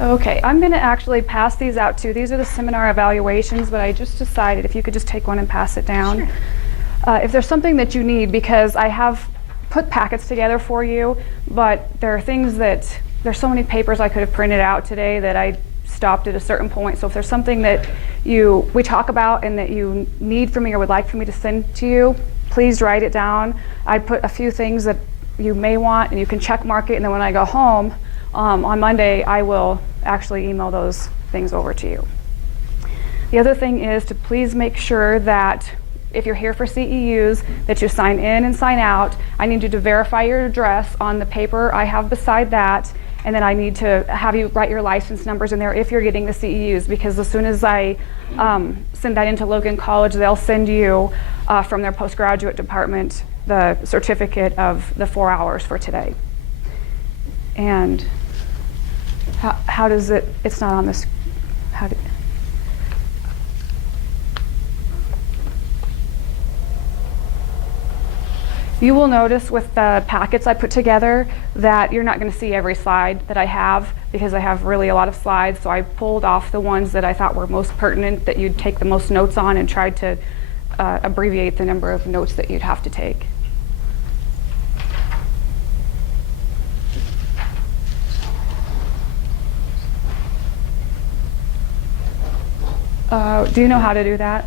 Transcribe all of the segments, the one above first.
Okay, I'm going to actually pass these out too. These are the seminar evaluations, but I just decided if you could just take one and pass it down. Sure. If there's something that you need, because I have put packets together for you, but there are things that, there's so many papers I could have printed out today that I stopped at a certain point. So if there's something that we talk about and that you need from me or would like for me to send to you, please write it down. I put a few things that you may want, and you can check mark it, and then when I go home on Monday, I will actually email those things over to you. The other thing is to please make sure that if you're here for CEUs, that you sign in and sign out. I need you to verify your address on the paper I have beside that, and then I need to have you write your license numbers in there if you're getting the CEUs, because as soon as I send that into Logan College, they'll send you from their postgraduate department the certificate of the 4 hours for today. And how does it, it's not on this, you will notice with the packets I put together that you're not going to see every slide that I have, because I have really a lot of slides, so I pulled off the ones that I thought were most pertinent, that you'd take the most notes on, and tried to abbreviate the number of notes that you'd have to take. Do you know how to do that?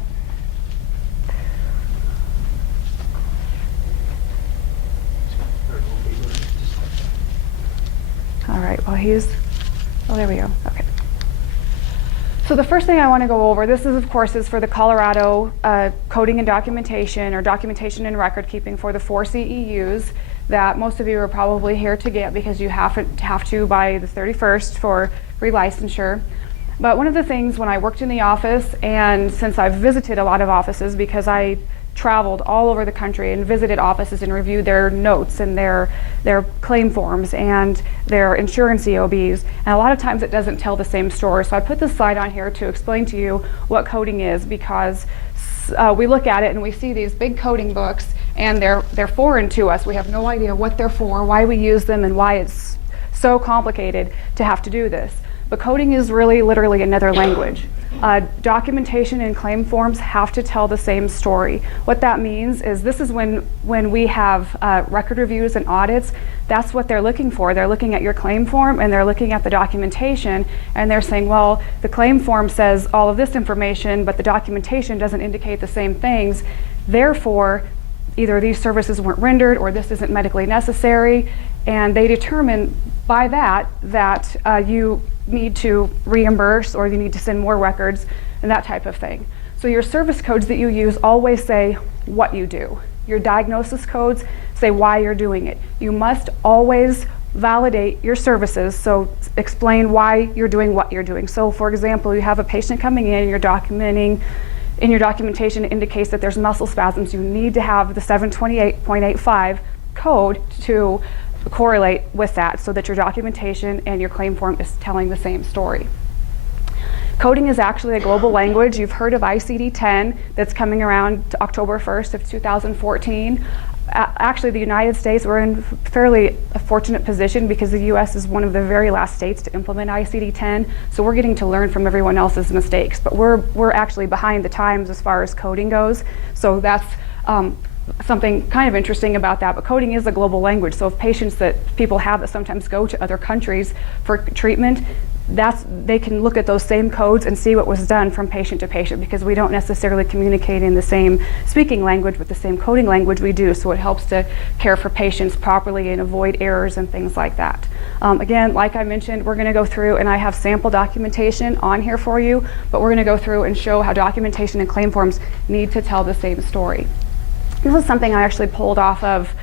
All right, well oh, there we go, okay. So the first thing I want to go over, this is of course is for the Colorado coding and documentation, or documentation and record keeping for the 4 CEUs that most of you are probably here to get, because you have to by the 31st for relicensure. But one of the things when I worked in the office, and since I've visited a lot of offices, because I traveled all over the country and visited offices and reviewed their notes and their claim forms and their insurance EOBs, and a lot of times it doesn't tell the same story. So I put this slide on here to explain to you what coding is, because we look at it and we see these big coding books, and they're foreign to us. We have no idea what they're for, why we use them, and why it's so complicated to have to do this. But coding is really literally another language. Documentation and claim forms have to tell the same story. What that means is this is when we have record reviews and audits, that's what they're looking for. They're looking at your claim form and they're looking at the documentation, and they're saying, well, the claim form says all of this information, but the documentation doesn't indicate the same things. Therefore, either these services weren't rendered or this isn't medically necessary, and they determine by that you need to reimburse, or you need to send more records, and that type of thing. So your service codes that you use always say what you do. Your diagnosis codes say why you're doing it. You must always validate your services, so explain why you're doing what you're doing. So for example, you have a patient coming in, you're documenting, in your documentation it indicates that there's muscle spasms. You need to have the 728.85 code to correlate with that, so that your documentation and your claim form is telling the same story. Coding is actually a global language. You've heard of ICD-10 that's coming around to October 1st of 2014. Actually, the United States, we're in fairly a fortunate position because the US is one of the very last states to implement ICD-10, so we're getting to learn from everyone else's mistakes, but we're actually behind the times as far as coding goes, so that's something kind of interesting about that. But coding is a global language, so if patients that people have that sometimes go to other countries for treatment, they can look at those same codes and see what was done from patient to patient, because we don't necessarily communicate in the same speaking language with the same coding language we do, so it helps to care for patients properly and avoid errors and things like that. Again, like I mentioned, we're going to go through, and I have sample documentation on here for you, but we're going to go through and show how documentation and claim forms need to tell the same story. This is something I actually pulled off of,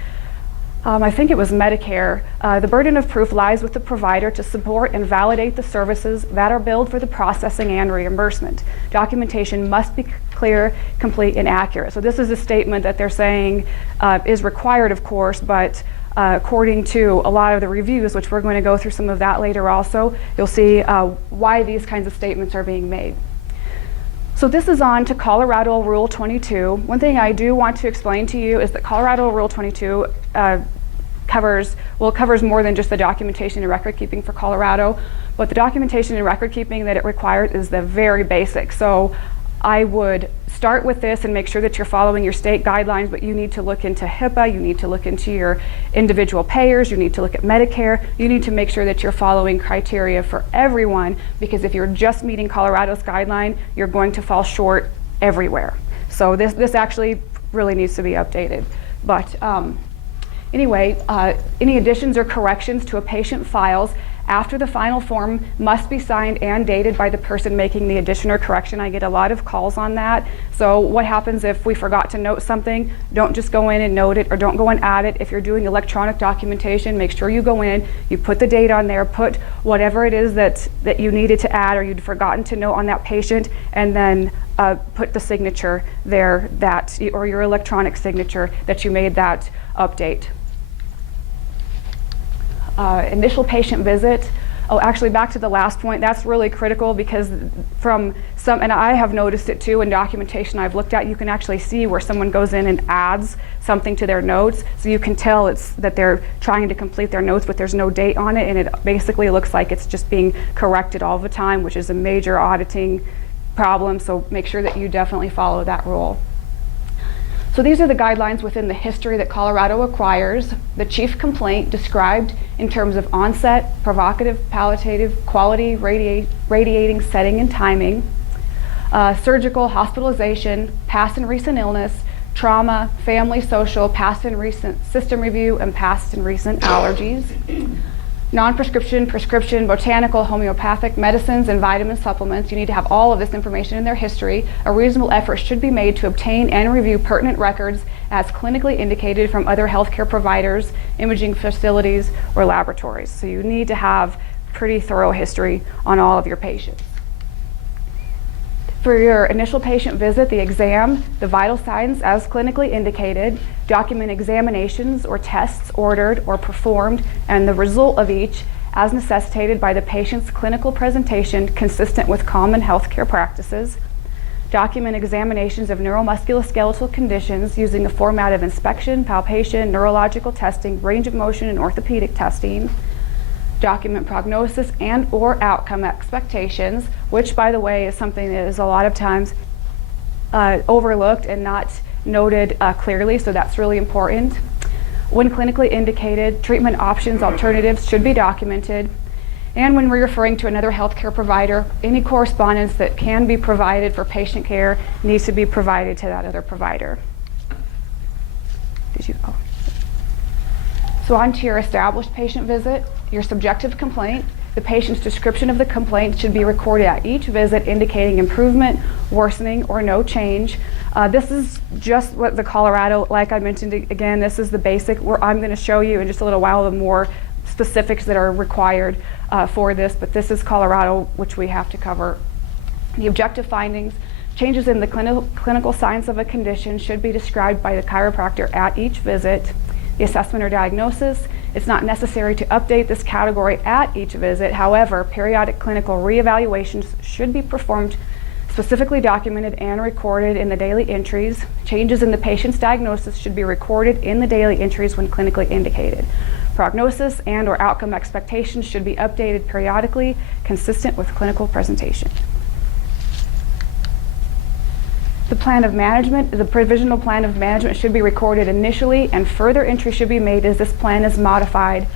I think it was Medicare. The burden of proof lies with the provider to support and validate the services that are billed for the processing and reimbursement. Documentation must be clear, complete, and accurate. So this is a statement that they're saying is required, of course, but according to a lot of the reviews, which we're going to go through some of that later also, you'll see why these kinds of statements are being made. So this is on to Colorado Rule 22. One thing I do want to explain to you is that Colorado Rule 22 covers more than just the documentation and record keeping for Colorado, But the documentation and record keeping that it requires is the very basic. So I would start with this and make sure that you're following your state guidelines, but you need to look into HIPAA, you need to look into your individual payers, you need to look at Medicare, you need to make sure that you're following criteria for everyone, because if you're just meeting Colorado's guideline, you're going to fall short everywhere. So this actually really needs to be updated. But anyway, any additions or corrections to a patient files after the final form must be signed and dated by the person making the addition or correction. I get a lot of calls on that. So what happens if we forgot to note something? Don't just go in and note it, or don't go and add it. If you're doing electronic documentation, make sure you go in, you put the date on there, put whatever it is that you needed to add or you'd forgotten to note on that patient, and then put the signature there, or your electronic signature that you made that update. Initial patient visit. Oh, actually, back to the last point, that's really critical, because from some, and I have noticed it too in documentation I've looked at, you can actually see where someone goes in and adds something to their notes. So you can tell it's that they're trying to complete their notes, but there's no date on it, and it basically looks like it's just being corrected all the time, which is a major auditing problem. So make sure that you definitely follow that rule. So these are the guidelines within the history that Colorado requires. The chief complaint described in terms of onset, provocative, palliative, quality, radiating, setting, and timing, surgical, hospitalization, past and recent illness, trauma, family, social, past and recent system review, and past and recent allergies. Non-prescription, prescription, botanical, homeopathic medicines, and vitamin supplements. You need to have all of this information in their history. A reasonable effort should be made to obtain and review pertinent records as clinically indicated from other healthcare providers, imaging facilities, or laboratories. So you need to have pretty thorough history on all of your patients. For your initial patient visit, the exam, the vital signs as clinically indicated, document examinations or tests ordered or performed, and the result of each as necessitated by the patient's clinical presentation consistent with common healthcare practices. Document examinations of neuromusculoskeletal conditions using the format of inspection, palpation, neurological testing, range of motion, and orthopedic testing. Document prognosis and or outcome expectations, which, by the way, is something that is a lot of times overlooked and not noted clearly, so that's really important. When clinically indicated, treatment options, alternatives should be documented. And when we're referring to another healthcare provider, any correspondence that can be provided for patient care needs to be provided to that other provider. So on to your established patient visit, your subjective complaint. The patient's description of the complaint should be recorded at each visit, indicating improvement, worsening, or no change. This is just what the Colorado, like I mentioned again, this is the basic. I'm going to show you in just a little while the more specifics that are required for this, but this is Colorado, which we have to cover. The objective findings, changes in the clinical signs of a condition should be described by the chiropractor at each visit. The assessment or diagnosis, it's not necessary to update this category at each visit. However, periodic clinical reevaluations should be performed, specifically documented and recorded in the daily entries. Changes in the patient's diagnosis should be recorded in the daily entries when clinically indicated. Prognosis and or outcome expectations should be updated periodically, consistent with clinical presentation. The plan of management, the provisional plan of management should be recorded initially, and further entry should be made as this plan is modified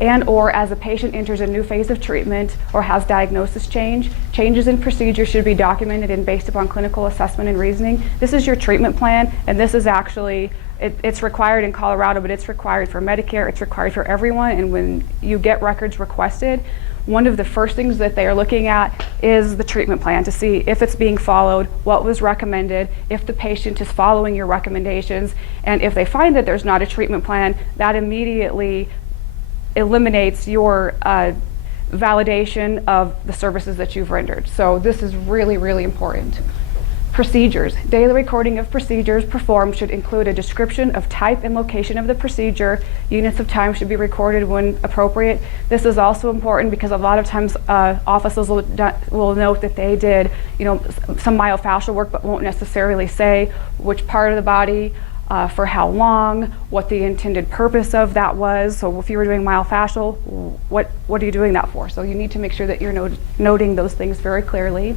and or as a patient enters a new phase of treatment or has diagnosis change. Changes in procedure should be documented and based upon clinical assessment and reasoning. This is your treatment plan, and this is actually, it's required in Colorado, but it's required for Medicare, it's required for everyone, and when you get records requested, one of the first things that they are looking at is the treatment plan to see if it's being followed, what was recommended, if the patient is following your recommendations, and if they find that there's not a treatment plan, that immediately eliminates your validation of the services that you've rendered. So this is really, really important. Procedures. Daily recording of procedures performed should include a description of type and location of the procedure. Units of time should be recorded when appropriate. This is also important because a lot of times offices will note that they did, some myofascial work, but won't necessarily say which part of the body. for how long, what the intended purpose of that was. So if you were doing myofascial, what are you doing that for? So you need to make sure that you're noting those things very clearly.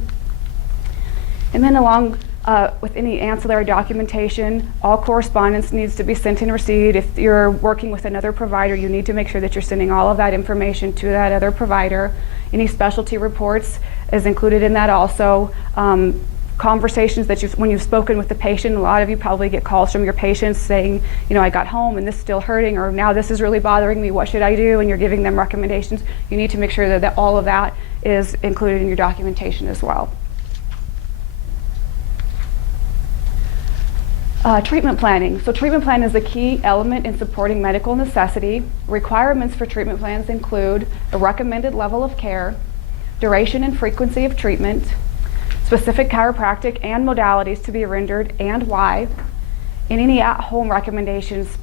And then along with any ancillary documentation, all correspondence needs to be sent and received. If you're working with another provider, you need to make sure that you're sending all of that information to that other provider. Any specialty reports is included in that also. Conversations that when you've spoken with the patient, a lot of you probably get calls from your patients saying, you know, I got home and this is still hurting, or now this is really bothering me, what should I do? And you're giving them recommendations. You need to make sure that all of that is included in your documentation as well. Treatment planning. So treatment plan is a key element in supporting medical necessity. Requirements for treatment plans include a recommended level of care, duration and frequency of treatment, specific chiropractic and modalities to be rendered and why, and any at-home recommendations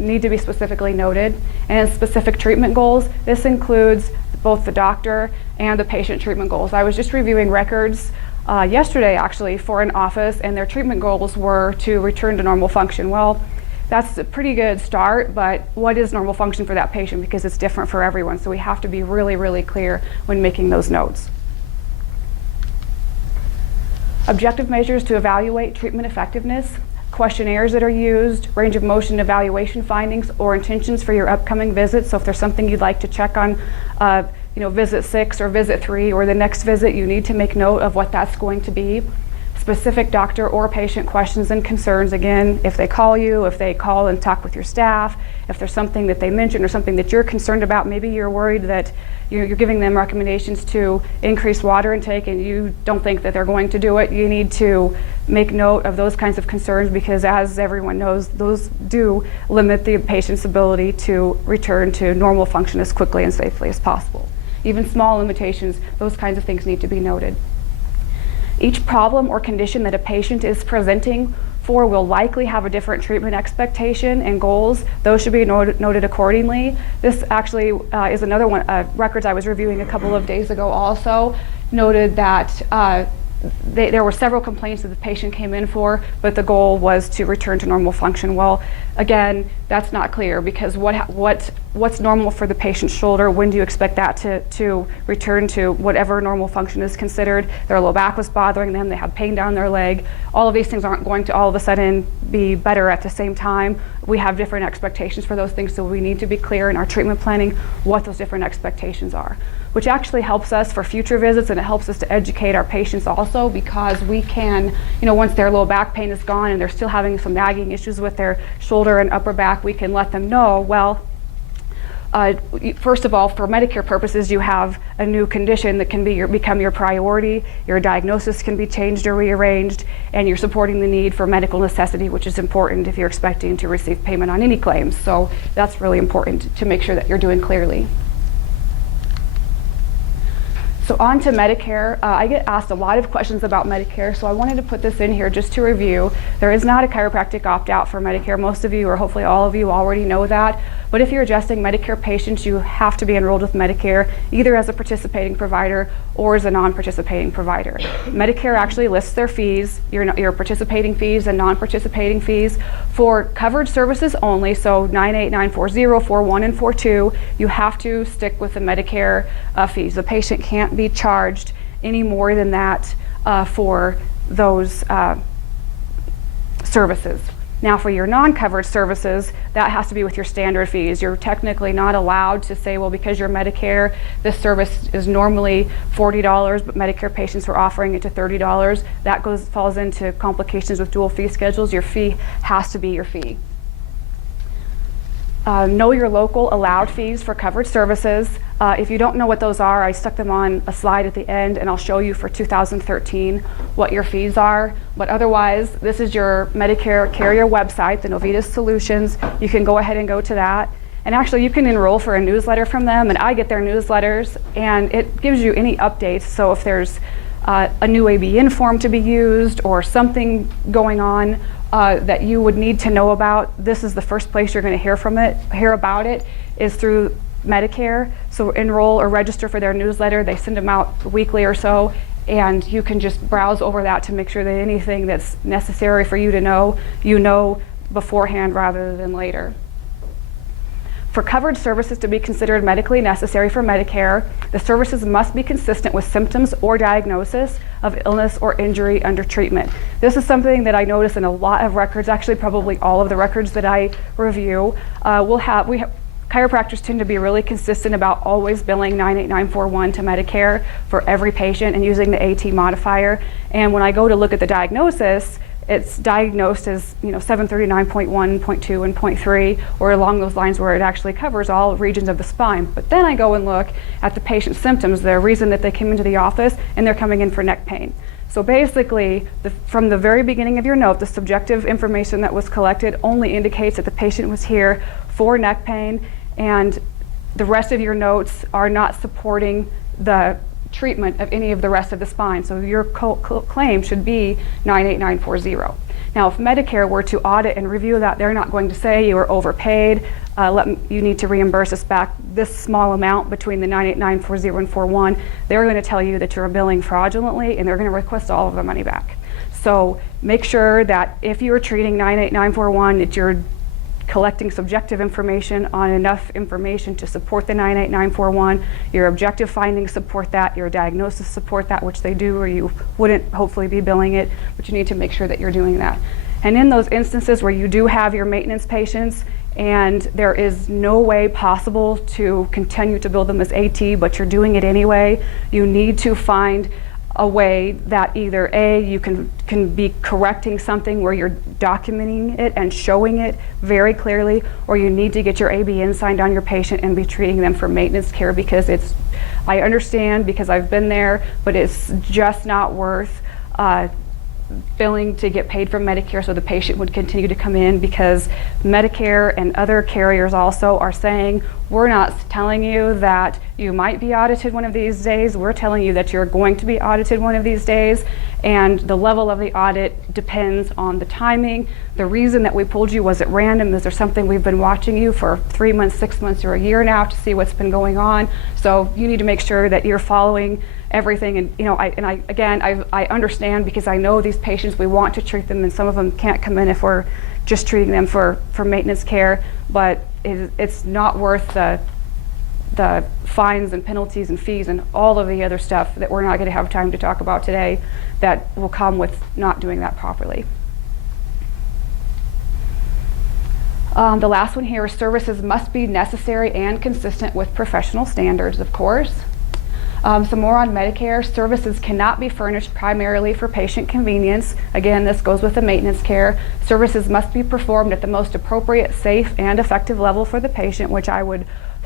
need to be specifically noted, and specific treatment goals. This includes both the doctor and the patient treatment goals. I was just reviewing records yesterday actually for an office, and their treatment goals were to return to normal function. Well, that's a pretty good start, but what is normal function for that patient? Because it's different for everyone, so we have to be really, really clear when making those notes. Objective measures to evaluate treatment effectiveness, questionnaires that are used, range of motion evaluation findings or intentions for your upcoming visits. So if there's something you'd like to check on, visit 6 or visit 3 or the next visit, you need to make note of what that's going to be. Specific doctor or patient questions and concerns. Again, if they call you, if they call and talk with your staff, if there's something that they mention or something that you're concerned about, maybe you're worried that you're giving them recommendations to increase water intake and you don't think that they're going to do it, you need to make note of those kinds of concerns, because as everyone knows, those do limit the patient's ability to return to normal function as quickly and safely as possible. Even small limitations, those kinds of things need to be noted. Each problem or condition that a patient is presenting for will likely have a different treatment expectation and goals. Those should be noted accordingly. This actually is another one, records I was reviewing a couple of days ago also noted that there were several complaints that the patient came in for, but the goal was to return to normal function. Well, again, that's not clear, because what's normal for the patient's shoulder? When do you expect that to return to whatever normal function is considered? Their low back was bothering them, they had pain down their leg. All of these things aren't going to all of a sudden be better at the same time. We have different expectations for those things, so we need to be clear in our treatment planning what those different expectations are, which actually helps us for future visits, and it helps us to educate our patients also, because we can, once their low back pain is gone and they're still having some nagging issues with their shoulder and upper back, we can let them know, well, first of all, for Medicare purposes, you have a new condition that can become your priority, your diagnosis can be changed or rearranged, and you're supporting the need for medical necessity, which is important if you're expecting to receive payment on any claims. So that's really important to make sure that you're doing clearly. So on to Medicare. I get asked a lot of questions about Medicare, so I wanted to put this in here just to review. There is not a chiropractic opt-out for Medicare. Most of you, or hopefully all of you, already know that. But if you're adjusting Medicare patients, you have to be enrolled with Medicare, either as a participating provider or as a non-participating provider. Medicare actually lists their fees, your participating fees and non-participating fees. For covered services only, so 98, 940, 41, and 42, you have to stick with the Medicare fees. The patient can't be charged any more than that for those services. Now for your non-covered services, that has to be with your standard fees. You're technically not allowed to say, well, because you're Medicare, this service is normally $40, but Medicare patients are offering it to $30. That falls into complications with dual fee schedules. Your fee has to be your fee. Know your local allowed fees for covered services. If you don't know what those are, I stuck them on a slide at the end, and I'll show you for 2013 what your fees are. But otherwise, this is your Medicare carrier website, the Novitas Solutions. You can go ahead and go to that. And actually, you can enroll for a newsletter from them, and I get their newsletters, and it gives you any updates. So if there's a new ABN form to be used or something going on that you would need to know about, this is the first place you're going to hear about it, is through Medicare. So enroll or register for their newsletter. They send them out weekly or so, and you can just browse over that to make sure that anything that's necessary for you to know, beforehand rather than later. For covered services to be considered medically necessary for Medicare, the services must be consistent with symptoms or diagnosis of illness or injury under treatment. This is something that I notice in a lot of records, actually probably all of the records that I review. Chiropractors tend to be really consistent about always billing 98941 to Medicare for every patient and using the AT modifier. And when I go to look at the diagnosis, it's diagnosed as 739.1, .2, and .3, or along those lines where it actually covers all regions of the spine. But then I go and look at the patient's symptoms, the reason that they came into the office, and they're coming in for neck pain. So basically, from the very beginning of your note, the subjective information that was collected only indicates that the patient was here for neck pain, and the rest of your notes are not supporting the treatment of any of the rest of the spine. So your claim should be 98940. Now, if Medicare were to audit and review that, they're not going to say you were overpaid, you need to reimburse us back this small amount between the 98940 and 41. They're going to tell you that you're billing fraudulently, and they're going to request all of the money back. So make sure that if you are treating 98941, that you're collecting subjective information on enough information to support the 98941. Your objective findings support that, your diagnosis support that, which they do, or you wouldn't hopefully be billing it, but you need to make sure that you're doing that. And in those instances where you do have your maintenance patients and there is no way possible to continue to bill them as AT, but you're doing it anyway, you need to find a way that either A, you can be correcting something where you're documenting it and showing it very clearly, or you need to get your ABN signed on your patient and be treating them for maintenance care, because I understand, because I've been there, but it's just not worth billing to get paid from Medicare so the patient would continue to come in, because Medicare and other carriers also are saying, we're not telling you that you might be audited one of these days, we're telling you that you're going to be audited one of these days, and the level of the audit depends on the timing. The reason that we pulled you was at random. Is there something we've been watching you for 3 months, 6 months, or a year now to see what's been going on? So you need to make sure that you're following everything. And I understand, because I know these patients, we want to treat them, and some of them can't come in if we're just treating them for maintenance care, but it's not worth the fines and penalties and fees and all of the other stuff that we're not going to have time to talk about today that will come with not doing that properly. The last one here is services must be necessary and consistent with professional standards, of course. Some more on Medicare. Services cannot be furnished primarily for patient convenience. Again, this goes with the maintenance care. Services must be performed at the most appropriate, safe, and effective level for the patient, which I would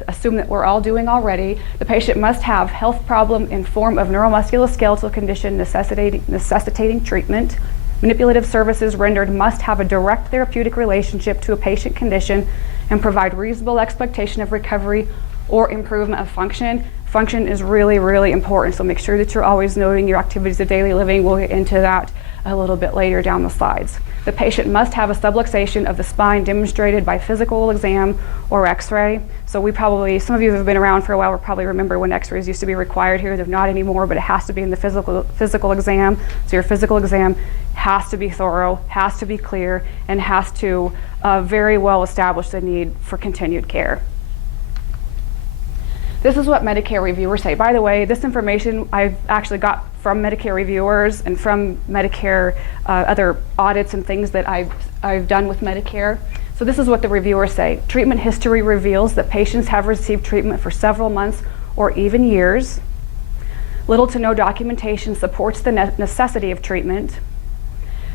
assume that we're all doing already. The patient must have health problem in form of neuromusculoskeletal condition necessitating treatment. Manipulative services rendered must have a direct therapeutic relationship to a patient condition and provide reasonable expectation of recovery or improvement of function. Function is really, really important, so make sure that you're always noting your activities of daily living. We'll get into that a little bit later down the slides. The patient must have a subluxation of the spine demonstrated by physical exam or x-ray. So some of you who have been around for a while will probably remember when x-rays used to be required here. They're not anymore, but it has to be in the physical exam. So your physical exam has to be thorough, has to be clear, and has to very well establish the need for continued care. This is what Medicare reviewers say. By the way, this information I've actually got from Medicare reviewers and from Medicare other audits and things that I've done with Medicare. So this is what the reviewers say. Treatment history reveals that patients have received treatment for several months or even years. Little to no documentation supports the necessity of treatment.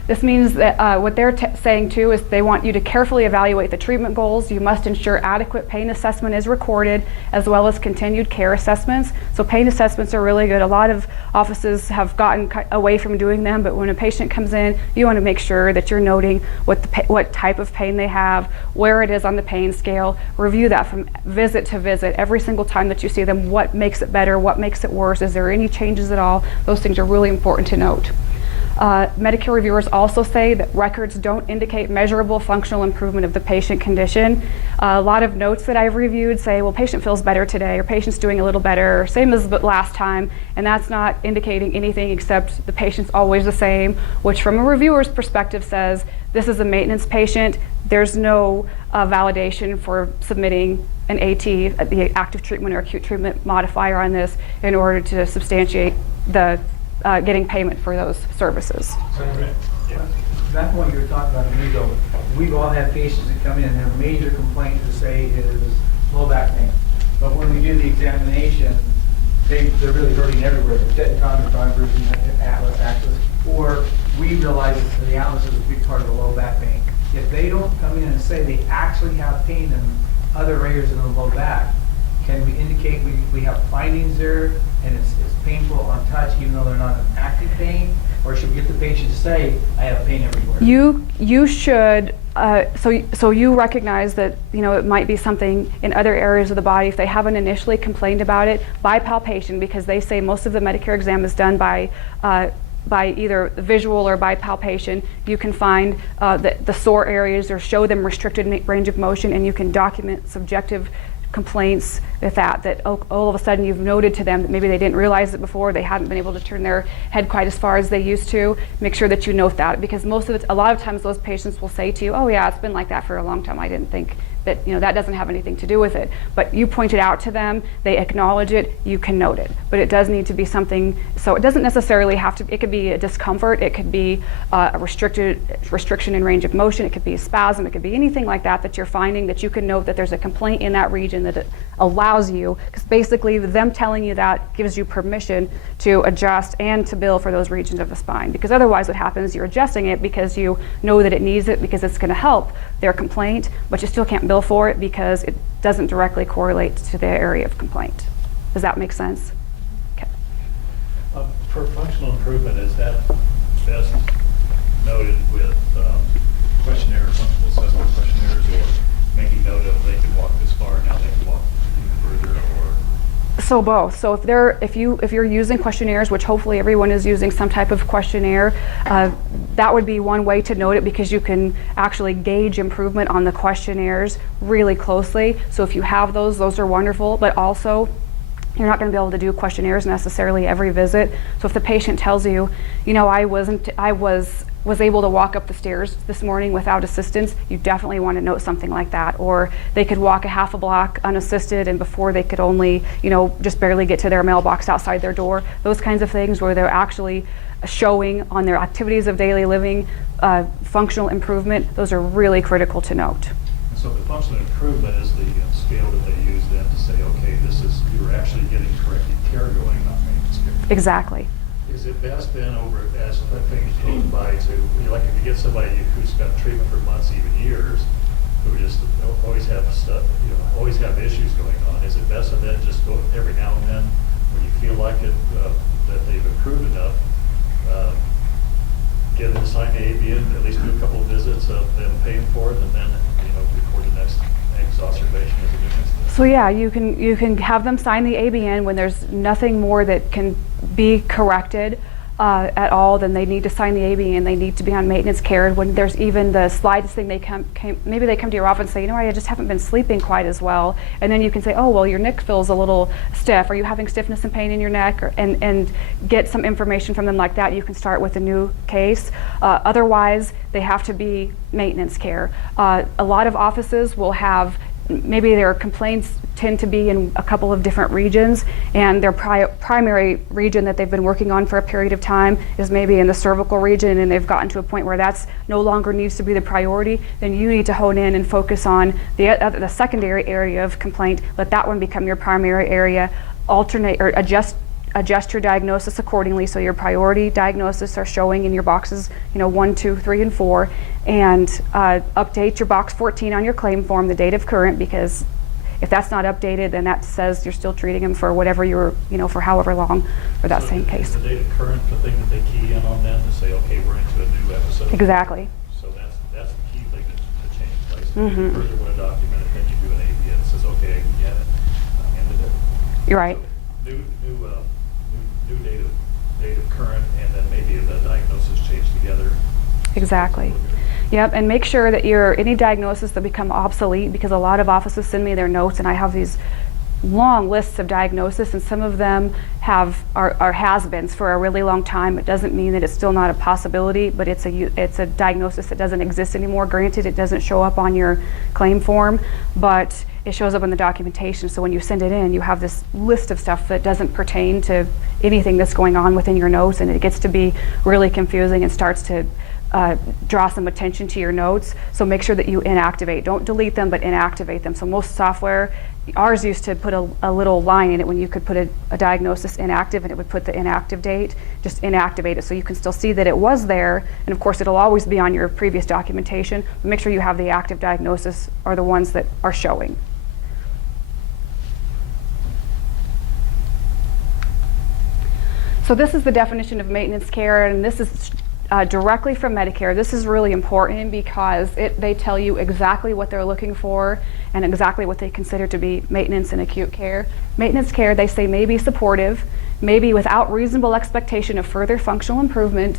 This means that what they're saying too is they want you to carefully evaluate the treatment goals. You must ensure adequate pain assessment is recorded, as well as continued care assessments. So pain assessments are really good. A lot of offices have gotten away from doing them, but when a patient comes in, you want to make sure that you're noting what type of pain they have, where it is on the pain scale. Review that from visit to visit. Every single time that you see them, what makes it better, what makes it worse, is there any changes at all? Those things are really important to note. Medicare reviewers also say that records don't indicate measurable functional improvement of the patient condition. A lot of notes that I've reviewed say, well, patient feels better today, or patient's doing a little better, same as last time, and that's not indicating anything except the patient's always the same, which from a reviewer's perspective says, this is a maintenance patient, there's no validation for submitting an AT, the active treatment or acute treatment modifier on this in order to substantiate the getting payment for those services. Back to what you were talking about a minute ago, we've all had patients that come in and their major complaint to say is low back pain. But when we do the examination, they're really hurting everywhere. The tendon, fibers, atlas, axis, or we realize that the atlas is a big part of the low back pain. If they don't come in and say they actually have pain in other areas of the low back, can we indicate we have findings there and it's painful on touch even though they're not in active pain? Or should we get the patient to say, I have pain everywhere? You should, so you recognize that, you know, it might be something in other areas of the body. If they haven't initially complained about it, by palpation, because they say most of the Medicare exam is done by either visual or by palpation, you can find the sore areas or show them restricted range of motion, and you can document subjective complaints with that all of a sudden you've noted to them that maybe they didn't realize it before, they hadn't been able to turn their head quite as far as they used to. Make sure that you note that, because a lot of times those patients will say to you, oh yeah, it's been like that for a long time, I didn't think that, you know, that doesn't have anything to do with it. But you point it out to them, they acknowledge it, you can note it. But it does need to be something, so it doesn't necessarily have to, it could be a discomfort, it could be a restriction in range of motion, it could be a spasm, it could be anything like that that you're finding that you can note that there's a complaint in that region that it allows you, because basically them telling you that gives you permission to adjust and to bill for those regions of the spine. Because otherwise what happens, you're adjusting it because you know that it needs it, because it's going to help their complaint, but you still can't bill for it because it doesn't directly correlate to the area of complaint. Does that make sense? Okay. For functional improvement, is that best noted with questionnaire, functional assessment questionnaires, or making note of they can walk this far, now they can walk further, or? So both. So if you're using questionnaires, which hopefully everyone is using some type of questionnaire, that would be one way to note it, because you can actually gauge improvement on the questionnaires really closely. So if you have those are wonderful, but also you're not going to be able to do questionnaires necessarily every visit. So if the patient tells you, you know, I was able to walk up the stairs this morning without assistance, you definitely want to note something like that. Or they could walk a half a block unassisted, and before they could only, you know, just barely get to their mailbox outside their door. Those kinds of things where they're actually showing on their activities of daily living functional improvement, those are really critical to note. So the functional improvement is the scale that they use then to say, okay, you're actually getting corrected care going, not maintenance care. Exactly. Is it best then over as things goes by to, you know, like if you get somebody who's got treatment for months, even years, who just always have stuff, you know, always have issues going on, is it best to then just go every now and then when you feel like it, that they've improved enough, get them to sign the ABN, at least do a couple of visits of them paying for it, and then, you know, before the next observation is a good incident? So yeah, you can have them sign the ABN when there's nothing more that can be corrected at all. Then they need to sign the ABN. They need to be on maintenance care. When there's even the slightest thing, maybe they come to your office and say, you know, I just haven't been sleeping quite as well. And then you can say, oh, well, your neck feels a little stiff. Are you having stiffness and pain in your neck? And get some information from them like that. You can start with a new case. Otherwise, they have to be maintenance care. A lot of offices will have, maybe their complaints tend to be in a couple of different regions, and their primary region that they've been working on for a period of time is maybe in the cervical region, and they've gotten to a point where that's no longer needs to be the priority. Then you need to hone in and focus on the secondary area of complaint. Let that one become your primary area. Alternate or adjust your diagnosis accordingly, so your priority diagnoses are showing in your boxes, you know, 1, 2, 3, and 4, and update your box 14 on your claim form, the date of current, because if that's not updated, then that says you're still treating them for whatever you're, you know, for however long for that same case. Is the date of current the thing that they key in on then to say, okay, we're into a new episode? Exactly. So that's the key thing to change place. If you further want to document it, then you do an ABN that says, okay, I can get it. Ended it. You're right. So new date of current, and then maybe the diagnosis changed together. Exactly. Yep, and make sure that any diagnosis that become obsolete, because a lot of offices send me their notes, and I have these long lists of diagnosis, and some of them are has-beens for a really long time. It doesn't mean that it's still not a possibility, but it's a diagnosis that doesn't exist anymore. Granted, it doesn't show up on your claim form, but it shows up in the documentation. So when you send it in, you have this list of stuff that doesn't pertain to anything that's going on within your notes, and it gets to be really confusing and starts to draw some attention to your notes. So make sure that you inactivate. Don't delete them, but inactivate them. So most software, ours used to put a little line in it when you could put a diagnosis inactive, and it would put the inactive date. Just inactivate it so you can still see that it was there, and of course it'll always be on your previous documentation, but make sure you have the active diagnosis or the ones that are showing. So this is the definition of maintenance care, and this is directly from Medicare. This is really important because they tell you exactly what they're looking for and exactly what they consider to be maintenance and acute care. Maintenance care, they say, may be supportive, may be without reasonable expectation of further functional improvement,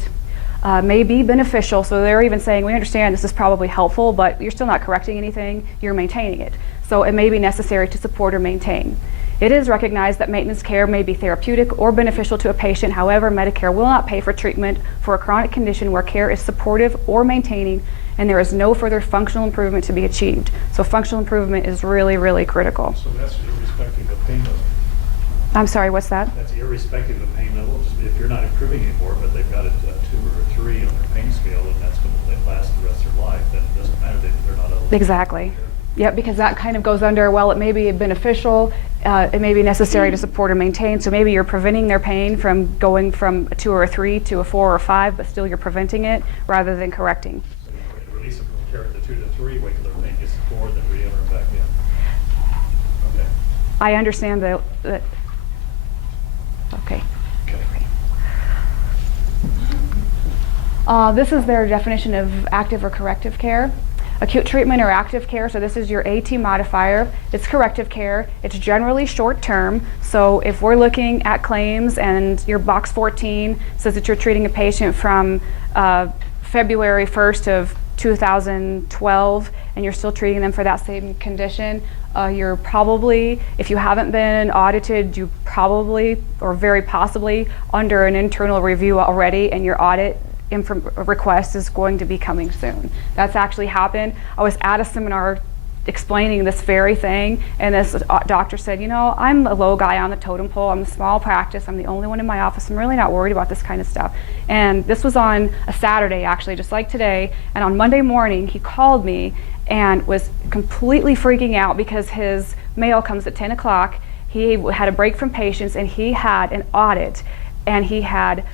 may be beneficial. So they're even saying, we understand this is probably helpful, but you're still not correcting anything, you're maintaining it. So it may be necessary to support or maintain. It is recognized that maintenance care may be therapeutic or beneficial to a patient. However, Medicare will not pay for treatment for a chronic condition where care is supportive or maintaining and there is no further functional improvement to be achieved. So functional improvement is really, really critical. So that's irrespective of pain level. I'm sorry, what's that? That's irrespective of pain level. Just if you're not improving anymore, but they've got a 2 or a 3 on their pain scale, and that's going to last the rest of their life, then it doesn't matter that they're not eligible. Exactly. Yep, because that kind of goes under, well, it may be beneficial, it may be necessary to support or maintain. So maybe you're preventing their pain from going from a 2 or a 3 to a 4 or a 5, but still you're preventing it rather than correcting. So you release them from care at the 2 to 3, wait till their pain gets to 4, then re-enter them back in. Okay. I understand that. Okay. This is their definition of active or corrective care. Acute treatment or active care, so this is your AT modifier. It's corrective care. It's generally short term. So if we're looking at claims and your box 14 says that you're treating a patient from February 1st of 2012 and you're still treating them for that same condition, you're probably, if you haven't been audited, you probably or very possibly under an internal review already, and your audit request is going to be coming soon. That's actually happened. I was at a seminar explaining this very thing, and this doctor said, you know, I'm a low guy on the totem pole. I'm a small practice. I'm the only one in my office. I'm really not worried about this kind of stuff. And this was on a Saturday, actually, just like today. And on Monday morning, he called me and was completely freaking out because his mail comes at 10 o'clock. He had a break from patients, and he had an audit, and he had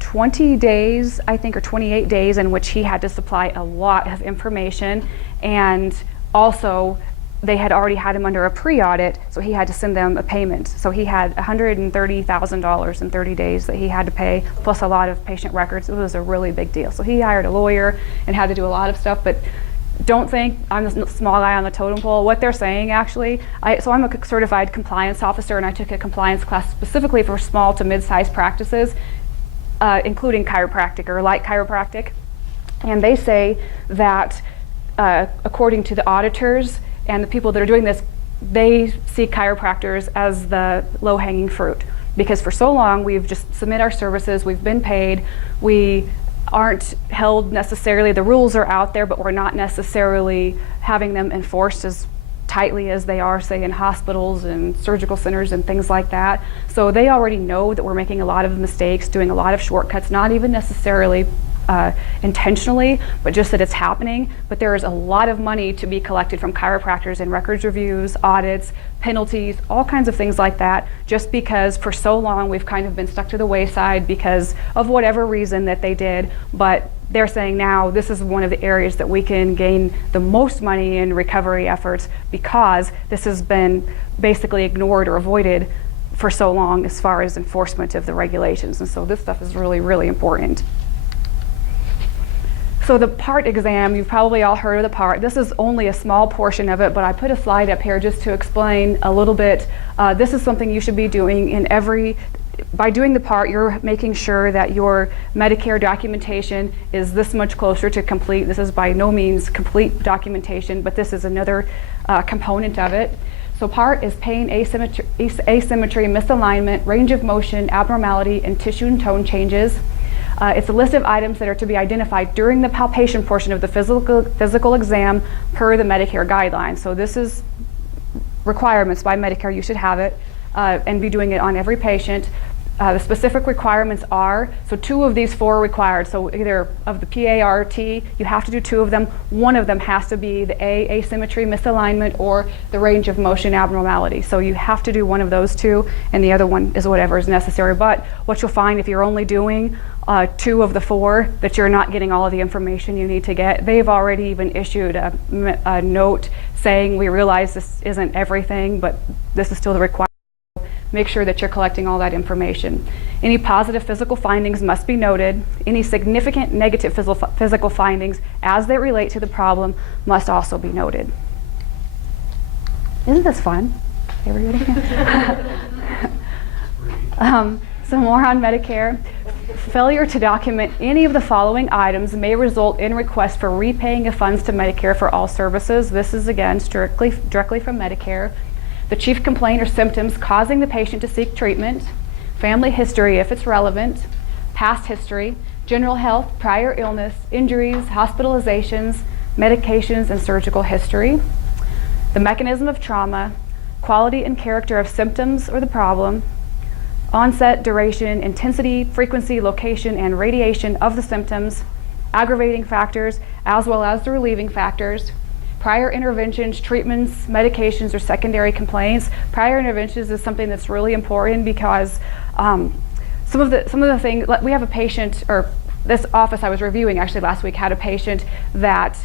20 days, I think, or 28 days in which he had to supply a lot of information, and also they had already had him under a pre-audit, so he had to send them a payment. So he had $130,000 in 30 days that he had to pay, plus a lot of patient records. It was a really big deal. So he hired a lawyer and had to do a lot of stuff, but don't think I'm the small guy on the totem pole. What they're saying, actually, so I'm a certified compliance officer, and I took a compliance class specifically for small to mid-sized practices, including chiropractic or light chiropractic. And they say that according to the auditors and the people that are doing this, they see chiropractors as the low-hanging fruit. Because for so long, we've just submit our services, we've been paid, we aren't held necessarily, the rules are out there, but we're not necessarily having them enforced as tightly as they are, say, in hospitals and surgical centers and things like that. So they already know that we're making a lot of mistakes, doing a lot of shortcuts, not even necessarily intentionally, but just that it's happening. But there is a lot of money to be collected from chiropractors in records reviews, audits, penalties, all kinds of things like that, just because for so long we've kind of been stuck to the wayside because of whatever reason that they did. But they're saying now this is one of the areas that we can gain the most money in recovery efforts because this has been basically ignored or avoided for so long as far as enforcement of the regulations. And so this stuff is really, really important. So the PART exam, you've probably all heard of the PART. This is only a small portion of it, but I put a slide up here just to explain a little bit. This is something you should be doing in by doing the PART, you're making sure that your Medicare documentation is this much closer to complete. This is by no means complete documentation, but this is another component of it. So part is pain, asymmetry, misalignment, range of motion, abnormality, and tissue and tone changes. It's a list of items that are to be identified during the palpation portion of the physical exam per the Medicare guidelines. So this is requirements by Medicare. You should have it and be doing it on every patient. The specific requirements are, so 2 of these 4 are required. So either of the PART, you have to do 2 of them. One of them has to be the asymmetry, misalignment, or the range of motion abnormality. So you have to do one of those 2, and the other one is whatever is necessary. But what you'll find if you're only doing 2 of the 4, that you're not getting all of the information you need to get. They've already even issued a note saying, we realize this isn't everything, but this is still the requirement. Make sure that you're collecting all that information. Any positive physical findings must be noted. Any significant negative physical findings as they relate to the problem must also be noted. Isn't this fun? Everybody? Some more on Medicare. Failure to document any of the following items may result in request for repaying of funds to Medicare for all services. This is again directly from Medicare. The chief complaint or symptoms causing the patient to seek treatment, family history if it's relevant, past history, general health, prior illness, injuries, hospitalizations, medications, and surgical history, the mechanism of trauma, quality and character of symptoms or the problem, onset, duration, intensity, frequency, location, and radiation of the symptoms, aggravating factors, as well as the relieving factors, prior interventions, treatments, medications, or secondary complaints. Prior interventions is something that's really important because some of the things, we have a patient, or this office I was reviewing actually last week had a patient that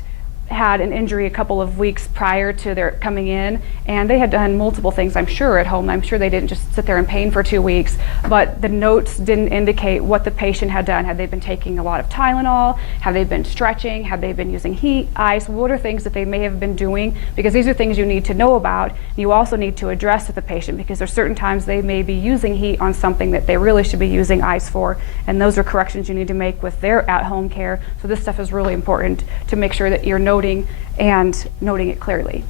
had an injury a couple of weeks prior to their coming in, and they had done multiple things, I'm sure, at home. I'm sure they didn't just sit there in pain for 2 weeks, but the notes didn't indicate what the patient had done. Had they been taking a lot of Tylenol? Have they been stretching? Have they been using heat, ice? What are things that they may have been doing? Because these are things you need to know about. You also need to address with the patient, because there's certain times they may be using heat on something that they really should be using ice for, and those are corrections you need to make with their at-home care. So this stuff is really important to make sure that you're noting it clearly.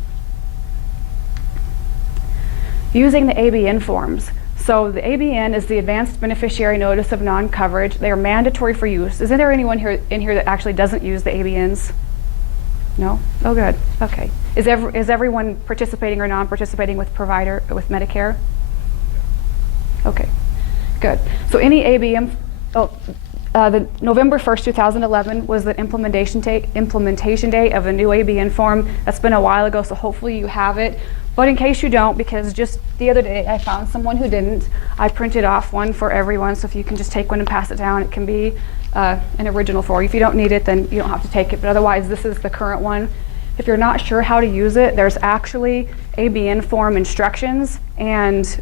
Using the ABN forms. So the ABN is the Advanced Beneficiary Notice of Non-Coverage. They are mandatory for use. Isn't there anyone in here that actually doesn't use the ABNs? No? Oh, good. Okay. Is everyone participating or non-participating with Medicare? Okay. Good. So any ABN. The November 1st, 2011 was the implementation date of a new ABN form. That's been a while ago, so hopefully you have it. But in case you don't, because just the other day I found someone who didn't, I printed off one for everyone, so if you can just take one and pass it down, it can be an original for you. If you don't need it, then you don't have to take it, but otherwise this is the current one. If you're not sure how to use it, there's actually ABN form instructions, and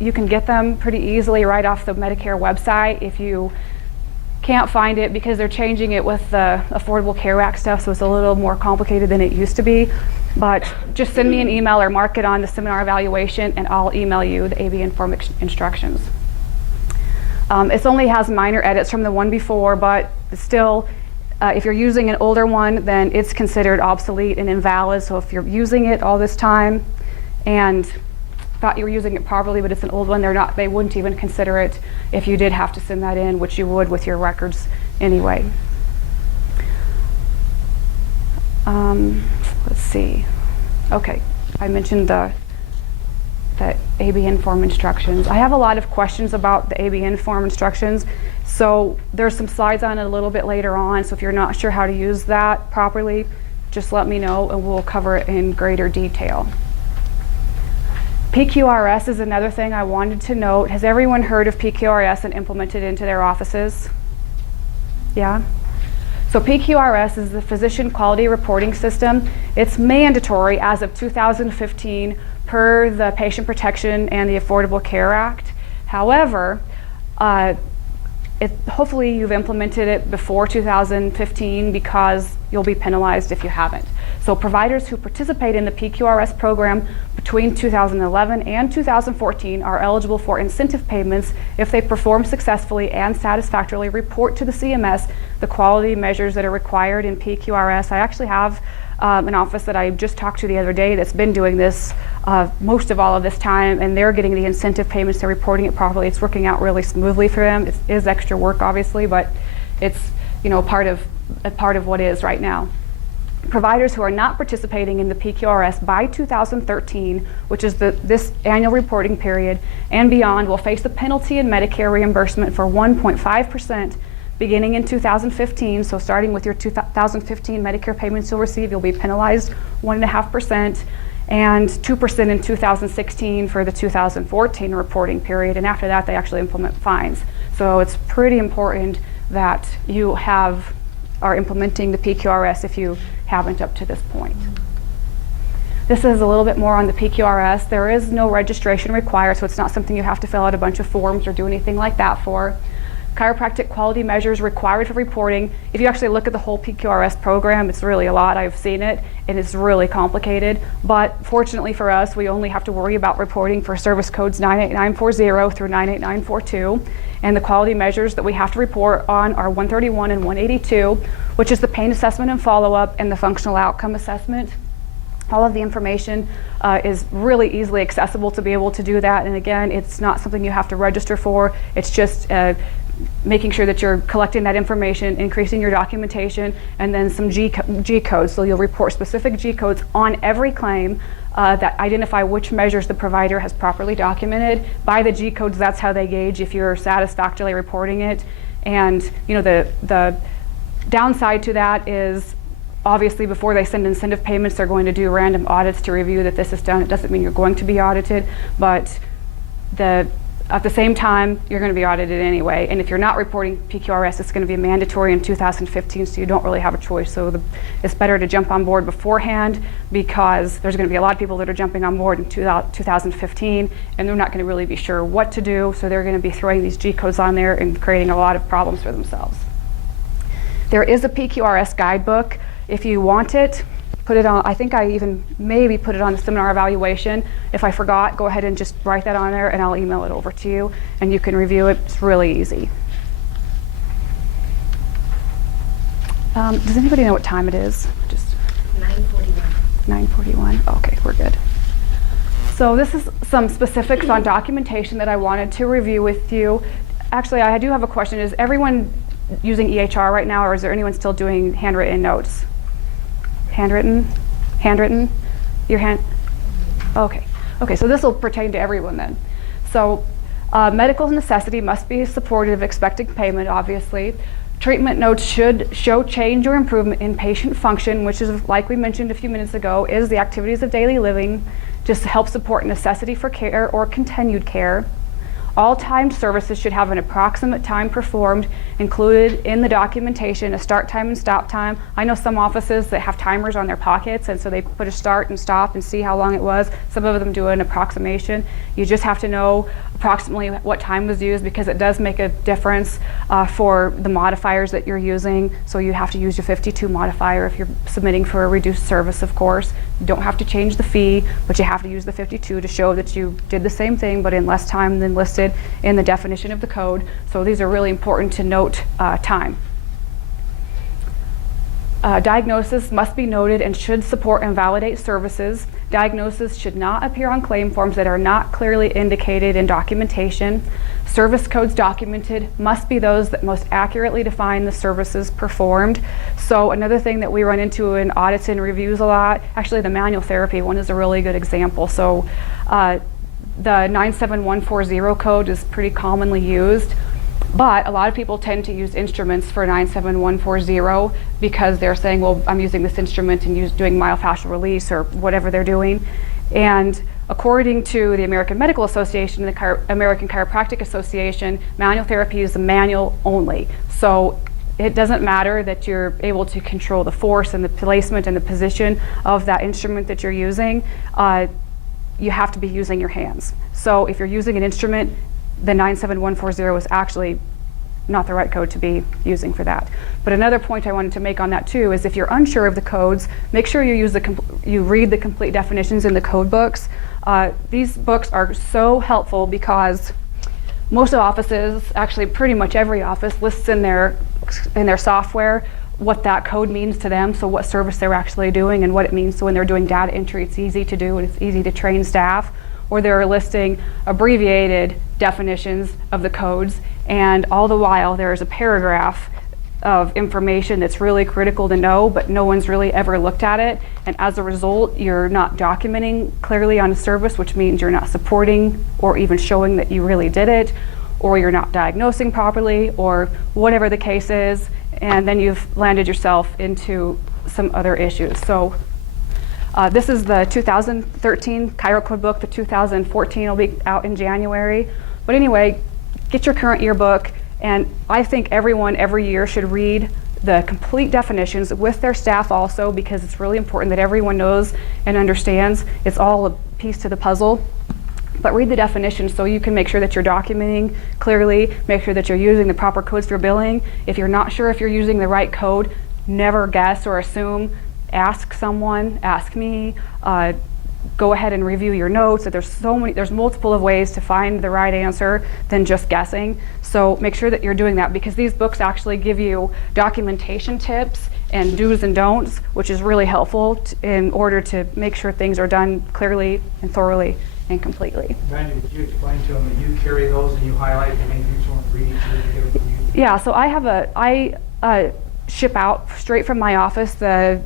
you can get them pretty easily right off the Medicare website. If you can't find it, because they're changing it with the Affordable Care Act stuff, so it's a little more complicated than it used to be. But just send me an email or mark it on the seminar evaluation, and I'll email you the ABN form instructions. It only has minor edits from the one before, but still, if you're using an older one, then it's considered obsolete and invalid. So if you're using it all this time and thought you were using it properly, but it's an old one, they wouldn't even consider it if you did have to send that in, which you would with your records anyway. Let's see. Okay, I mentioned the ABN form instructions. I have a lot of questions about the ABN form instructions, so there's some slides on it a little bit later on, so if you're not sure how to use that properly, just let me know and we'll cover it in greater detail. PQRS is another thing I wanted to note. Has everyone heard of PQRS and implemented into their offices? Yeah? So PQRS is the Physician Quality Reporting System. It's mandatory as of 2015 per the Patient Protection and the Affordable Care Act. However, hopefully you've implemented it before 2015, because you'll be penalized if you haven't. So providers who participate in the PQRS program between 2011 and 2014 are eligible for incentive payments if they perform successfully and satisfactorily report to the CMS the quality measures that are required in PQRS. I actually have an office that I just talked to the other day that's been doing this most of all of this time, and they're getting the incentive payments, they're reporting it properly. It's working out really smoothly for them. It is extra work, obviously, but it's part of what is right now. Providers who are not participating in the PQRS by 2013, which is this annual reporting period, and beyond, will face a penalty in Medicare reimbursement for 1.5% beginning in 2015. So starting with your 2015 Medicare payments you'll receive, you'll be penalized 1.5%, and 2% in 2016 for the 2014 reporting period. And after that, they actually implement fines. So it's pretty important that you are implementing the PQRS if you haven't up to this point. This is a little bit more on the PQRS. There is no registration required, so it's not something you have to fill out a bunch of forms or do anything like that for. Chiropractic quality measures required for reporting. If you actually look at the whole PQRS program, it's really a lot. I've seen it, and it's really complicated. But fortunately for us, we only have to worry about reporting for service codes 98940 through 98942. And the quality measures that we have to report on are 131 and 182, which is the pain assessment and follow-up and the functional outcome assessment. All of the information is really easily accessible to be able to do that. And again, it's not something you have to register for. It's just making sure that you're collecting that information, increasing your documentation, and then some G codes. So you'll report specific G codes on every claim that identify which measures the provider has properly documented. By the G codes, that's how they gauge if you're satisfactorily reporting it. And the downside to that is, obviously, before they send incentive payments, they're going to do random audits to review that this is done. It doesn't mean you're going to be audited, but at the same time, you're going to be audited anyway. And if you're not reporting PQRS, it's going to be mandatory in 2015, so you don't really have a choice. So it's better to jump on board beforehand, because there's going to be a lot of people that are jumping on board in 2015, and they're not going to really be sure what to do. So they're going to be throwing these G codes on there and creating a lot of problems for themselves. There is a PQRS guidebook. If you want it, put it on. I think I even maybe put it on the seminar evaluation. If I forgot, go ahead and just write that on there, and I'll email it over to you, and you can review it. It's really easy. Does anybody know what time it is? Just 9:41. 9:41. Okay, we're good. So this is some specifics on documentation that I wanted to review with you. Actually, I do have a question. Is everyone using EHR right now, or is there anyone still doing handwritten notes? Handwritten? Handwritten? Your hand? Okay. Okay, so this will pertain to everyone then. So medical necessity must be supportive of expected payment, obviously. Treatment notes should show change or improvement in patient function, which is, like we mentioned a few minutes ago, is the activities of daily living, just to help support necessity for care or continued care. All timed services should have an approximate time performed included in the documentation, a start time and stop time. I know some offices that have timers on their pockets, and so they put a start and stop and see how long it was. Some of them do an approximation. You just have to know approximately what time was used, because it does make a difference for the modifiers that you're using. So you have to use your 52 modifier if you're submitting for a reduced service, of course. You don't have to change the fee, but you have to use the 52 to show that you did the same thing, but in less time than listed in the definition of the code. So these are really important to note time. Diagnosis must be noted and should support and validate services. Diagnosis should not appear on claim forms that are not clearly indicated in documentation. Service codes documented must be those that most accurately define the services performed. So another thing that we run into in audits and reviews a lot, actually the manual therapy one is a really good example. So the 97140 code is pretty commonly used, but a lot of people tend to use instruments for 97140 because they're saying, well, I'm using this instrument and doing myofascial release or whatever they're doing. And according to the American Medical Association and the American Chiropractic Association, manual therapy is a manual only. So it doesn't matter that you're able to control the force and the placement and the position of that instrument that you're using. You have to be using your hands. So if you're using an instrument, the 97140 is actually not the right code to be using for that. But another point I wanted to make on that too is if you're unsure of the codes, make sure you read the complete definitions in the code books. These books are so helpful because most offices, actually pretty much every office, lists in their software what that code means to them, so what service they're actually doing and what it means. So when they're doing data entry, it's easy to do and it's easy to train staff. Or they're listing abbreviated definitions of the codes, and all the while there's a paragraph of information that's really critical to know, but no one's really ever looked at it. And as a result, you're not documenting clearly on a service, which means you're not supporting or even showing that you really did it, or you're not diagnosing properly, or whatever the case is, and then you've landed yourself into some other issues. So this is the 2013 Chiro Code book. The 2014 will be out in January. But anyway, get your current yearbook, and I think everyone every year should read the complete definitions with their staff also, because it's really important that everyone knows and understands. It's all a piece to the puzzle. But read the definitions so you can make sure that you're documenting clearly, make sure that you're using the proper codes for billing. If you're not sure if you're using the right code, never guess or assume. Ask someone, ask me, go ahead and review your notes. There's multiple of ways to find the right answer than just guessing. So make sure that you're doing that, because these books actually give you documentation tips and do's and don'ts, which is really helpful in order to make sure things are done clearly and thoroughly and completely. Brandy, would you explain to them that you carry those and you highlight the main things you want to read each year to get it from you? Yeah, so I ship out straight from my office the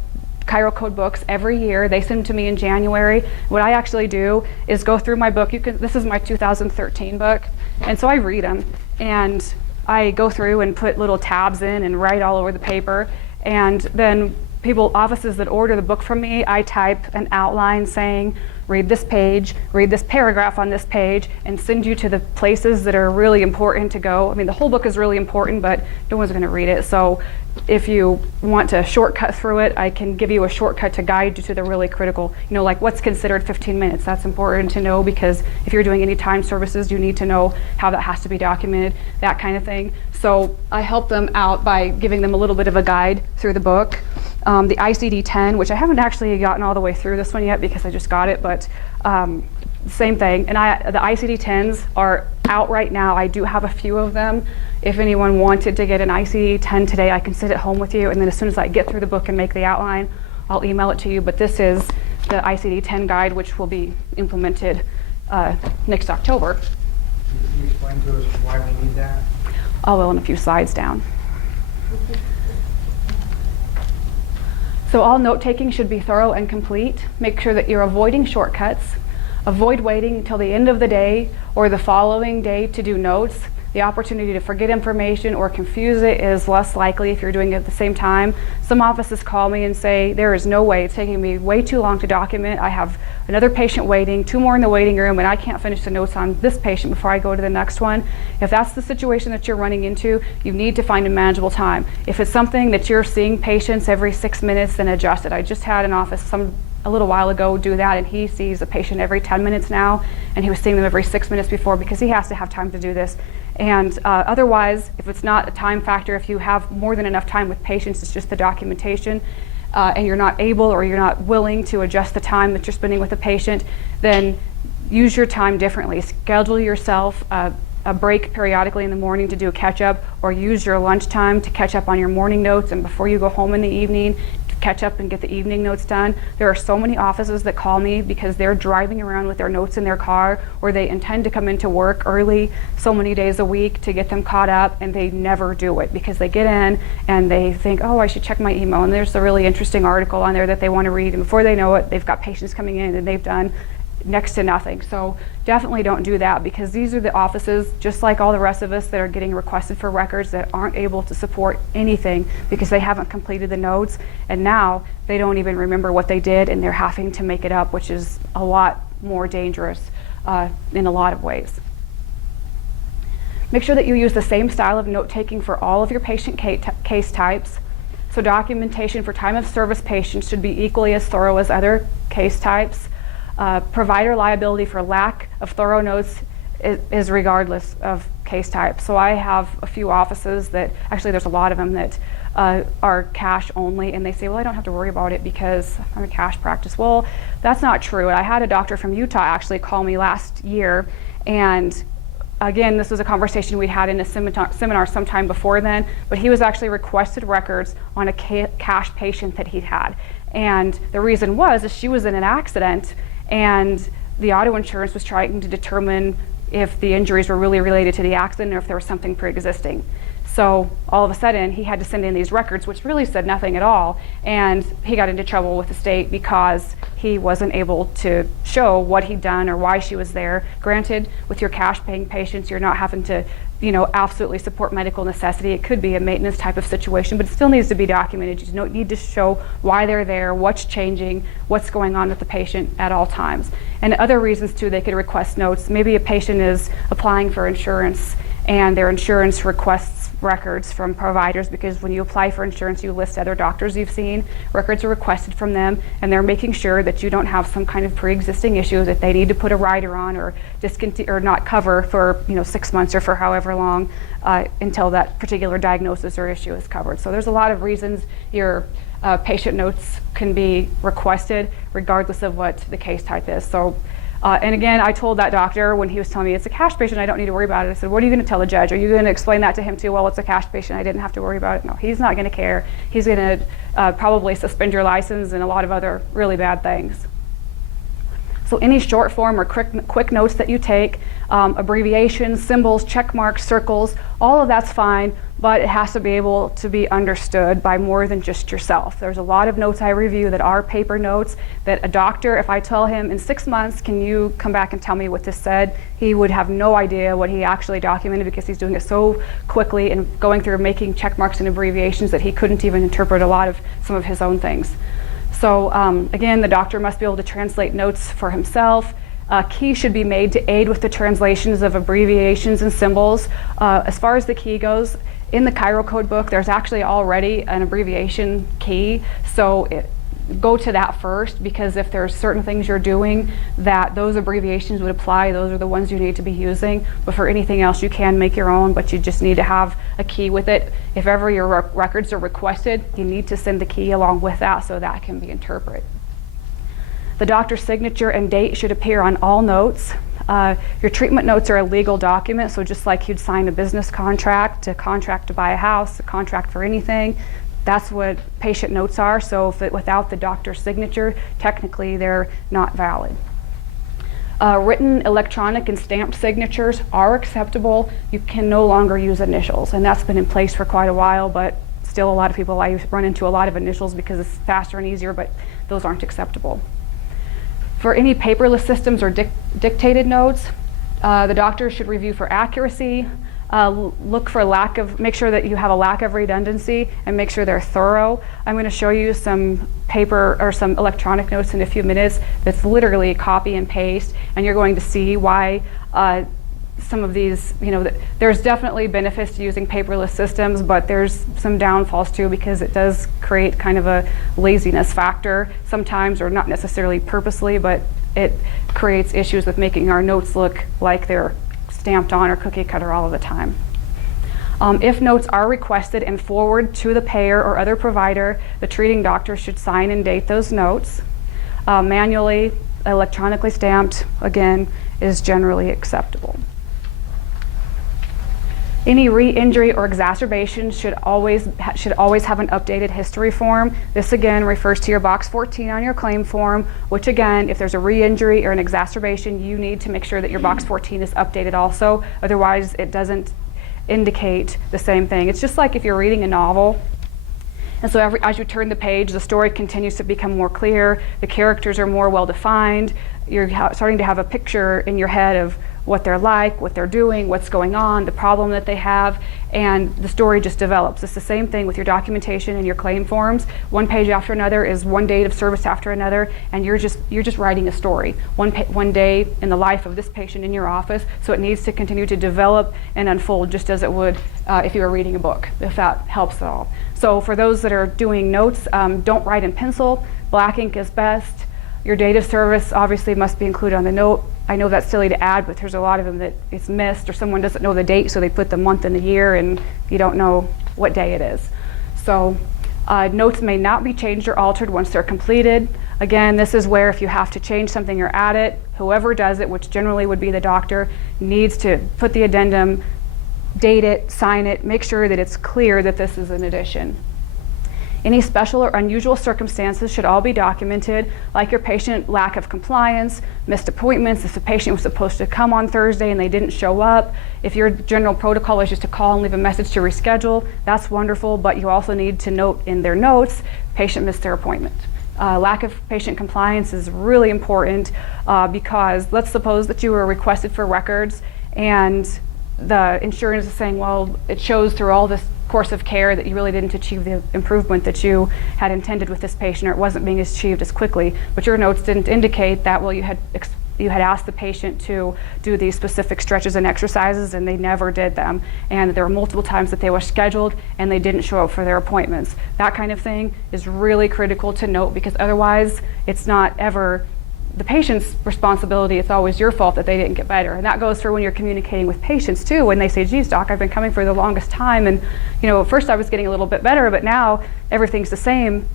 Chiro Code books every year. They send them to me in January. What I actually do is go through my book. This is my 2013 book, and so I read them, and I go through and put little tabs in and write all over the paper. And then offices that order the book from me, I type an outline saying, read this page, read this paragraph on this page, and send you to the places that are really important to go. I mean, the whole book is really important, but no one's going to read it. So if you want to shortcut through it, I can give you a shortcut to guide you to the really critical, like what's considered 15 minutes. That's important to know, because if you're doing any time services, you need to know how that has to be documented, that kind of thing. So I help them out by giving them a little bit of a guide through the book. The ICD-10, which I haven't actually gotten all the way through this one yet because I just got it, but same thing. And the ICD-10s are out right now. I do have a few of them. If anyone wanted to get an ICD-10 today, I can sit at home with you, and then as soon as I get through the book and make the outline, I'll email it to you. But this is the ICD-10 guide, which will be implemented next October. Can you explain to us why we need that? I'll will in a few slides down. So all note-taking should be thorough and complete. Make sure that you're avoiding shortcuts. Avoid waiting until the end of the day or the following day to do notes. The opportunity to forget information or confuse it is less likely if you're doing it at the same time. Some offices call me and say, there is no way, it's taking me way too long to document. I have another patient waiting, 2 more in the waiting room, and I can't finish the notes on this patient before I go to the next one. If that's the situation that you're running into, you need to find a manageable time. If it's something that you're seeing patients every 6 minutes, then adjust it. I just had an office a little while ago do that, and he sees a patient every 10 minutes now, and he was seeing them every 6 minutes before because he has to have time to do this. And otherwise, if it's not a time factor, if you have more than enough time with patients, it's just the documentation, and you're not able or you're not willing to adjust the time that you're spending with the patient, then use your time differently. Schedule yourself a break periodically in the morning to do a catch-up, or use your lunchtime to catch up on your morning notes, and before you go home in the evening, catch up and get the evening notes done. There are so many offices that call me because they're driving around with their notes in their car, or they intend to come into work early so many days a week to get them caught up, and they never do it because they get in and they think, oh, I should check my email, and there's a really interesting article on there that they want to read, and before they know it, they've got patients coming in and they've done next to nothing. So definitely don't do that, because these are the offices, just like all the rest of us, that are getting requested for records that aren't able to support anything because they haven't completed the notes, and now they don't even remember what they did and they're having to make it up, which is a lot more dangerous in a lot of ways. Make sure that you use the same style of note-taking for all of your patient case types. So documentation for time of service patients should be equally as thorough as other case types. Provider liability for lack of thorough notes is regardless of case type. So I have a few offices that, actually there's a lot of them that are cash only, and they say, well, I don't have to worry about it because I'm a cash practice. Well, that's not true. I had a doctor from Utah actually call me last year, and again, this was a conversation we had in a seminar sometime before then, but he was actually requested records on a cash patient that he'd had. And the reason was is she was in an accident, and the auto insurance was trying to determine if the injuries were really related to the accident or if there was something pre-existing. So all of a sudden, he had to send in these records, which really said nothing at all, and he got into trouble with the state because he wasn't able to show what he'd done or why she was there. Granted, with your cash-paying patients, you're not having to, absolutely support medical necessity. It could be a maintenance type of situation, but it still needs to be documented. You need to show why they're there, what's changing, what's going on with the patient at all times. And other reasons too, they could request notes. Maybe a patient is applying for insurance and their insurance requests records from providers, because when you apply for insurance, you list other doctors you've seen. Records are requested from them, and they're making sure that you don't have some kind of pre-existing issue that they need to put a rider on or discontinue or not cover for 6 months or for however long until that particular diagnosis or issue is covered. So there's a lot of reasons your patient notes can be requested regardless of what the case type is. So. And again, I told that doctor when he was telling me it's a cash patient, I don't need to worry about it. I said, what are you going to tell the judge? Are you going to explain that to him too? Well, it's a cash patient, I didn't have to worry about it. No, he's not going to care. He's going to probably suspend your license and a lot of other really bad things. So any short form or quick notes that you take, abbreviations, symbols, check marks, circles, all of that's fine, but it has to be able to be understood by more than just yourself. There's a lot of notes I review that are paper notes that a doctor, if I tell him in 6 months, can you come back and tell me what this said, he would have no idea what he actually documented because he's doing it so quickly and going through making check marks and abbreviations that he couldn't even interpret some of his own things. So again, the doctor must be able to translate notes for himself. Key should be made to aid with the translations of abbreviations and symbols. As far as the key goes, in the Chiro Code book, there's actually already an abbreviation key. So go to that first, because if there's certain things you're doing that those abbreviations would apply, those are the ones you need to be using. But for anything else, you can make your own, but you just need to have a key with it. If ever your records are requested, you need to send the key along with that so that can be interpreted. The doctor's signature and date should appear on all notes. Your treatment notes are a legal document, so just like you'd sign a business contract to buy a house, a contract for anything, that's what patient notes are. So without the doctor's signature, technically they're not valid. Written, electronic, and stamped signatures are acceptable. You can no longer use initials, and that's been in place for quite a while, but still a lot of people, I run into a lot of initials because it's faster and easier, but those aren't acceptable. For any paperless systems or dictated notes, the doctor should review for accuracy, look for make sure that you have a lack of redundancy, and make sure they're thorough. I'm going to show you some paper or some electronic notes in a few minutes that's literally copy and paste, and you're going to see why some of these, there's definitely benefits to using paperless systems, but there's some downfalls too, because it does create kind of a laziness factor sometimes, or not necessarily purposely, but it creates issues with making our notes look like they're stamped on or cookie cutter all of the time. If notes are requested and forwarded to the payer or other provider, the treating doctor should sign and date those notes. Manually, electronically stamped, again, is generally acceptable. Any re-injury or exacerbation should always have an updated history form. This again refers to your box 14 on your claim form, which again, if there's a re-injury or an exacerbation, you need to make sure that your box 14 is updated also. Otherwise, it doesn't indicate the same thing. It's just like if you're reading a novel, and so as you turn the page, the story continues to become more clear, the characters are more well-defined, you're starting to have a picture in your head of what they're like, what they're doing, what's going on, the problem that they have, and the story just develops. It's the same thing with your documentation and your claim forms. One page after another is one date of service after another, and you're just writing a story. One day in the life of this patient in your office, so it needs to continue to develop and unfold just as it would if you were reading a book, if that helps at all. So for those that are doing notes, don't write in pencil. Black ink is best. Your date of service obviously must be included on the note. I know that's silly to add, but there's a lot of them that it's missed, or someone doesn't know the date, so they put the month and the year, and you don't know what day it is. So notes may not be changed or altered once they're completed. Again, this is where if you have to change something or add it, whoever does it, which generally would be the doctor, needs to put the addendum, date it, sign it, make sure that it's clear that this is an addition. Any special or unusual circumstances should all be documented, like your patient lack of compliance, missed appointments, if the patient was supposed to come on Thursday and they didn't show up. If your general protocol is just to call and leave a message to reschedule, that's wonderful, but you also need to note in their notes, patient missed their appointment. Lack of patient compliance is really important because let's suppose that you were requested for records and the insurance is saying, well, it shows through all this course of care that you really didn't achieve the improvement that you had intended with this patient, or it wasn't being achieved as quickly, but your notes didn't indicate that, well, you had asked the patient to do these specific stretches and exercises and they never did them, and there were multiple times that they were scheduled and they didn't show up for their appointments. That kind of thing is really critical to note, because otherwise it's not ever the patient's responsibility, it's always your fault that they didn't get better. And that goes for when you're communicating with patients too, when they say, geez, doc, I've been coming for the longest time, and at first I was getting a little bit better, but now everything's the same.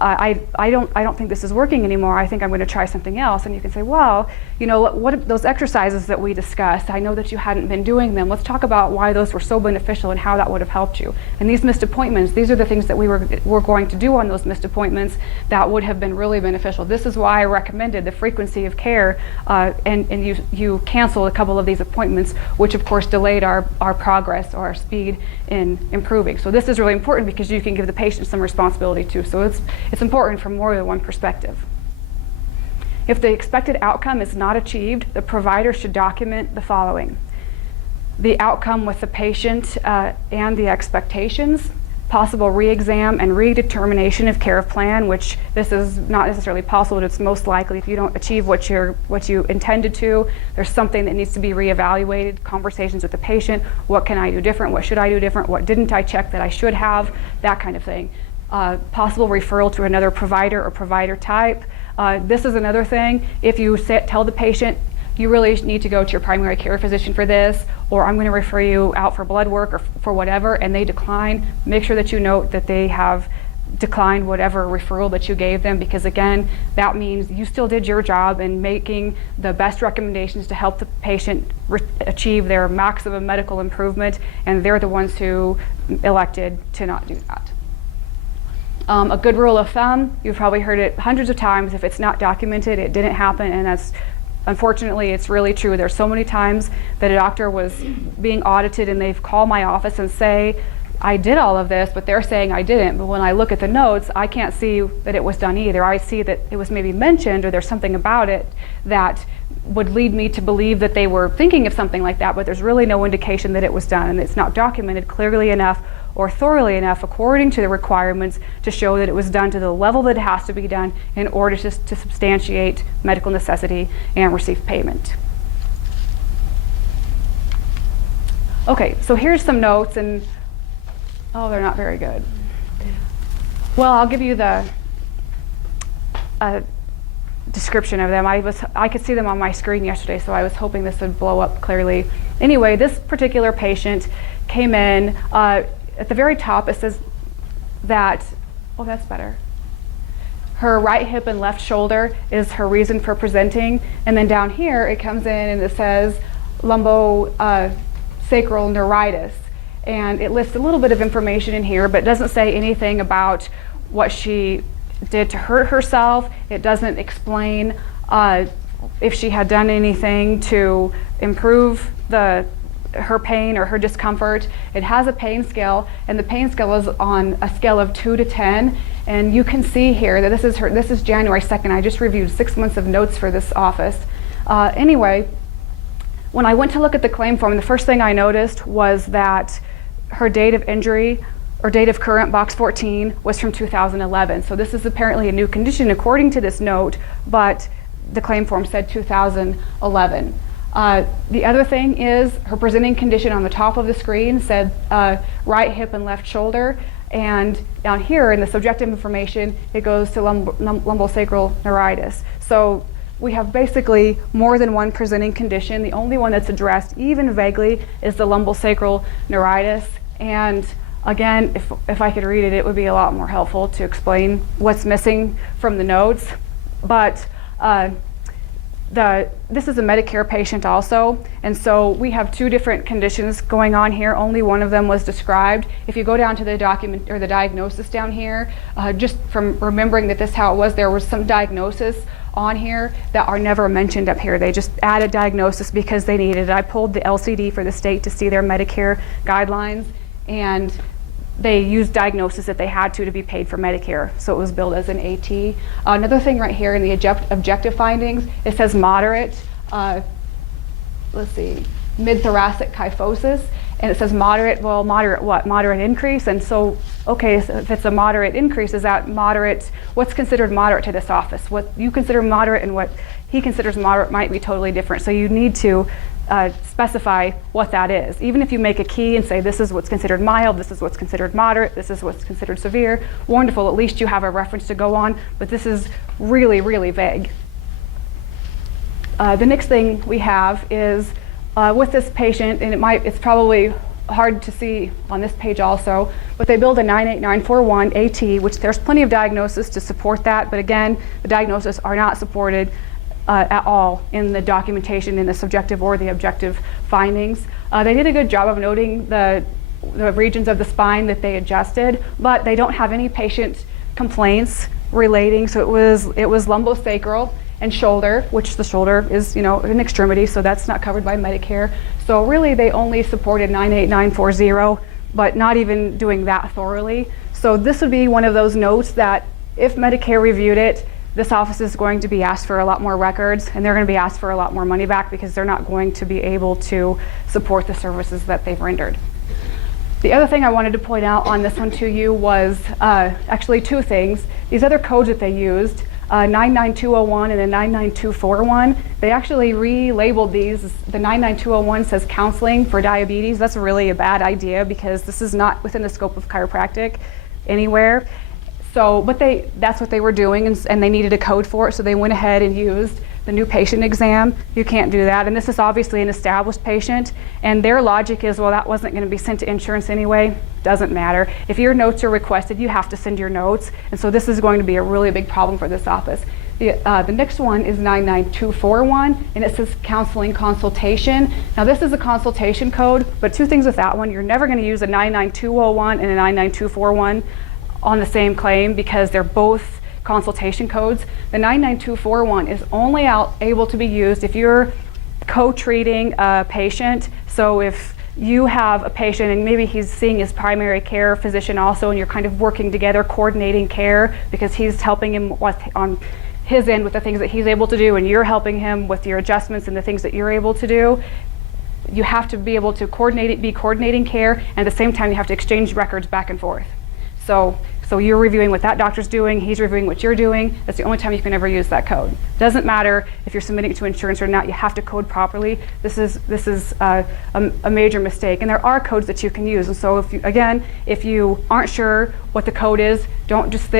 I don't think this is working anymore. I think I'm going to try something else. And you can say, well, what those exercises that we discussed, I know that you hadn't been doing them. Let's talk about why those were so beneficial and how that would have helped you. And these missed appointments, these are the things that we were going to do on those missed appointments that would have been really beneficial. This is why I recommended the frequency of care, and you canceled a couple of these appointments, which of course delayed our progress or our speed in improving. So this is really important because you can give the patient some responsibility too. So it's important from more than one perspective. If the expected outcome is not achieved, the provider should document the following: the outcome with the patient and the expectations, possible re-exam and redetermination of care of plan, which this is not necessarily possible, but it's most likely if you don't achieve what you intended to, there's something that needs to be reevaluated, conversations with the patient, what can I do different, what should I do different, what didn't I check that I should have, that kind of thing. Possible referral to another provider or provider type. This is another thing. If you tell the patient, you really need to go to your primary care physician for this, or I'm going to refer you out for blood work or for whatever, and they decline, make sure that you note that they have declined whatever referral that you gave them, because again, that means you still did your job in making the best recommendations to help the patient achieve their maximum medical improvement, and they're the ones who elected to not do that. A good rule of thumb, you've probably heard it hundreds of times, if it's not documented, it didn't happen, and that's, unfortunately, it's really true. There's so many times that a doctor was being audited and they've called my office and say, I did all of this, but they're saying I didn't. But when I look at the notes, I can't see that it was done either. I see that it was maybe mentioned or there's something about it that would lead me to believe that they were thinking of something like that, but there's really no indication that it was done, and it's not documented clearly enough or thoroughly enough according to the requirements to show that it was done to the level that it has to be done in order to substantiate medical necessity and receive payment. Okay, so here's some notes, and oh, they're not very good. Well, I'll give you the description of them. I could see them on my screen yesterday, so I was hoping this would blow up clearly. Anyway, this particular patient came in, at the very top it says that, oh, that's better. Her right hip and left shoulder is her reason for presenting, and then down here it comes in and it says lumbosacral neuritis, and it lists a little bit of information in here, but it doesn't say anything about what she did to hurt herself. It doesn't explain if she had done anything to improve her pain or her discomfort. It has a pain scale, and the pain scale is on a scale of 2 to 10, and you can see here that this is January 2nd. I just reviewed 6 months of notes for this office. Anyway, when I went to look at the claim form, the first thing I noticed was that her date of injury or date of current, box 14, was from 2011. So this is apparently a new condition according to this note, but the claim form said 2011. The other thing is her presenting condition on the top of the screen said right hip and left shoulder, and down here in the subjective information it goes to lumbosacral neuritis. So we have basically more than one presenting condition. The only one that's addressed even vaguely is the lumbosacral neuritis, and again, if I could read it, it would be a lot more helpful to explain what's missing from the notes. But this is a Medicare patient also, and so we have two different conditions going on here. Only one of them was described. If you go down to the document or the diagnosis down here, just from remembering that this is how it was, there was some diagnosis on here that are never mentioned up here. They just added diagnosis because they needed it. I pulled the LCD for the state to see their Medicare guidelines, and they used diagnosis if they had to be paid for Medicare, so it was billed as an AT. Another thing right here in the objective findings, it says moderate, let's see, mid-thoracic kyphosis, and it says moderate. Well, moderate what? Moderate increase. And so, okay, so if it's a moderate increase, is that moderate? What's considered moderate to this office? What you consider moderate and what he considers moderate might be totally different. So you need to specify what that is. Even if you make a key and say this is what's considered mild, this is what's considered moderate, this is what's considered severe, wonderful, at least you have a reference to go on, but this is really, really vague. The next thing we have is with this patient, and it's probably hard to see on this page also, but they billed a 98941 AT, which there's plenty of diagnosis to support that, but again, the diagnoses are not supported at all in the documentation in the subjective or the objective findings. They did a good job of noting the regions of the spine that they adjusted, but they don't have any patient complaints relating. So it was lumbosacral and shoulder, which the shoulder is, you know, an extremity, so that's not covered by Medicare. So really they only supported 98940, but not even doing that thoroughly. So this would be one of those notes that if Medicare reviewed it, this office is going to be asked for a lot more records, and they're going to be asked for a lot more money back because they're not going to be able to support the services that they've rendered. The other thing I wanted to point out on this one to you was actually two things. These other codes that they used, 99201 and the 99241, they actually relabeled these. The 99201 says counseling for diabetes. That's really a bad idea because this is not within the scope of chiropractic anywhere. So, but that's what they were doing, and they needed a code for it, so they went ahead and used the new patient exam. You can't do that, and this is obviously an established patient, and their logic is, well, that wasn't going to be sent to insurance anyway. Doesn't matter. If your notes are requested, you have to send your notes, and so this is going to be a really big problem for this office. The next one is 99241, and it says counseling consultation. Now this is a consultation code, but two things with that one. You're never going to use a 99201 and a 99241 on the same claim because they're both consultation codes. The 99241 is only able to be used if you're co-treating a patient. So if you have a patient and maybe he's seeing his primary care physician also, and you're kind of working together, coordinating care because he's helping him on his end with the things that he's able to do, and you're helping him with your adjustments and the things that you're able to do. You have to be able to be coordinating care, and at the same time you have to exchange records back and forth. So you're reviewing what that doctor's doing, he's reviewing what you're doing. That's the only time you can ever use that code. Doesn't matter if you're submitting it to insurance or not, you have to code properly. This is a major mistake, and there are codes that you can use. And so if you aren't sure what the code is, don't just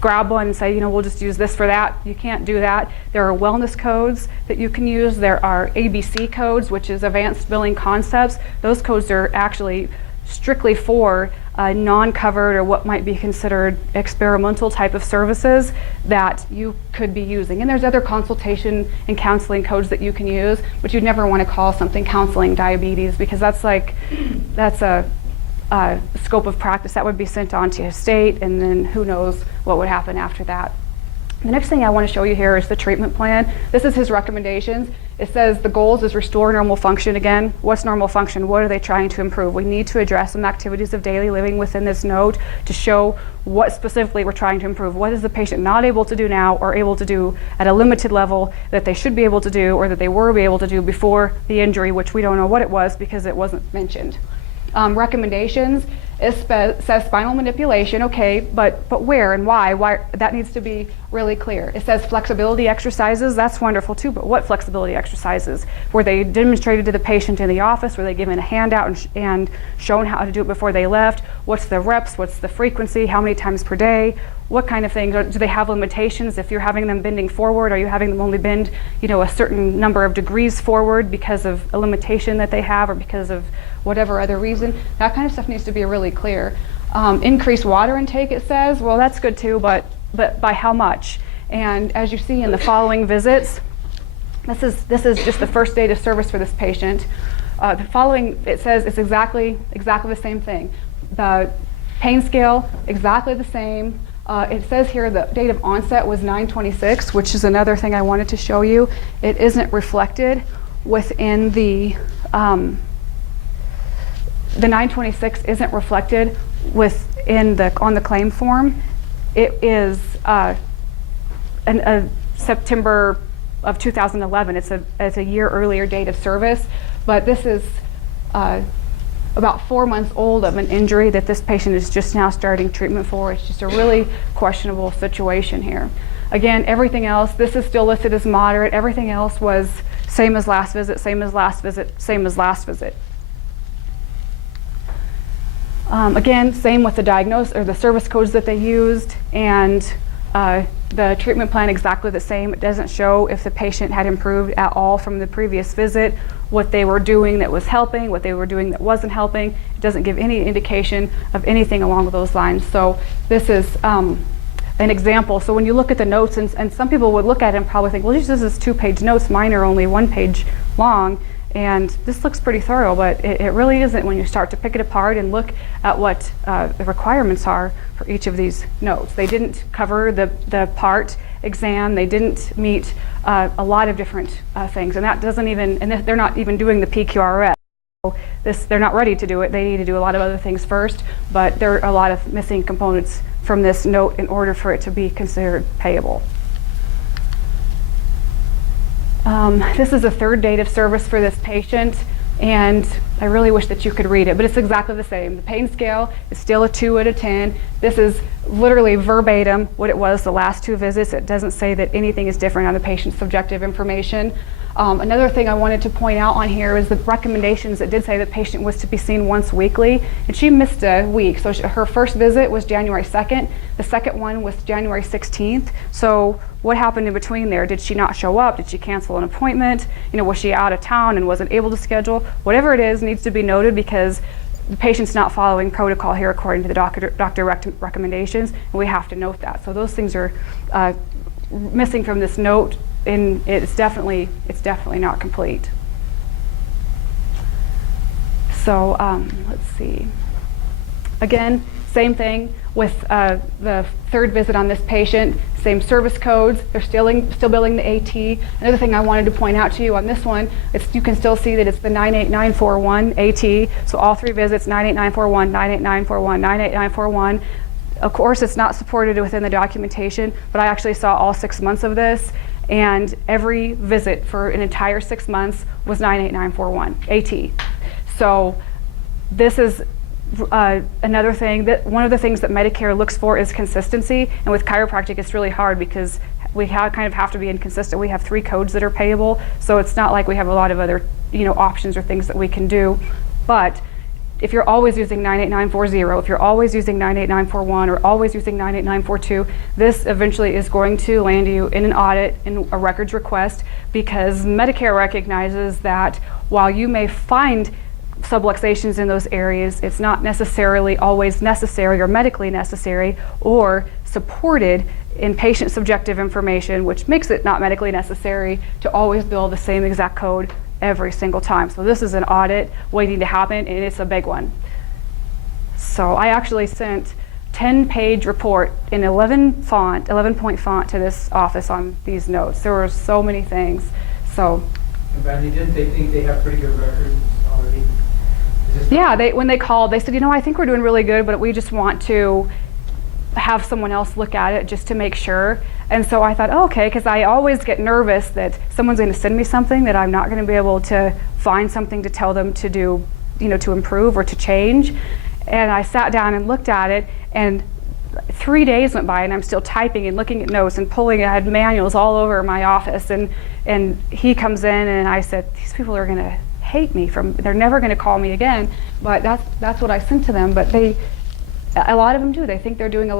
grab one and say, you know, we'll just use this for that. You can't do that. There are wellness codes that you can use. There are ABC codes, which is advanced billing concepts. Those codes are actually strictly for non-covered or what might be considered experimental type of services that you could be using. And there's other consultation and counseling codes that you can use, but you'd never want to call something counseling diabetes because that's a scope of practice that would be sent on to a state, and then who knows what would happen after that. The next thing I want to show you here is the treatment plan. This is his recommendations. It says the goals is restore normal function. Again, what's normal function? What are they trying to improve? We need to address some activities of daily living within this note to show what specifically we're trying to improve. What is the patient not able to do now or able to do at a limited level that they should be able to do or that they were able to do before the injury, which we don't know what it was because it wasn't mentioned. Recommendations, it says spinal manipulation, okay, but where and why? That needs to be really clear. It says flexibility exercises, that's wonderful too, but what flexibility exercises? Were they demonstrated to the patient in the office? Were they given a handout and shown how to do it before they left? What's the reps? What's the frequency? How many times per day? What kind of things? Do they have limitations? If you're having them bending forward, are you having them only bend, you know, a certain number of degrees forward because of a limitation that they have or because of whatever other reason? That kind of stuff needs to be really clear. Increased water intake, it says. Well, that's good too, but by how much? And as you see in the following visits, this is just the first date of service for this patient. The following, it says it's exactly the same thing. The pain scale, exactly the same. It says here the date of onset was 9/26, which is another thing I wanted to show you. It isn't reflected within the 9/26 isn't reflected on the claim form. It is a September of 2011. It's a year earlier date of service, but this is about 4 months old of an injury that this patient is just now starting treatment for. It's just a really questionable situation here. Again, everything else, this is still listed as moderate. Everything else was same as last visit, same as last visit, same as last visit. Again, same with the diagnosis or the service codes that they used, and the treatment plan exactly the same. It doesn't show if the patient had improved at all from the previous visit, what they were doing that was helping, what they were doing that wasn't helping. It doesn't give any indication of anything along those lines. So this is an example. So when you look at the notes, and some people would look at it and probably think, well, this is 2-page notes. Mine are only 1 page long. And this looks pretty thorough, but it really isn't when you start to pick it apart and look at what the requirements are for each of these notes. They didn't cover the part exam. They didn't meet a lot of different things, and that doesn't even, and they're not even doing the PQRS. So they're not ready to do it. They need to do a lot of other things first, but there are a lot of missing components from this note in order for it to be considered payable. This is the third date of service for this patient, and I really wish that you could read it, but it's exactly the same. The pain scale is still a 2 out of 10. This is literally verbatim what it was the last 2 visits. It doesn't say that anything is different on the patient's subjective information. Another thing I wanted to point out on here is the recommendations. It did say the patient was to be seen once weekly, and she missed a week. So her first visit was January 2nd. The second one was January 16th. So what happened in between there? Did she not show up? Did she cancel an appointment? Was she out of town and wasn't able to schedule? Whatever it is needs to be noted, because the patient's not following protocol here according to the doctor recommendations, and we have to note that. So those things are missing from this note, and it's definitely not complete. So let's see. Again, same thing with the third visit on this patient, same service codes. They're still billing the AT. Another thing I wanted to point out to you on this one, you can still see that it's the 98941 AT. So all 3 visits, 98941, 98941, 98941. Of course, it's not supported within the documentation, but I actually saw all 6 months of this, and every visit for an entire 6 months was 98941 AT. So this is another thing, that one of the things that Medicare looks for is consistency, and with chiropractic it's really hard because we kind of have to be inconsistent. We have 3 codes that are payable, so it's not like we have a lot of other options or things that we can do. But if you're always using 98940, if you're always using 98941, or always using 98942, this eventually is going to land you in an audit, in a records request, because Medicare recognizes that while you may find subluxations in those areas, it's not necessarily always necessary or medically necessary or supported in patient subjective information, which makes it not medically necessary to always bill the same exact code every single time. So this is an audit waiting to happen, and it's a big one. So I actually sent 10-page report in 11-point font to this office on these notes. There were so many things. So. And Brandy, didn't they think they have pretty good records already? Yeah, when they called, they said, I think we're doing really good, but we just want to have someone else look at it just to make sure. And so I thought, oh, okay, because I always get nervous that someone's going to send me something that I'm not going to be able to find something to tell them to do, to improve or to change. And I sat down and looked at it, and 3 days went by, and I'm still typing and looking at notes and pulling. I had manuals all over my office, and he comes in, and I said, these people are going to hate me. They're never going to call me again. But that's what I sent to them. But a lot of them do. They think they're doing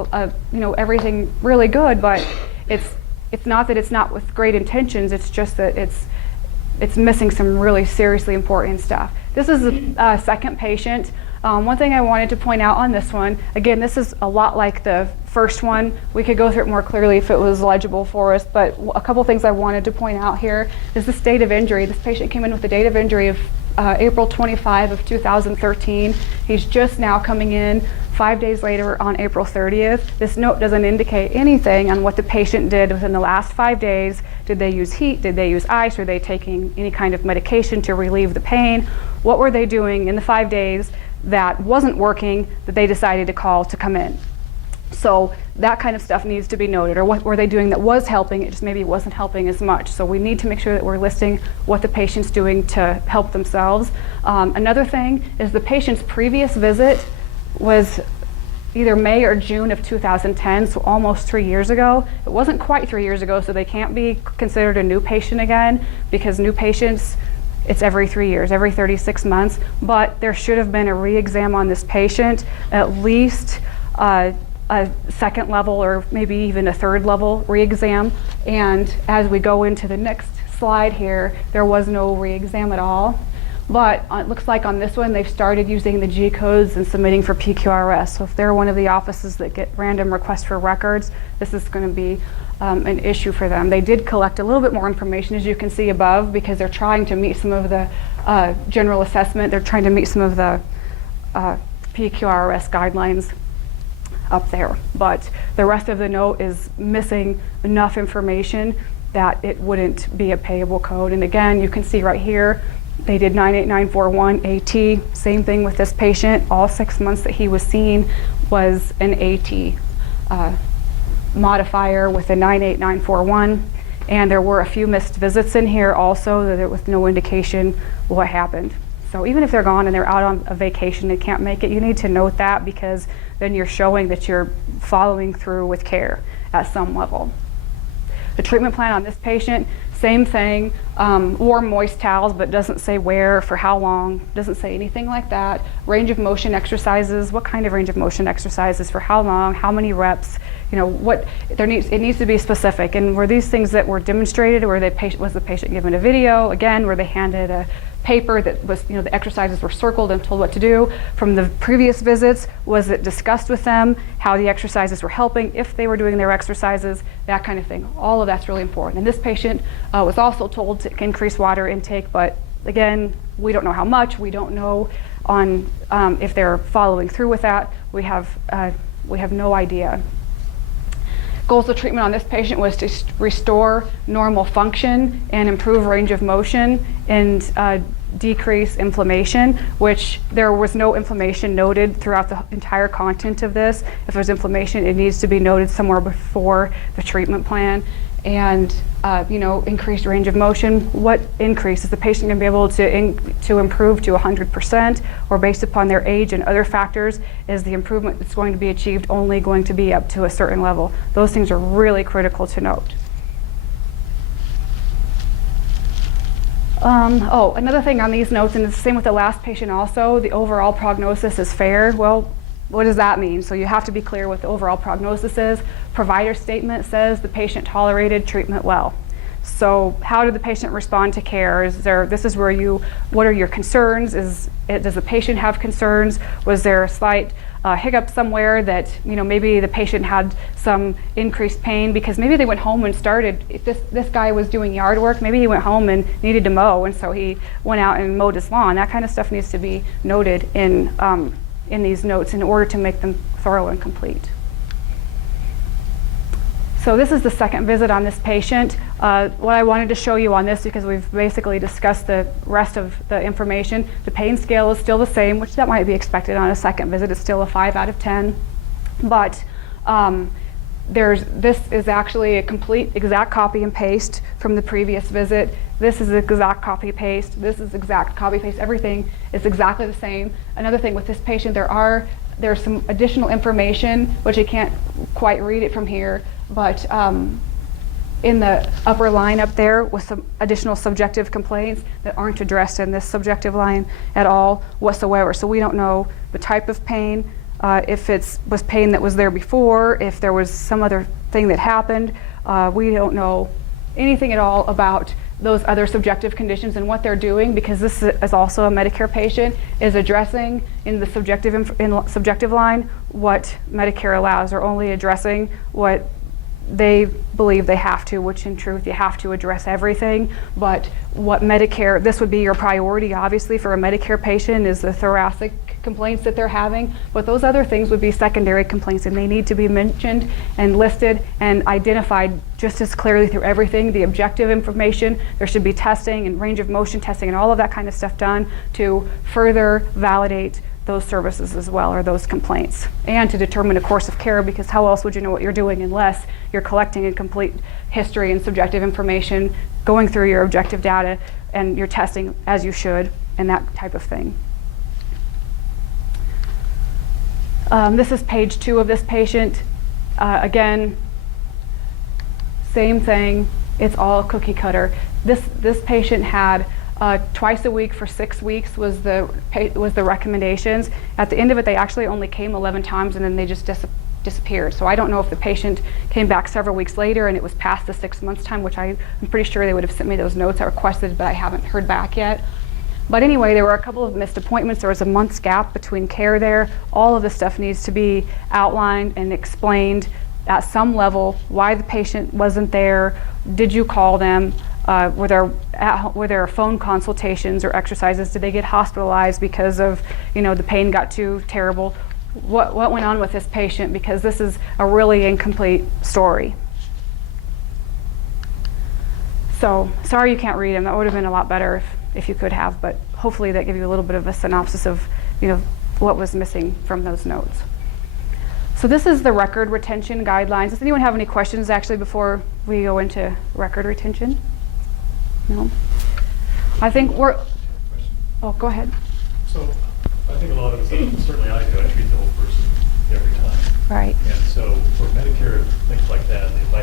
everything really good, but it's not that it's not with great intentions. It's just that it's missing some really seriously important stuff. This is a second patient. One thing I wanted to point out on this one, again, this is a lot like the first one. We could go through it more clearly if it was legible for us, but a couple things I wanted to point out here is this date of injury. This patient came in with a date of injury of April 25 of 2013. He's just now coming in 5 days later on April 30th. This note doesn't indicate anything on what the patient did within the last 5 days. Did they use heat? Did they use ice? Were they taking any kind of medication to relieve the pain? What were they doing in the 5 days that wasn't working that they decided to call to come in? So that kind of stuff needs to be noted. Or what were they doing that was helping, it just maybe wasn't helping as much. So we need to make sure that we're listing what the patient's doing to help themselves. Another thing is the patient's previous visit was either May or June of 2010, so almost 3 years ago. It wasn't quite 3 years ago, so they can't be considered a new patient again, because new patients, it's every 3 years, every 36 months, but there should have been a re-exam on this patient, at least a second level or maybe even a third level re-exam. And as we go into the next slide here, there was no re-exam at all. But it looks like on this one, they've started using the G codes and submitting for PQRS. So if they're one of the offices that get random requests for records, this is going to be an issue for them. They did collect a little bit more information, as you can see above, because they're trying to meet some of the general assessment. They're trying to meet some of the PQRS guidelines up there. But the rest of the note is missing enough information that it wouldn't be a payable code. And again, you can see right here, they did 98941 AT. Same thing with this patient. All 6 months that he was seen was an AT modifier with a 98941. And there were a few missed visits in here also, that there was no indication what happened. So even if they're gone and they're out on a vacation and can't make it, you need to note that, because then you're showing that you're following through with care at some level. The treatment plan on this patient, same thing, warm moist towels, but doesn't say where, for how long, doesn't say anything like that. Range of motion exercises, what kind of range of motion exercises, for how long, how many reps, you know, it needs to be specific. And were these things that were demonstrated, or was the patient given a video? Again, were they handed a paper that was, you know, the exercises were circled and told what to do? From the previous visits, was it discussed with them how the exercises were helping, if they were doing their exercises, that kind of thing. All of that's really important. And this patient was also told to increase water intake, but again, we don't know how much. We don't know on if they're following through with that. We have no idea. Goals of treatment on this patient was to restore normal function and improve range of motion and decrease inflammation, which there was no inflammation noted throughout the entire content of this. If there's inflammation, it needs to be noted somewhere before the treatment plan. And you know, increased range of motion. What increase? Is the patient going to be able to improve to 100%, or based upon their age and other factors, is the improvement that's going to be achieved only going to be up to a certain level? Those things are really critical to note. Another thing on these notes, and it's the same with the last patient also, the overall prognosis is fair. Well, what does that mean? So you have to be clear what the overall prognosis is. Provider statement says the patient tolerated treatment well. So how did the patient respond to care? What are your concerns? Does the patient have concerns? Was there a slight hiccup somewhere that, you know, maybe the patient had some increased pain because maybe they went home and started, if this guy was doing yard work, maybe he went home and needed to mow, and so he went out and mowed his lawn. That kind of stuff needs to be noted in these notes in order to make them thorough and complete. So this is the second visit on this patient. What I wanted to show you on this, because we've basically discussed the rest of the information, the pain scale is still the same, which that might be expected on a second visit. It's still a 5 out of 10. But this is actually a complete exact copy and paste from the previous visit. This is exact copy paste. This is exact copy paste. Everything is exactly the same. Another thing with this patient, there's some additional information, which I can't quite read it from here, but in the upper line up there with some additional subjective complaints that aren't addressed in this subjective line at all whatsoever. So we don't know the type of pain, if it was pain that was there before, if there was some other thing that happened. We don't know anything at all about those other subjective conditions, and what they're doing, because this is also a Medicare patient, is addressing in the subjective line what Medicare allows. They're only addressing what they believe they have to, which in truth you have to address everything. But what Medicare, this would be your priority obviously for a Medicare patient, is the thoracic complaints that they're having, but those other things would be secondary complaints, and they need to be mentioned and listed and identified just as clearly through everything. The objective information, there should be testing and range of motion testing and all of that kind of stuff done to further validate those services as well, or those complaints, and to determine a course of care, because how else would you know what you're doing unless you're collecting a complete history and subjective information, going through your objective data, and you're testing as you should, and that type of thing. This is page 2 of this patient. Again, same thing, it's all cookie cutter. This patient had twice a week for 6 weeks was the recommendations. At the end of it, they actually only came 11 times, and then they just disappeared. So I don't know if the patient came back several weeks later and it was past the 6 months time, which I'm pretty sure they would have sent me those notes I requested, but I haven't heard back yet. But anyway, there were a couple of missed appointments. There was a month's gap between care there. All of this stuff needs to be outlined and explained at some level. Why the patient wasn't there? Did you call them? Were there phone consultations or exercises? Did they get hospitalized because of, the pain got too terrible? What went on with this patient? Because this is a really incomplete story. So sorry you can't read them. That would have been a lot better if you could have, but hopefully that gave you a little bit of a synopsis of, what was missing from those notes. So this is the record retention guidelines. Does anyone have any questions actually before we go into record retention? No? I think we're, oh, go ahead. So I think a lot of us, certainly I do, I treat the whole person every time. Right. And so for Medicare, things like that, if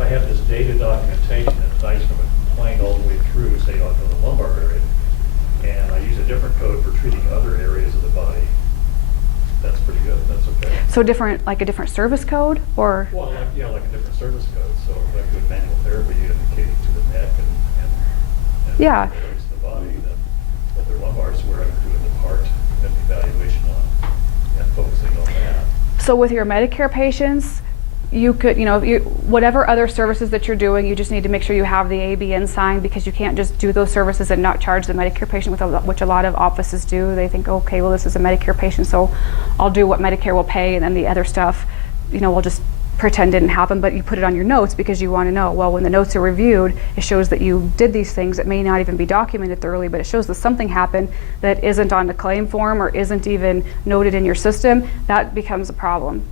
I have this data documentation that ties from a complaint all the way through, say on the lumbar area, and I use a different code for treating other areas of the body, that's pretty good. That's okay. So like a different service code, or? Well, like a different service code. So like with manual therapy, indicating to the neck and yeah. other areas of the body, then what their lumbar is where I'm doing the part and the evaluation on and focusing on that. So with your Medicare patients, you could, whatever other services that you're doing, you just need to make sure you have the ABN signed, because you can't just do those services and not charge the Medicare patient, which a lot of offices do. They think, okay, well, this is a Medicare patient, so I'll do what Medicare will pay, and then the other stuff, we'll just pretend didn't happen. But you put it on your notes because you want to know, well, when the notes are reviewed, it shows that you did these things that may not even be documented thoroughly, but it shows that something happened that isn't on the claim form or isn't even noted in your system. That becomes a problem.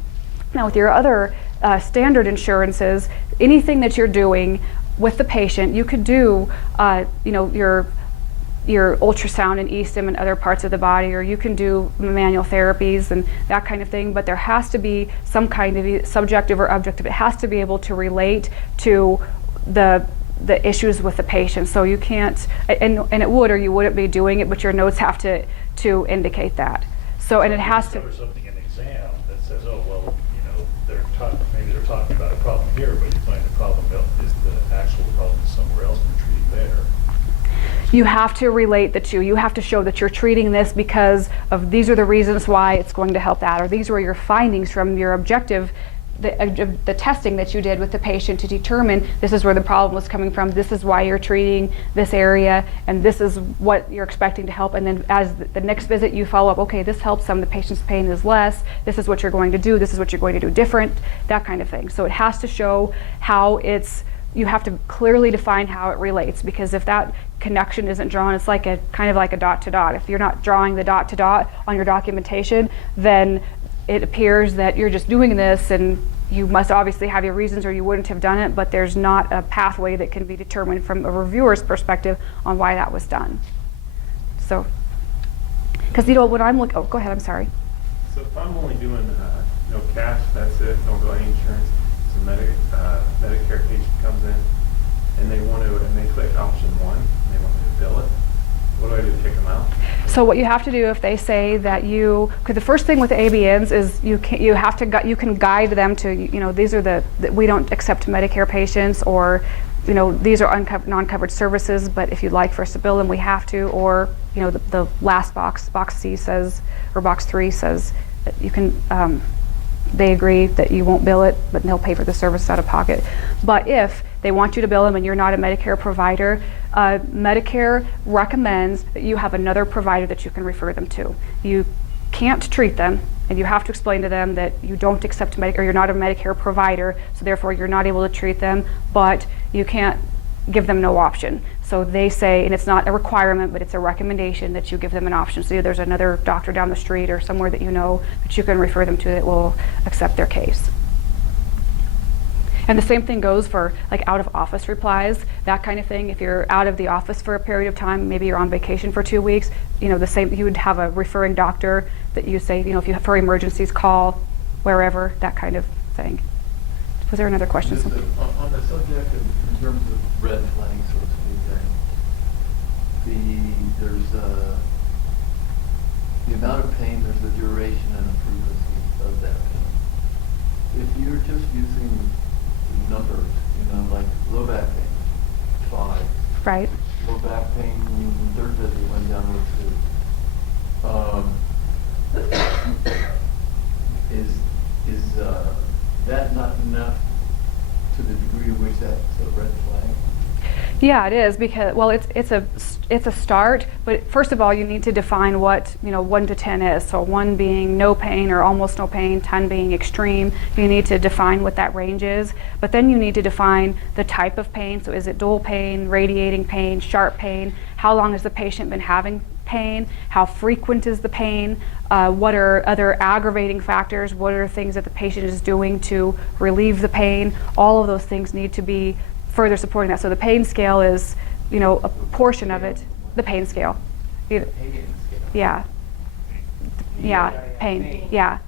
Now with your other standard insurances, anything that you're doing with the patient, you could do, your ultrasound and e-stim in other parts of the body, or you can do manual therapies and that kind of thing. But there has to be some kind of subjective or objective. It has to be able to relate to the issues with the patient. So you can't, and it would, or you wouldn't be doing it, but your notes have to indicate that. So, and it has to. There's something in the exam that says, oh well, maybe they're talking about a problem here, but you find the problem is the actual problem is somewhere else and you're treating there. You have to relate the two. You have to show that you're treating this because of these are the reasons why it's going to help that, or these were your findings from your objective, the testing that you did with the patient to determine this is where the problem was coming from, this is why you're treating this area, and this is what you're expecting to help. And then as the next visit you follow up, okay, this helps some, the patient's pain is less, this is what you're going to do, this is what you're going to do different, that kind of thing. So it has to show how you have to clearly define how it relates, because if that connection isn't drawn, it's like kind of like a dot to dot. If you're not drawing the dot to dot on your documentation, then it appears that you're just doing this, and you must obviously have your reasons or you wouldn't have done it, but there's not a pathway that can be determined from a reviewer's perspective on why that was done. So, because when I'm looking, oh, go ahead, I'm sorry. So if I'm only doing no cash, that's it, don't go any insurance, so Medicare patient comes in and they click option 1 and they want me to bill it, what do I do, kick them out? So what you have to do if they say that because the first thing with ABNs is you can guide them to, these are we don't accept Medicare patients, or you know, these are non-covered services, but if you'd like for us to bill them, we have to, or, you know, the last box C says, or box 3 says that you can, they agree that you won't bill it, but they'll pay for the service out of pocket. But if they want you to bill them and you're not a Medicare provider, Medicare recommends that you have another provider that you can refer them to. You can't treat them, and you have to explain to them that you don't accept Medicare, or you're not a Medicare provider, so therefore you're not able to treat them, but you can't give them no option. So they say, and it's not a requirement, but it's a recommendation that you give them an option. So there's another doctor down the street or somewhere that you know that you can refer them to that will accept their case. And the same thing goes for like out of office replies, that kind of thing. If you're out of the office for a period of time, maybe you're on vacation for 2 weeks, you know, the same, you would have a referring doctor that you say, you know, if you have for emergencies, call wherever, that kind of thing. Was there another question? Just on the subject of, in terms of red flags, so to speak, there's the amount of pain, there's the duration and the frequency of that pain. If you're just using numbers, you know, like low back pain, 5. Right. Low back pain, third visit went down with 2. Is that not enough to the degree to which that's a red flag? Yeah, it is, because, well, it's a start, but first of all, you need to define what, you know, 1 to 10 is. So 1 being no pain or almost no pain, 10 being extreme. You need to define what that range is, but then you need to define the type of pain. So is it dull pain, radiating pain, sharp pain? How long has the patient been having pain? How frequent is the pain? What are other aggravating factors? What are things that the patient is doing to relieve the pain? All of those things need to be further supporting that. So the pain scale is, you know, a portion of it. The pain scale. Yeah. Yeah. Pain. Yeah.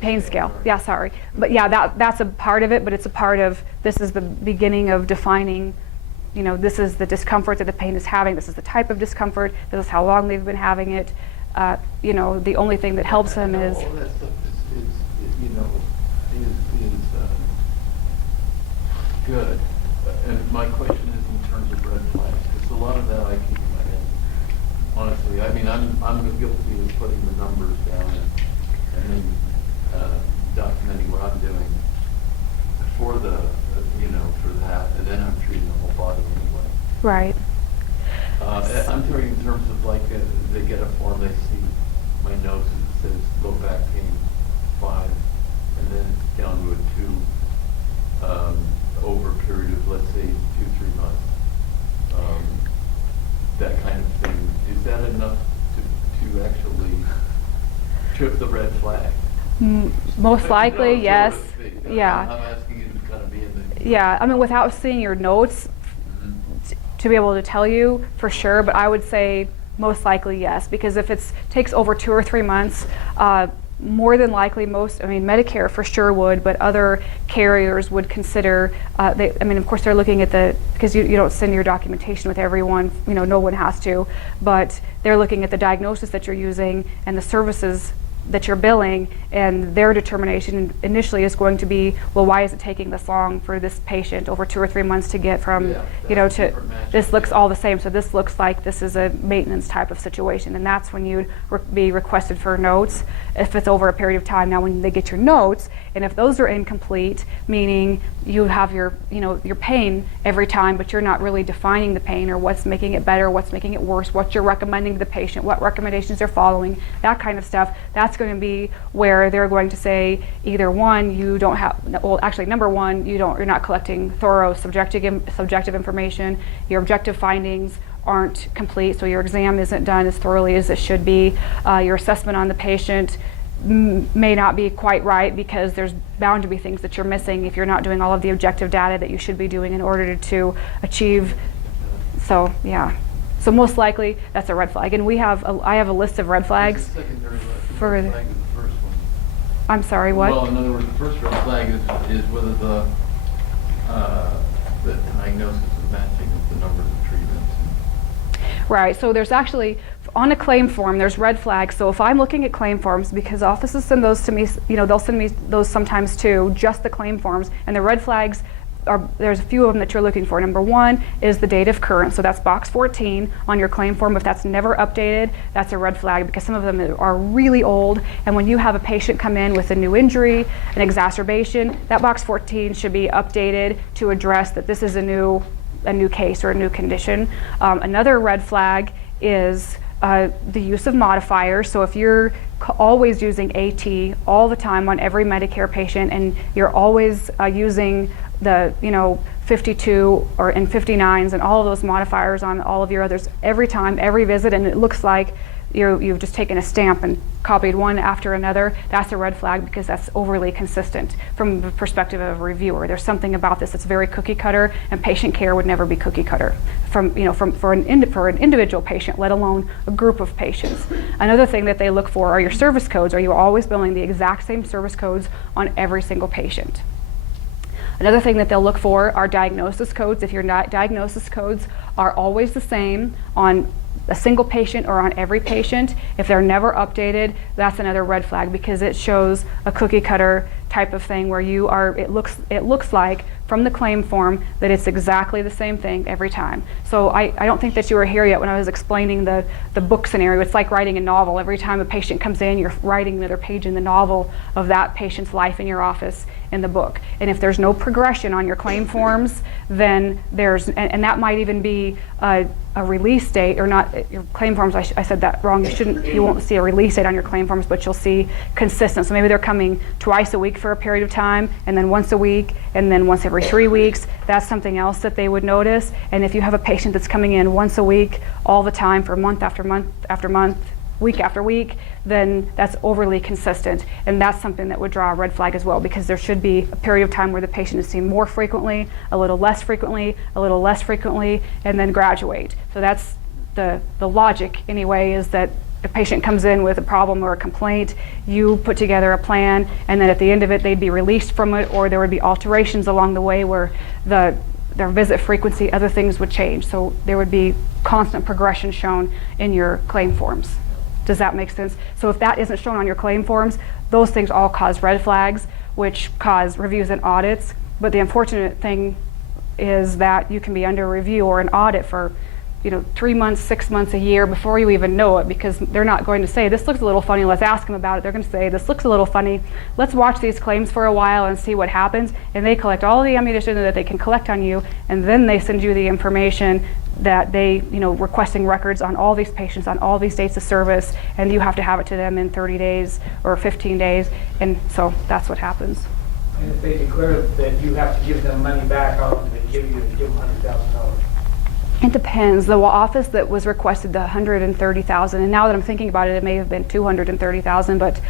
Pain scale. Yeah, sorry. But yeah, that's a part of it, but it's a part of, this is the beginning of defining, you know, this is the discomfort that the pain is having, this is the type of discomfort, this is how long they've been having it. You know, the only thing that helps them is... All that stuff is you know, is good. And my question is in terms of red flags, because a lot of that I keep in my head. Honestly, I mean, I'm guilty of putting the numbers down and then documenting what I'm doing for the, you know, for that, and then I'm treating the whole body anyway. Right. I'm talking in terms of like they get a form, they see my notes, it says low back pain 5, and then it's down to a 2 over a period of, let's say, 2-3 months. That kind of thing. Is that enough to actually trip the red flag? Most likely, No, yes. so to speak. Yeah. I'm asking you to kind of be in the... Yeah, I mean, without seeing your notes, to be able to tell you for sure, but I would say most likely yes, because if it takes over 2 or 3 months, more than likely Medicare for sure would, but other carriers would consider, I mean, of course they're looking at because you don't send your documentation with everyone, you know, no one has to, but they're looking at the diagnosis that you're using and the services that you're billing, and their determination initially is going to be, well, why is it taking this long for this patient over 2 or 3 months to get from, you know, to, this looks all the same, so this looks like this is a maintenance type of situation, and that's when you'd be requested for notes if it's over a period of time. Now when they get your notes, and if those are incomplete, meaning you have your, you know, your pain every time, but you're not really defining the pain or what's making it better, what's making it worse, what you're recommending to the patient, what recommendations they're following, that kind of stuff, that's going to be where they're going to say either 1, you don't have, well, actually number 1, you're not collecting thorough subjective information, your objective findings aren't complete, so your exam isn't done as thoroughly as it should be, your assessment on the patient may not be quite right because there's bound to be things that you're missing if you're not doing all of the objective data that you should be doing in order to achieve. So yeah, so most likely that's a red flag, and I have a list of red flags. The secondary for red flag is the first one. I'm sorry, what? Well, in other words, the first red flag is whether the diagnosis is matching with the numbers of treatments. Right, so there's actually, on a claim form, there's red flags. So if I'm looking at claim forms, because offices send those to me, you know, they'll send me those sometimes too, just the claim forms, and the red flags there's a few of them that you're looking for. Number one is the date of current, so that's box 14 on your claim form. If that's never updated, that's a red flag, because some of them are really old, and when you have a patient come in with a new injury, an exacerbation, that box 14 should be updated to address that this is a new case or a new condition. Another red flag is the use of modifiers. So if you're always using AT all the time on every Medicare patient, and you're always using the 52 or and 59s and all of those modifiers on all of your others every time, every visit, and it looks like you've just taken a stamp and copied one after another, that's a red flag, because that's overly consistent from the perspective of a reviewer. There's something about this that's very cookie cutter, and patient care would never be cookie cutter for an individual patient, let alone a group of patients. Another thing that they look for are your service codes. Are you always billing the exact same service codes on every single patient? Another thing that they'll look for are diagnosis codes. If your diagnosis codes are always the same on a single patient or on every patient, if they're never updated, that's another red flag, because it shows a cookie cutter type of thing where it looks like from the claim form that it's exactly the same thing every time. So I don't think that you were here yet when I was explaining the book scenario. It's like writing a novel. Every time a patient comes in, you're writing another page in the novel of that patient's life in your office in the book. And if there's no progression on your claim forms, then and that might even be a release date, or not your claim forms. I said that wrong. You won't see a release date on your claim forms, but you'll see consistent. So maybe they're coming twice a week for a period of time, and then once a week, and then once every 3 weeks. That's something else that they would notice. And if you have a patient that's coming in once a week all the time for month after month after month, week after week, then that's overly consistent, and that's something that would draw a red flag as well, because there should be a period of time where the patient is seen more frequently, a little less frequently, a little less frequently, and then graduate. So that's the logic anyway, is that the patient comes in with a problem or a complaint, you put together a plan, and then at the end of it they'd be released from it, or there would be alterations along the way where their visit frequency, other things would change. So there would be constant progression shown in your claim forms. Does that make sense? So if that isn't shown on your claim forms, those things all cause red flags, which cause reviews and audits. But the unfortunate thing is that you can be under review or an audit for 3 months, 6 months, a year before you even know it, because they're not going to say, this looks a little funny, let's ask them about it. They're going to say, this looks a little funny, let's watch these claims for a while and see what happens. And they collect all the ammunition that they can collect on you, and then they send you the information that they, requesting records on all these patients on all these dates of service, and you have to have it to them in 30 days or 15 days. And so that's what happens. And if they declare that you have to give them money back, how long do they give you to give them $100,000? It depends. The office that was requested the $130,000, and now that I'm thinking about it, it may have been $230,000, but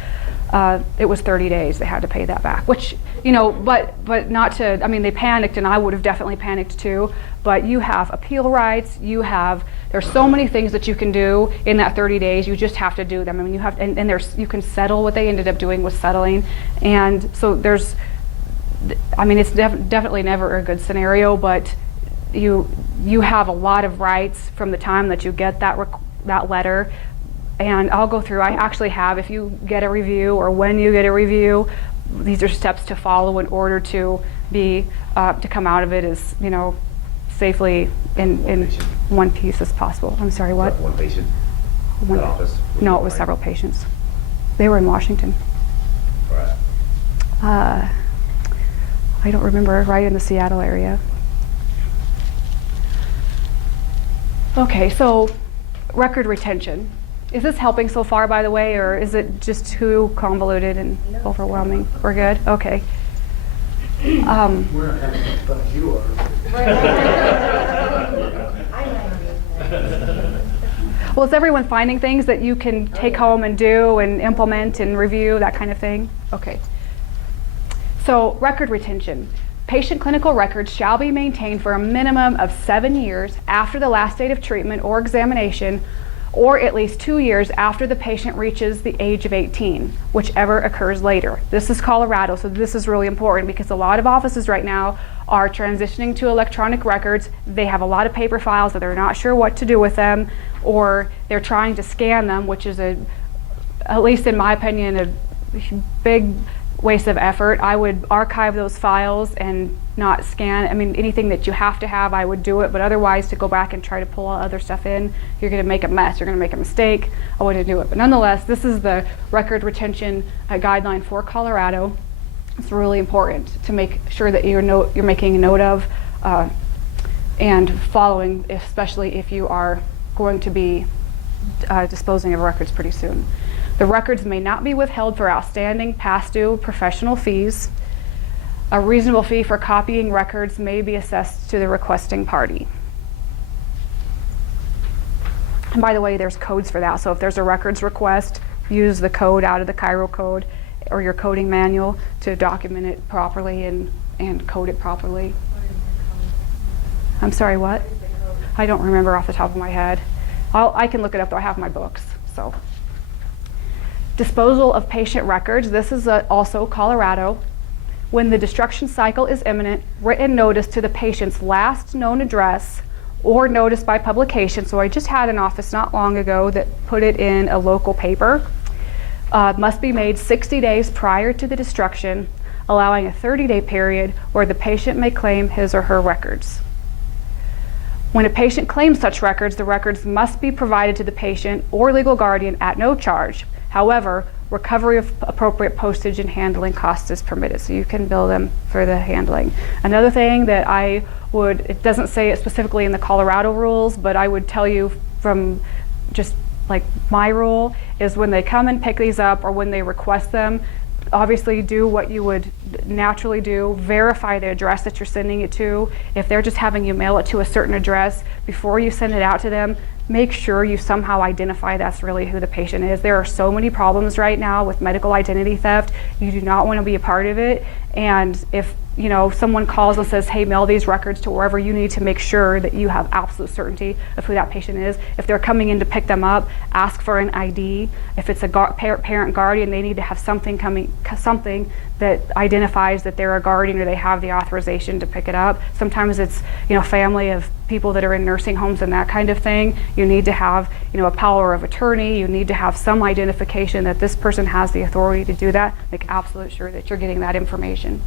it was 30 days they had to pay that back. Which, but not to. I mean, they panicked, and I would have definitely panicked too. But you have appeal rights. There's so many things that you can do in that 30 days. You just have to do them. I mean, you have, and you can settle. What they ended up doing was settling, and so it's definitely never a good scenario, but you have a lot of rights from the time that you get that letter. And I'll go through, I actually have, if you get a review or when you get a review, these are steps to follow in order to to come out of it as safely in one piece as possible. I'm sorry, what? One patient? One office? No, it was several patients. They were in Washington. Right. I don't remember, right in the Seattle area. Okay, so record retention. Is this helping so far, by the way, or is it just too convoluted and overwhelming? We're good? Okay. We're not having as fun as you are. Well, is everyone finding things that you can take home and do and implement and review, that kind of thing? Okay. So record retention. Patient clinical records shall be maintained for a minimum of 7 years after the last date of treatment or examination, or at least 2 years after the patient reaches the age of 18, whichever occurs later. This is Colorado, so this is really important because a lot of offices right now are transitioning to electronic records. They have a lot of paper files that they're not sure what to do with them, or they're trying to scan them, which is at least in my opinion, a big waste of effort. I would archive those files and not scan. I mean, anything that you have to have, I would do it, but otherwise to go back and try to pull other stuff in, you're going to make a mess. You're going to make a mistake. I wouldn't do it. But nonetheless, this is the record retention guideline for Colorado. It's really important to make sure that you're making a note of and following, especially if you are going to be disposing of records pretty soon. The records may not be withheld for outstanding past due professional fees. A reasonable fee for copying records may be assessed to the requesting party. And by the way, there's codes for that. So if there's a records request, use the code out of the Cairo code or your coding manual to document it properly and code it properly. I'm sorry, what? I don't remember off the top of my head. I can look it up, though. I have my books. So, disposal of patient records. This is also Colorado. When the destruction cycle is imminent, written notice to the patient's last known address or notice by publication. So I just had an office not long ago that put it in a local paper. Must be made 60 days prior to the destruction, allowing a 30-day period where the patient may claim his or her records. When a patient claims such records, the records must be provided to the patient or legal guardian at no charge. However, recovery of appropriate postage and handling costs is permitted, so you can bill them for the handling. Another thing that it doesn't say it specifically in the Colorado rules, but I would tell you from just like my rule, is when they come and pick these up or when they request them, obviously do what you would naturally do. Verify the address that you're sending it to. If they're just having you mail it to a certain address, before you send it out to them, make sure you somehow identify that's really who the patient is. There are so many problems right now with medical identity theft. You do not want to be a part of it. And if someone calls and says, hey, mail these records to wherever, you need to make sure that you have absolute certainty of who that patient is. If they're coming in to pick them up, ask for an ID. If it's a parent guardian, they need to have something that identifies that they're a guardian or they have the authorization to pick it up. Sometimes it's family of people that are in nursing homes and that kind of thing. You need to have a power of attorney. You need to have some identification that this person has the authority to do that. Make absolute sure that you're getting that information.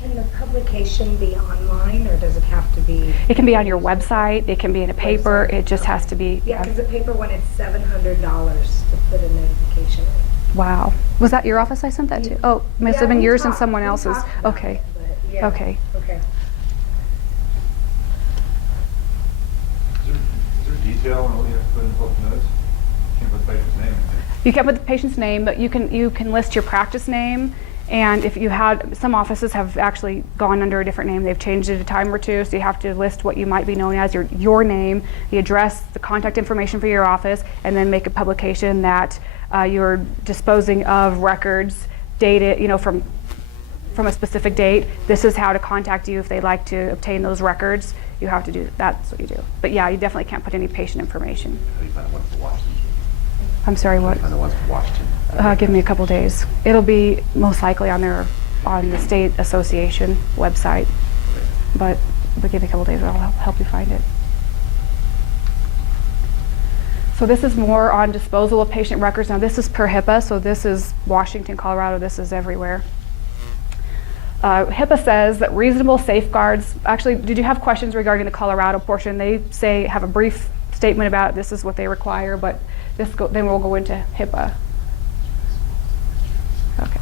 Can the publication be online, or does it have to be? It can be on your website. It can be in a paper. It just has to be. Yeah, because the paper one, it's $700 to put a notification in. Wow. Was that your office I sent that to? Oh, it must have been yours and someone else's. Okay. Okay. Okay. Is there detail on what you have to put in book notes? You can't put the patient's name in there. You can't put the patient's name, but you can list your practice name. And if you had, some offices have actually gone under a different name. They've changed it a time or two, so you have to list what you might be known as, your name, the address, the contact information for your office, and then make a publication that you're disposing of records dated, from a specific date. This is how to contact you if they'd like to obtain those records. You have to do, that's what you do. But yeah, you definitely can't put any patient information. How do you find the ones for Washington? I'm sorry, what? Find the ones for Washington. Give me a couple days. It'll be most likely on the state association website, but give me a couple days. I'll help you find it. So this is more on disposal of patient records. Now this is per HIPAA, so this is Washington, Colorado. This is everywhere. HIPAA says that reasonable safeguards. Actually, did you have questions regarding the Colorado portion? They have a brief statement about this is what they require, but then we'll go into HIPAA. Okay.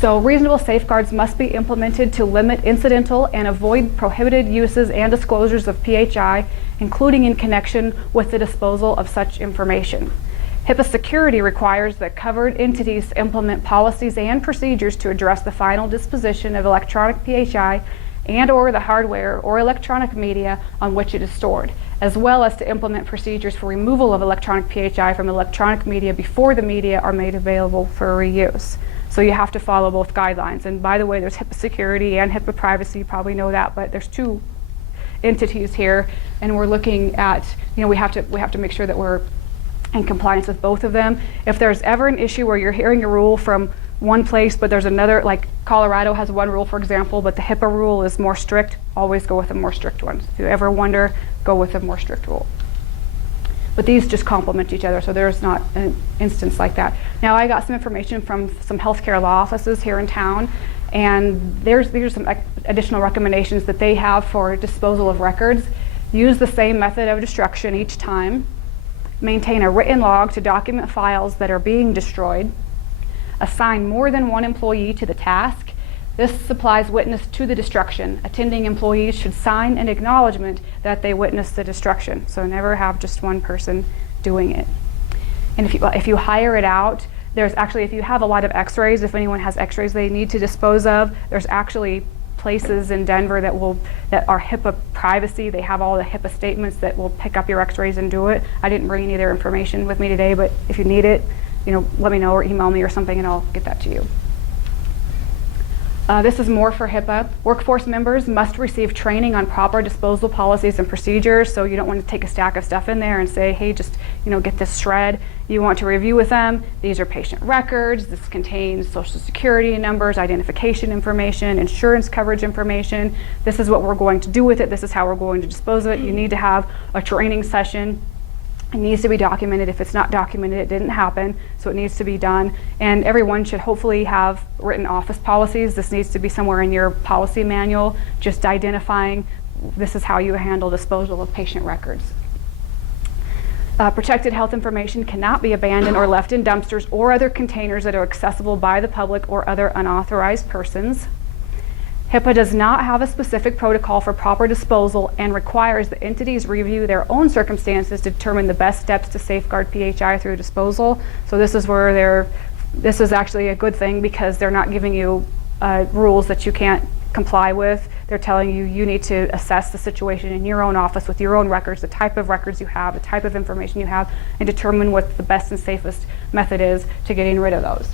So reasonable safeguards must be implemented to limit incidental and avoid prohibited uses and disclosures of PHI, including in connection with the disposal of such information. HIPAA security requires that covered entities implement policies and procedures to address the final disposition of electronic PHI and/or the hardware or electronic media on which it is stored, as well as to implement procedures for removal of electronic PHI from electronic media before the media are made available for reuse. So you have to follow both guidelines. And by the way, there's HIPAA security and HIPAA privacy. You probably know that, but there's two entities here, and we're looking at, we have to make sure that we're in compliance with both of them. If there's ever an issue where you're hearing a rule from one place, but there's another, like Colorado has one rule, for example, but the HIPAA rule is more strict, always go with a more strict one. If you ever wonder, go with a more strict rule. But these just complement each other, so there's not an instance like that. Now, I got some information from some healthcare law offices here in town, and there's some additional recommendations that they have for disposal of records. Use the same method of destruction each time. Maintain a written log to document files that are being destroyed. Assign more than one employee to the task. This supplies witness to the destruction. Attending employees should sign an acknowledgement that they witnessed the destruction. So never have just one person doing it. And if you hire it out, there's actually, if you have a lot of x-rays, if anyone has x-rays they need to dispose of, there's actually places in Denver that are HIPAA privacy. They have all the HIPAA statements that will pick up your x-rays and do it. I didn't bring any of their information with me today, but if you need it, let me know or email me or something and I'll get that to you. This is more for HIPAA. Workforce members must receive training on proper disposal policies and procedures, so you don't want to take a stack of stuff in there and say, hey, just get this shred. You want to review with them. These are patient records. This contains social security numbers, identification information, insurance coverage information. This is what we're going to do with it. This is how we're going to dispose of it. You need to have a training session. It needs to be documented. If it's not documented, it didn't happen, so it needs to be done. And everyone should hopefully have written office policies. This needs to be somewhere in your policy manual, just identifying this is how you handle disposal of patient records. Protected health information cannot be abandoned or left in dumpsters or other containers that are accessible by the public or other unauthorized persons. HIPAA does not have a specific protocol for proper disposal and requires the entities review their own circumstances to determine the best steps to safeguard PHI through disposal. So this is where this is actually a good thing because they're not giving you rules that you can't comply with. They're telling you you need to assess the situation in your own office with your own records, the type of records you have, the type of information you have, and determine what the best and safest method is to getting rid of those.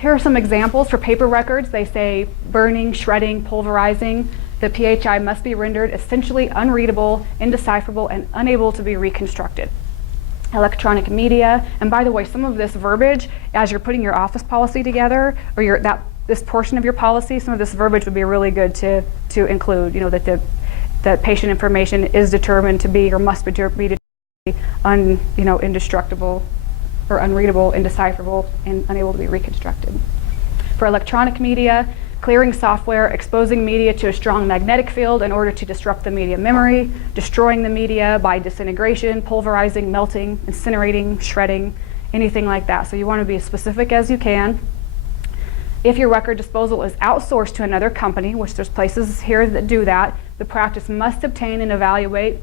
Here are some examples for paper records. They say burning, shredding, pulverizing. The PHI must be rendered essentially unreadable, indecipherable, and unable to be reconstructed. Electronic media, and by the way, some of this verbiage, as you're putting your office policy together, or this portion of your policy, some of this verbiage would be really good to include. That the patient information is determined to be or must be indestructible, or unreadable, indecipherable, and unable to be reconstructed. For electronic media, clearing software, exposing media to a strong magnetic field in order to disrupt the media memory, destroying the media by disintegration, pulverizing, melting, incinerating, shredding, anything like that. So you want to be as specific as you can. If your record disposal is outsourced to another company, which there's places here that do that, the practice must obtain and evaluate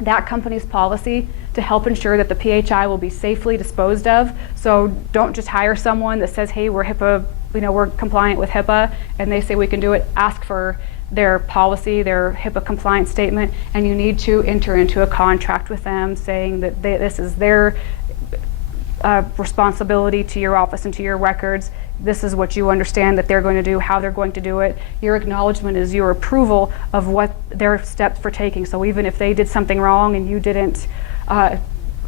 that company's policy to help ensure that the PHI will be safely disposed of. So don't just hire someone that says, hey, we're HIPAA, we're compliant with HIPAA, and they say we can do it. Ask for their policy, their HIPAA compliance statement, and you need to enter into a contract with them saying that this is their responsibility to your office and to your records. This is what you understand that they're going to do, how they're going to do it. Your acknowledgement is your approval of what their steps for taking. So even if they did something wrong and you didn't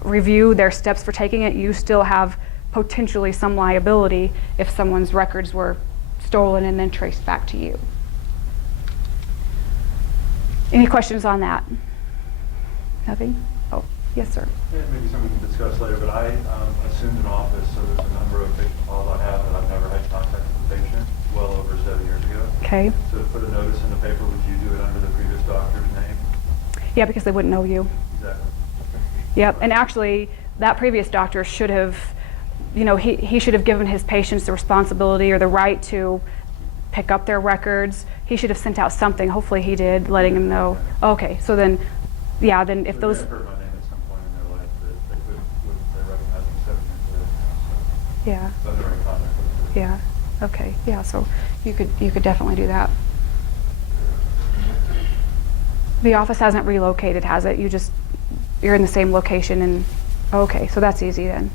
review their steps for taking it, you still have potentially some liability if someone's records were stolen and then traced back to you. Any questions on that? Nothing? Oh, yes, sir. Yeah, maybe something we can discuss later, but I assumed an office, so there's a number of patient files I have that I've never had contact with the patient, well over 7 years ago. Okay. So to put a notice in the paper, would you do it under the previous doctor's name? Yeah, because they wouldn't know you. Exactly. Yep, and actually, that previous doctor should have, he should have given his patients the responsibility or the right to pick up their records. He should have sent out something, hopefully he did, letting them know. Okay, so then, yeah, then if those... They heard my name at some point in their life that they couldn't recognize me 7 years later. So. Yeah. So they're in contact with them. Yeah, okay, yeah, so you could definitely do that. The office hasn't relocated, has it? You're in the same location and, okay, so that's easy then.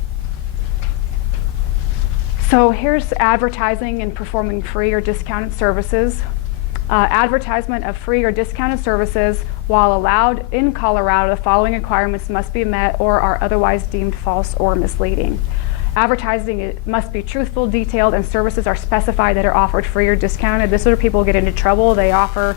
So here's advertising and performing free or discounted services. Advertisement of free or discounted services, while allowed in Colorado, the following requirements must be met or are otherwise deemed false or misleading. Advertising must be truthful, detailed, and services are specified that are offered free or discounted. This is where people get into trouble. They offer,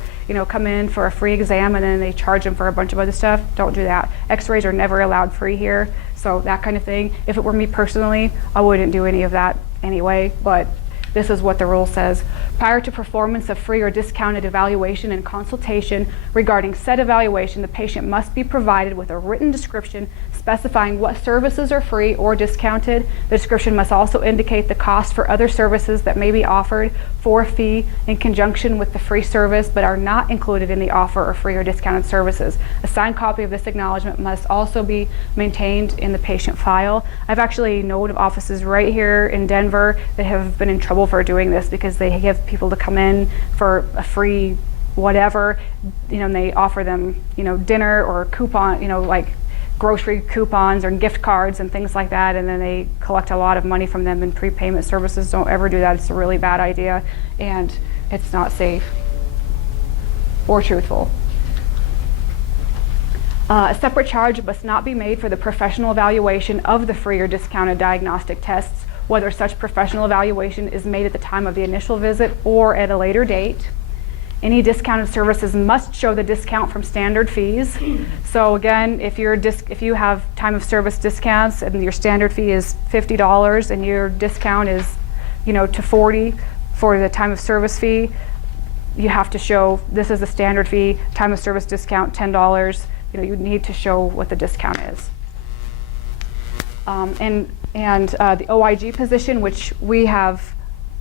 come in for a free exam and then they charge them for a bunch of other stuff. Don't do that. X-rays are never allowed free here, so that kind of thing. If it were me personally, I wouldn't do any of that anyway, but this is what the rule says. Prior to performance of free or discounted evaluation and consultation regarding said evaluation, the patient must be provided with a written description specifying what services are free or discounted. The description must also indicate the cost for other services that may be offered for a fee in conjunction with the free service but are not included in the offer of free or discounted services. A signed copy of this acknowledgement must also be maintained in the patient file. I've actually known of offices right here in Denver that have been in trouble for doing this because they give people to come in for a free whatever, and they offer them, dinner or coupon, like grocery coupons or gift cards and things like that, and then they collect a lot of money from them in prepayment services. Don't ever do that. It's a really bad idea, and it's not safe or truthful. A separate charge must not be made for the professional evaluation of the free or discounted diagnostic tests, whether such professional evaluation is made at the time of the initial visit or at a later date. Any discounted services must show the discount from standard fees. So again, if you have time of service discounts and your standard fee is $50 and your discount is, to $40 for the time of service fee, you have to show this is the standard fee, time of service discount $10. You need to show what the discount is. And the OIG position, which we have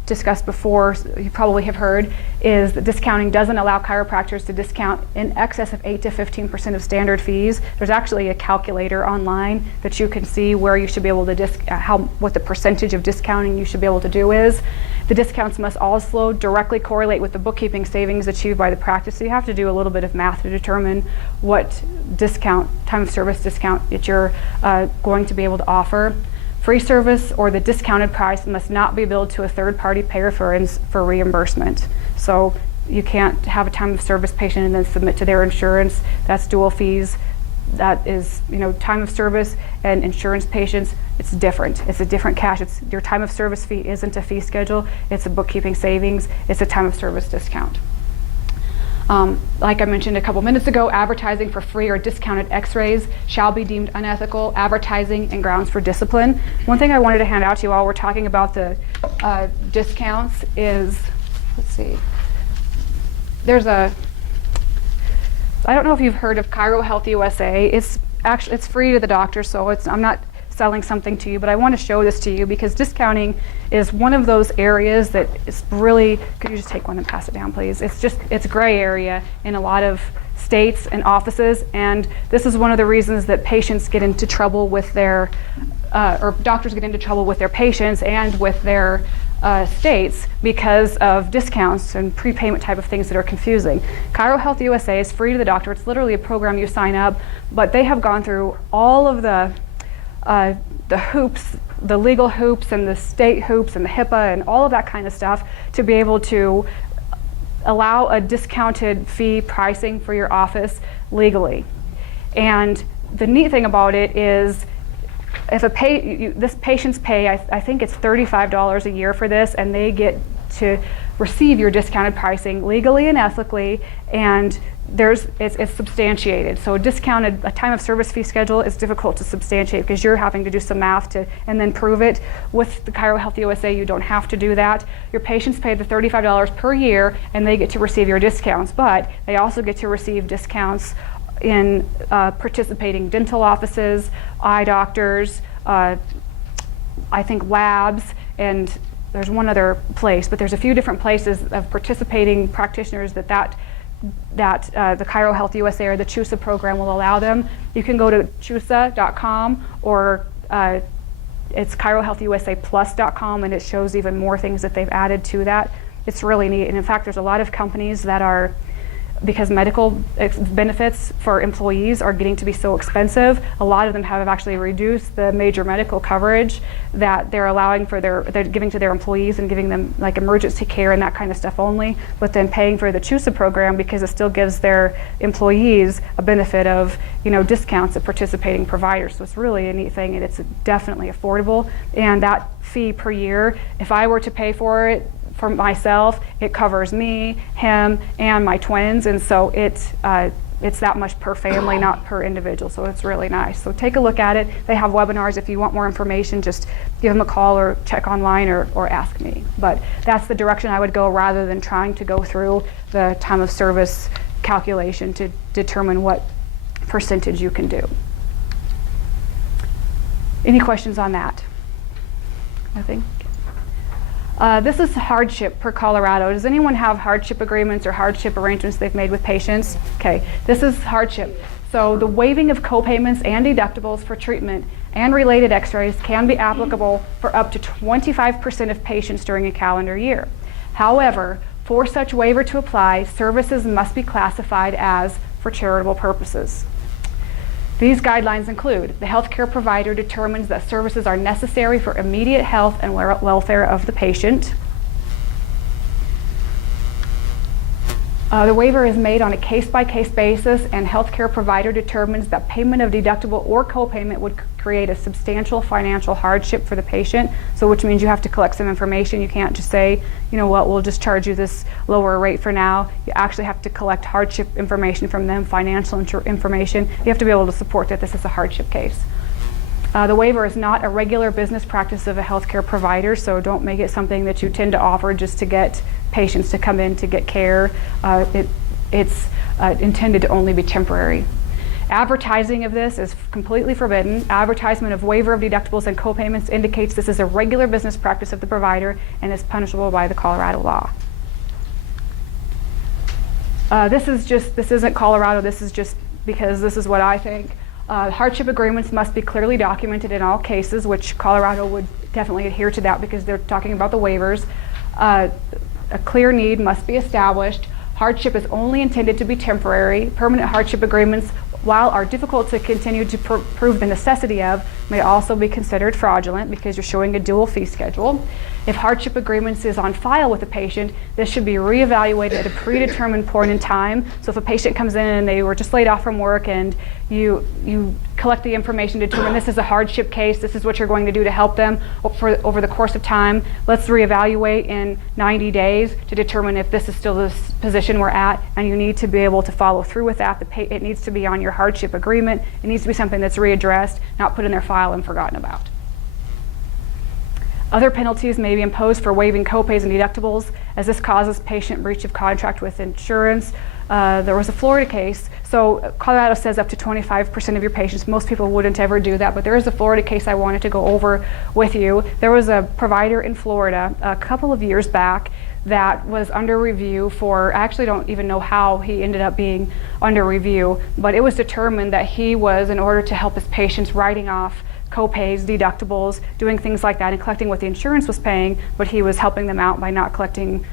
discussed before, you probably have heard, is that discounting doesn't allow chiropractors to discount in excess of 8 to 15% of standard fees. There's actually a calculator online that you can see where you should be able to what the percentage of discounting you should be able to do is. The discounts must also directly correlate with the bookkeeping savings achieved by the practice. So you have to do a little bit of math to determine what time of service discount that you're going to be able to offer. Free service or the discounted price must not be billed to a third-party payer for reimbursement. So you can't have a time of service patient and then submit to their insurance. That's dual fees. That is, time of service and insurance patients, it's different. It's a different cash. Your time of service fee isn't a fee schedule. It's a bookkeeping savings. It's a time of service discount. Like I mentioned a couple minutes ago, advertising for free or discounted x-rays shall be deemed unethical, advertising and grounds for discipline. One thing I wanted to hand out to you while we're talking about the discounts is, let's see, I don't know if you've heard of Chiro Health USA. It's free to the doctor, so I'm not selling something to you, but I want to show this to you because discounting is one of those areas that is really, could you just take one and pass it down, please? It's a gray area in a lot of states and offices, and this is one of the reasons that patients get into trouble with or doctors get into trouble with their patients and with their states because of discounts and prepayment type of things that are confusing. Chiro Health USA is free to the doctor. It's literally a program you sign up, but they have gone through all of the hoops, the legal hoops and the state hoops and the HIPAA and all of that kind of stuff to be able to allow a discounted fee pricing for your office legally. And the neat thing about it is if this patient's pay, I think it's $35 a year for this, and they get to receive your discounted pricing legally and ethically, and it's substantiated. So a time of service fee schedule is difficult to substantiate because you're having to do some math and then prove it. With the Chiro Health USA, you don't have to do that. Your patients pay the $35 per year and they get to receive your discounts, but they also get to receive discounts in participating dental offices, eye doctors, I think labs, and there's one other place, but there's a few different places of participating practitioners that the Chiro Health USA or the CHUSA program will allow them. You can go to chusa.com or it's chirohealthusaplus.com, and it shows even more things that they've added to that. It's really neat, and in fact there's a lot of companies that are because medical benefits for employees are getting to be so expensive, a lot of them have actually reduced the major medical coverage that they're allowing for they're giving to their employees and giving them like emergency care and that kind of stuff only, but then paying for the CHUSA program because it still gives their employees a benefit of, discounts at participating providers. So it's really a neat thing, and it's definitely affordable. And that fee per year, if I were to pay for it for myself, it covers me, him, and my twins, and so it's that much per family, not per individual, so it's really nice. So take a look at it. They have webinars. If you want more information, just give them a call or check online or ask me. But that's the direction I would go rather than trying to go through the time of service calculation to determine what percentage you can do. Any questions on that? Nothing? This is hardship per Colorado. Does anyone have hardship agreements or hardship arrangements they've made with patients? Okay, this is hardship. So the waiving of copayments and deductibles for treatment and related x-rays can be applicable for up to 25% of patients during a calendar year. However, for such waiver to apply, services must be classified as for charitable purposes. These guidelines include the healthcare provider determines that services are necessary for immediate health and welfare of the patient. The waiver is made on a case-by-case basis, and healthcare provider determines that payment of deductible or copayment would create a substantial financial hardship for the patient, so which means you have to collect some information. You can't just say, we'll just charge you this lower rate for now. You actually have to collect hardship information from them, financial information. You have to be able to support that this is a hardship case. The waiver is not a regular business practice of a healthcare provider, so don't make it something that you tend to offer just to get patients to come in to get care. It's intended to only be temporary. Advertising of this is completely forbidden. Advertisement of waiver of deductibles and copayments indicates this is a regular business practice of the provider and is punishable by the Colorado law. This isn't Colorado, this is just because this is what I think. Hardship agreements must be clearly documented in all cases, which Colorado would definitely adhere to that because they're talking about the waivers. A clear need must be established. Hardship is only intended to be temporary. Permanent hardship agreements, while are difficult to continue to prove the necessity of, may also be considered fraudulent because you're showing a dual fee schedule. If hardship agreements is on file with a patient, this should be reevaluated at a predetermined point in time. So if a patient comes in and they were just laid off from work and you collect the information to determine this is a hardship case, this is what you're going to do to help them over the course of time, let's reevaluate in 90 days to determine if this is still the position we're at, and you need to be able to follow through with that. It needs to be on your hardship agreement. It needs to be something that's readdressed, not put in their file and forgotten about. Other penalties may be imposed for waiving copays and deductibles, as this causes patient breach of contract with insurance. There was a Florida case. So Colorado says up to 25% of your patients. Most people wouldn't ever do that, but there is a Florida case I wanted to go over with you. There was a provider in Florida a couple of years back that was under review for, I actually don't even know how he ended up being under review, but it was determined that he was, in order to help his patients, writing off co-pays, deductibles, doing things like that, and collecting what the insurance was paying, but he was helping them out by not collecting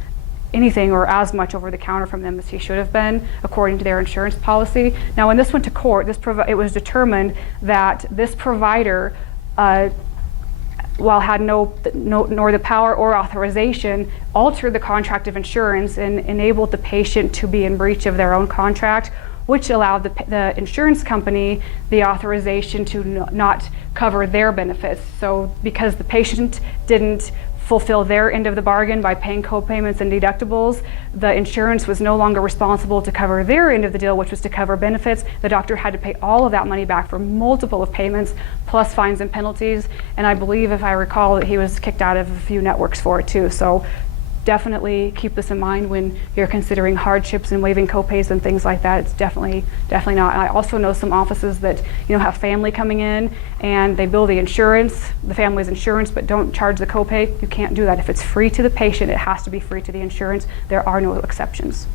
anything or as much over the counter from them as he should have been, according to their insurance policy. Now, when this went to court, it was determined that this provider, while had nor the power or authorization, altered the contract of insurance and enabled the patient to be in breach of their own contract, which allowed the insurance company the authorization to not cover their benefits. So because the patient didn't fulfill their end of the bargain by paying co-payments and deductibles, the insurance was no longer responsible to cover their end of the deal, which was to cover benefits. The doctor had to pay all of that money back for multiple of payments, plus fines and penalties. And I believe, if I recall, that he was kicked out of a few networks for it too. So definitely keep this in mind when you're considering hardships and waiving copays and things like that. It's definitely not. I also know some offices that have family coming in and they bill the insurance, the family's insurance, but don't charge the copay. You can't do that. If it's free to the patient, it has to be free to the insurance. There are no exceptions.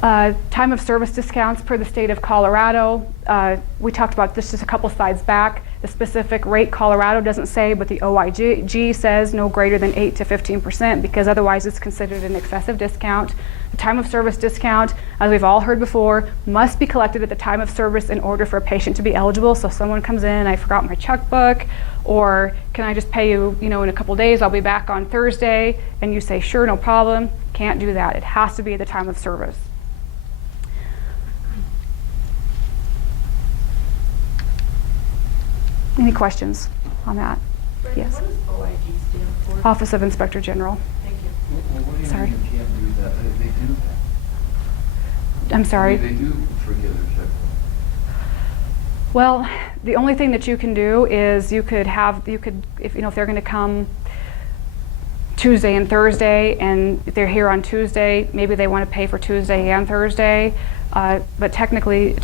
Time of service discounts per the state of Colorado. We talked about this just a couple slides back. The specific rate Colorado doesn't say, but the OIG says no greater than 8 to 15% because otherwise it's considered an excessive discount. The time of service discount, as we've all heard before, must be collected at the time of service in order for a patient to be eligible. So if someone comes in, I forgot my checkbook, or can I just pay you, in a couple days, I'll be back on Thursday, and you say, sure, no problem. Can't do that. It has to be at the time of service. Any questions on that? Brandy, Yes. what does OIG stand for? Office of Inspector General. Thank you. Well, what do you Sorry. mean you can't do that? They do that. I'm sorry. They do forget their checkbook. Well, the only thing that you can do is if they're going to come Tuesday and Thursday, and they're here on Tuesday, maybe they want to pay for Tuesday and Thursday, but technically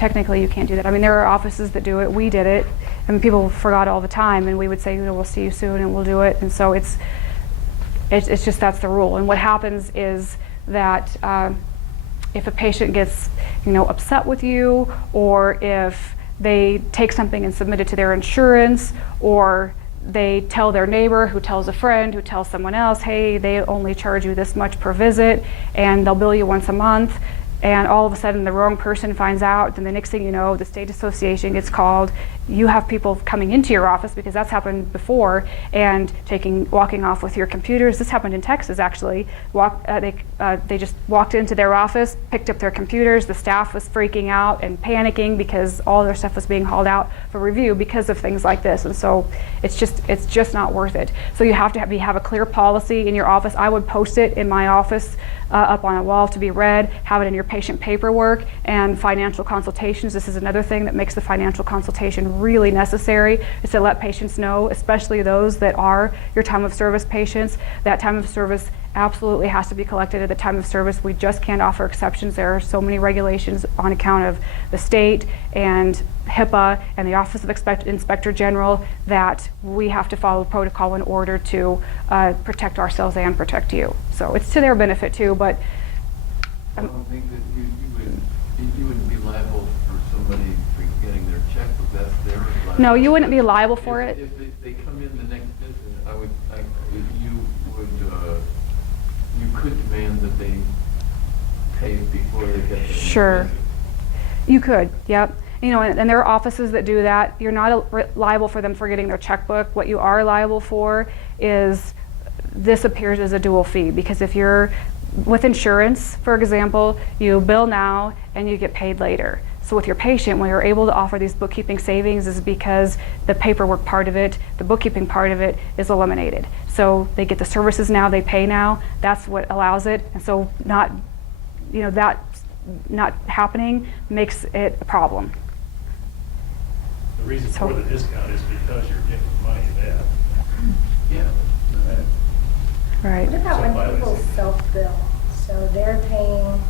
you can't do that. I mean, there are offices that do it. We did it, and people forgot all the time, and we would say, we'll see you soon, and we'll do it. And so it's just that's the rule. And what happens is that if a patient gets upset with you, or if they take something and submit it to their insurance, or they tell their neighbor who tells a friend who tells someone else, hey, they only charge you this much per visit and they'll bill you once a month, and all of a sudden the wrong person finds out, then the next thing you know, the state association gets called. You have people coming into your office, because that's happened before, and walking off with your computers. This happened in Texas, actually. They just walked into their office, picked up their computers. The staff was freaking out and panicking because all their stuff was being hauled out for review because of things like this. And so it's just not worth it. So you have to have a clear policy in your office. I would post it in my office up on a wall to be read, have it in your patient paperwork, and financial consultations. This is another thing that makes the financial consultation really necessary, is to let patients know, especially those that are your time of service patients, that time of service absolutely has to be collected at the time of service. We just can't offer exceptions. There are so many regulations on account of the state and HIPAA and the Office of Inspector General that we have to follow protocol in order to protect ourselves and protect you. So it's to their benefit too, but I don't think that you wouldn't be liable for somebody forgetting their checkbook. That's their liability. no, you wouldn't be liable for it. If they come in the next visit, you could demand that they pay before they get the next Sure. visit. You could, yep. And there are offices that do that. You're not liable for them forgetting their checkbook. What you are liable for is this appears as a dual fee, because if you're with insurance, for example, you bill now and you get paid later. So with your patient, when you're able to offer these bookkeeping savings, is because the paperwork part of it, the bookkeeping part of it is eliminated. So they get the services now, they pay now. That's what allows it. And so that not happening makes it a problem. The reason So- for the discount is because you're getting money back. Yeah. Right. What about So when violence people is- self-bill? So they're paying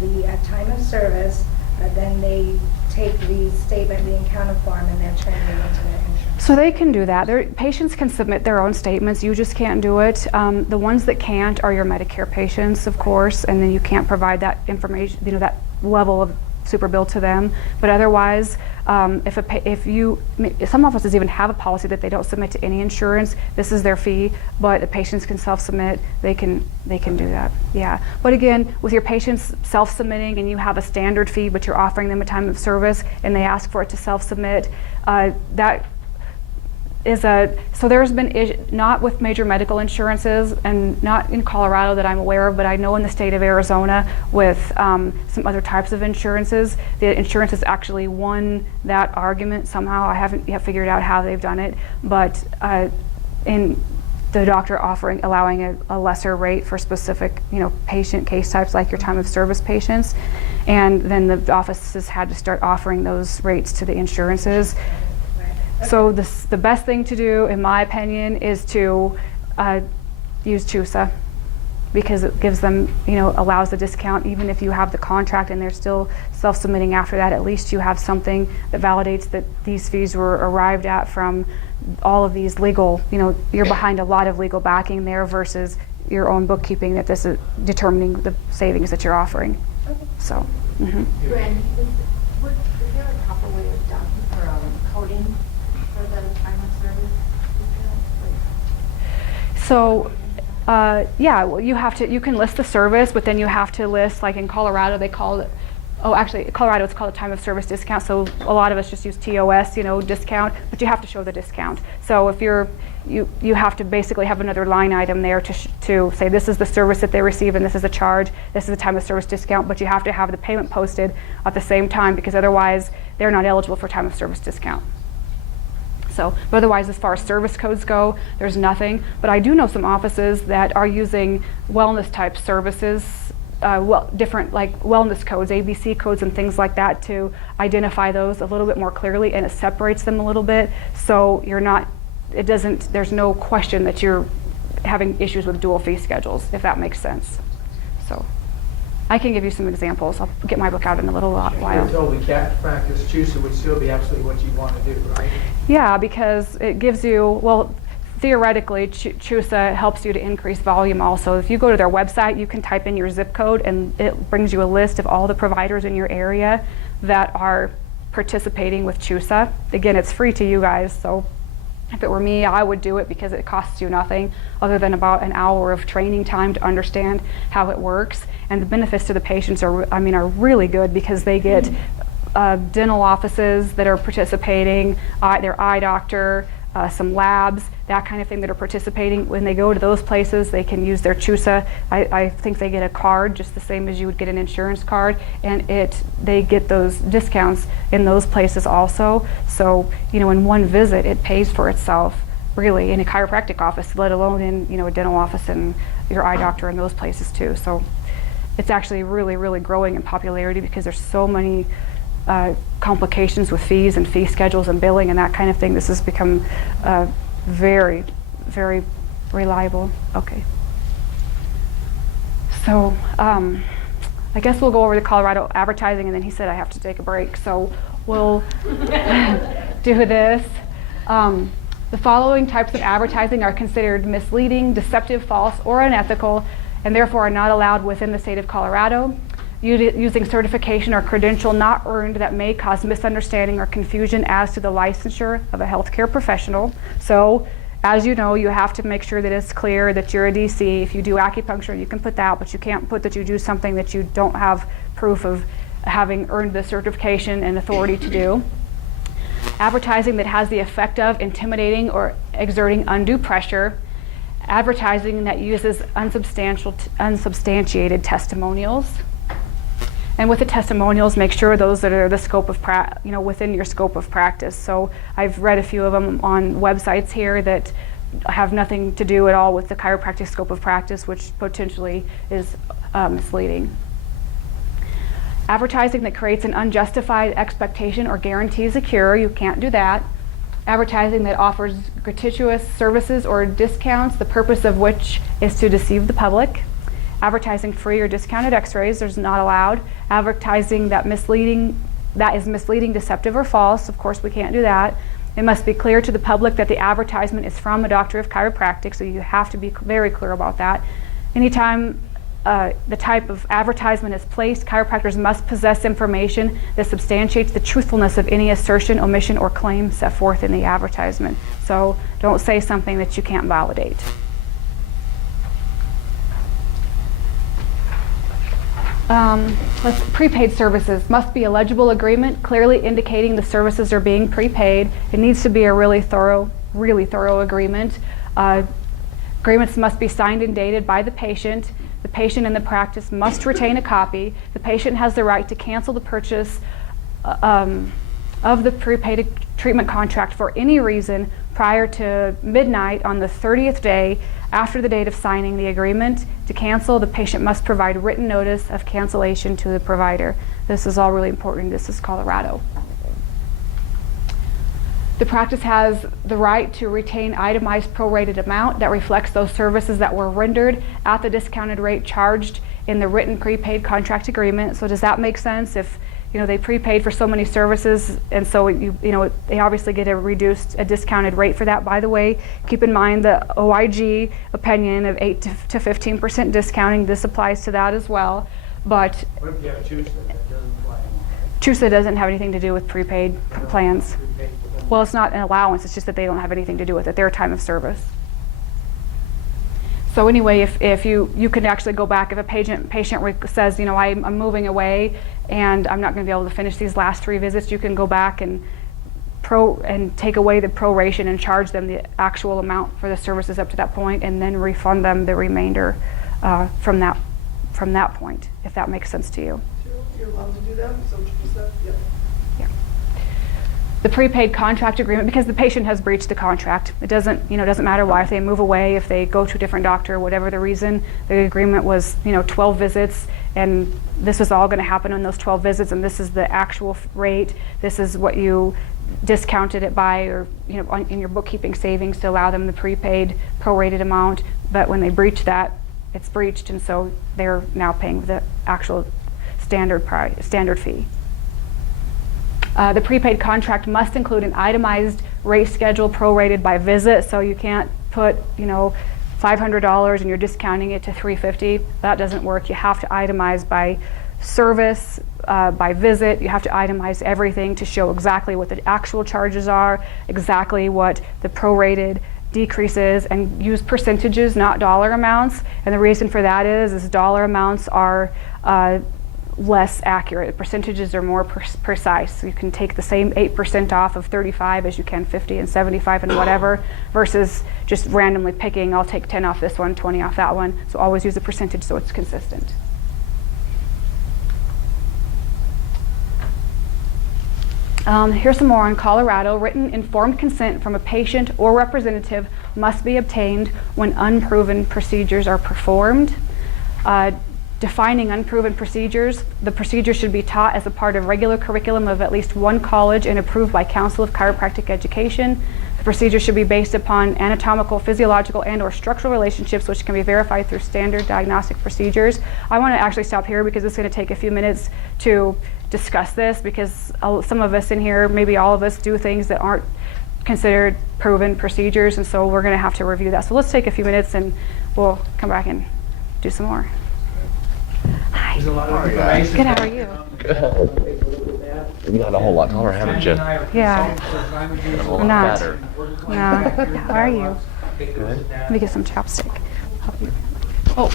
the time of service, but then they take the statement being counted form and they're turning it into their insurance. So they can do that. Patients can submit their own statements. You just can't do it. The ones that can't are your Medicare patients, of course, and then you can't provide that information, that level of super bill to them. But otherwise, some offices even have a policy that they don't submit to any insurance. This is their fee, but the patients can self-submit. They can do that. Yeah. But again, with your patients self-submitting and you have a standard fee, but you're offering them a time of service and they ask for it to self-submit, that is so there's been, not with major medical insurances and not in Colorado that I'm aware of, but I know in the state of Arizona with some other types of insurances, the insurance has actually won that argument somehow. I haven't yet figured out how they've done it, but in the doctor allowing a lesser rate for specific, patient case types like your time of service patients, and then the offices had to start offering those rates to the insurances. So the best thing to do, in my opinion, is to use CHUSA, because it gives them, allows the discount even if you have the contract and they're still self-submitting after that. At least you have something that validates that these fees were arrived at from all of these legal, you're behind a lot of legal backing there versus your own bookkeeping that this is determining the savings that you're offering. So, mhm. Brandy, is there a proper way of coding for the time of service? So, yeah, well, you can list the service, but then you have to list, like in Colorado, they call it, oh, actually, Colorado, it's called a time of service discount, so a lot of us just use TOS, discount, but you have to show the discount. So if you have to basically have another line item there to say this is the service that they receive and this is the charge, this is the time of service discount, but you have to have the payment posted at the same time because otherwise they're not eligible for time of service discount. So, but otherwise, as far as service codes go, there's nothing. But I do know some offices that are using wellness type services, different like wellness codes, ABC codes and things like that to identify those a little bit more clearly, and it separates them a little bit. So there's no question that you're having issues with dual fee schedules, if that makes sense. So I can give you some examples. I'll get my book out in a little while. You're told we can't practice CHUSA would still be absolutely what you want to do, right? Yeah, because it gives you, well, theoretically, CHUSA helps you to increase volume also. If you go to their website, you can type in your zip code and it brings you a list of all the providers in your area that are participating with CHUSA. Again, it's free to you guys, so if it were me, I would do it because it costs you nothing other than about an hour of training time to understand how it works. And the benefits to the patients are really good because they get dental offices that are participating, their eye doctor, some labs, that kind of thing that are participating. When they go to those places, they can use their CHUSA. I think they get a card just the same as you would get an insurance card, and they get those discounts in those places also. So, in one visit, it pays for itself really in a chiropractic office, let alone in a dental office and your eye doctor and those places too. So it's actually really, really growing in popularity because there's so many complications with fees and fee schedules and billing and that kind of thing. This has become very, very reliable. Okay. So I guess we'll go over the Colorado advertising, and then he said I have to take a break. So we'll do this. The following types of advertising are considered misleading, deceptive, false, or unethical, and therefore are not allowed within the state of Colorado. Using certification or credential not earned that may cause misunderstanding or confusion as to the licensure of a healthcare professional. So, as you know, you have to make sure that it's clear that you're a DC. If you do acupuncture, you can put that, but you can't put that you do something that you don't have proof of having earned the certification and authority to do. Advertising that has the effect of intimidating or exerting undue pressure. Advertising that uses unsubstantiated testimonials. And with the testimonials, make sure those that are the scope of within your scope of practice. So I've read a few of them on websites here that have nothing to do at all with the chiropractic scope of practice, which potentially is misleading. Advertising that creates an unjustified expectation or guarantees a cure, you can't do that. Advertising that offers gratuitous services or discounts, the purpose of which is to deceive the public. Advertising free or discounted x-rays is not allowed. Advertising that is misleading, deceptive, or false, of course we can't do that. It must be clear to the public that the advertisement is from a doctor of chiropractic, so you have to be very clear about that. Anytime the type of advertisement is placed, chiropractors must possess information that substantiates the truthfulness of any assertion, omission, or claim set forth in the advertisement. So don't say something that you can't validate. Prepaid services must be a legible agreement clearly indicating the services are being prepaid. It needs to be a really thorough agreement. Agreements must be signed and dated by the patient. The patient and the practice must retain a copy. The patient has the right to cancel the purchase of the prepaid treatment contract for any reason prior to midnight on the 30th day after the date of signing the agreement. To cancel, the patient must provide written notice of cancellation to the provider. This is all really important. This is Colorado. The practice has the right to retain itemized prorated amount that reflects those services that were rendered at the discounted rate charged in the written prepaid contract agreement. So does that make sense? If they prepaid for so many services, and so they obviously get a discounted rate for that. By the way, keep in mind the OIG opinion of 8 to 15% discounting. This applies to that as well. But What if you have a CHUSA that doesn't apply anymore, right? CHUSA doesn't have anything to do with prepaid plans. Prepaid for them. Well, it's not an allowance, it's just that they don't have anything to do with it. They're a time of service. So anyway, if you can actually go back, if a patient says, you know, I'm moving away and I'm not going to be able to finish these last 3 visits, you can go back and take away the proration and charge them the actual amount for the services up to that point, and then refund them the remainder from that point, if that makes sense to you. You're allowed to do that, so you said, yep. The prepaid contract agreement, because the patient has breached the contract. It doesn't matter why. If they move away, if they go to a different doctor, whatever the reason, the agreement was, 12 visits, and this was all going to happen in those 12 visits, and this is the actual rate. This is what you discounted it by, or in your bookkeeping savings to allow them the prepaid prorated amount. But when they breach that, it's breached, and so they're now paying the actual standard fee. The prepaid contract must include an itemized rate schedule prorated by visit, so you can't put, $500 and you're discounting it to $350. That doesn't work. You have to itemize by service, by visit. You have to itemize everything to show exactly what the actual charges are, exactly what the prorated decreases, and use percentages, not dollar amounts. And the reason for that is dollar amounts are less accurate. Percentages are more precise. You can take the same 8% off of 35 as you can 50 and 75 and whatever, versus just randomly picking, I'll take 10 off this one, 20 off that one. So always use a percentage so it's consistent. Here's some more on Colorado. Written informed consent from a patient or representative must be obtained when unproven procedures are performed. Defining unproven procedures, the procedure should be taught as a part of regular curriculum of at least one college and approved by Council of Chiropractic Education. The procedure should be based upon anatomical, physiological, and/or structural relationships which can be verified through standard diagnostic procedures. I want to actually stop here because it's going to take a few minutes to discuss this, because some of us in here, maybe all of us, do things that aren't considered proven procedures, and so we're going to have to review that. So let's take a few minutes and we'll come back and do some more. Hi. There's a lot of information. Good, how are you? You got a whole lot taller, haven't you? Yeah. I'm not. Better. No. How are you? Let me get some chapstick. Help you. Oh.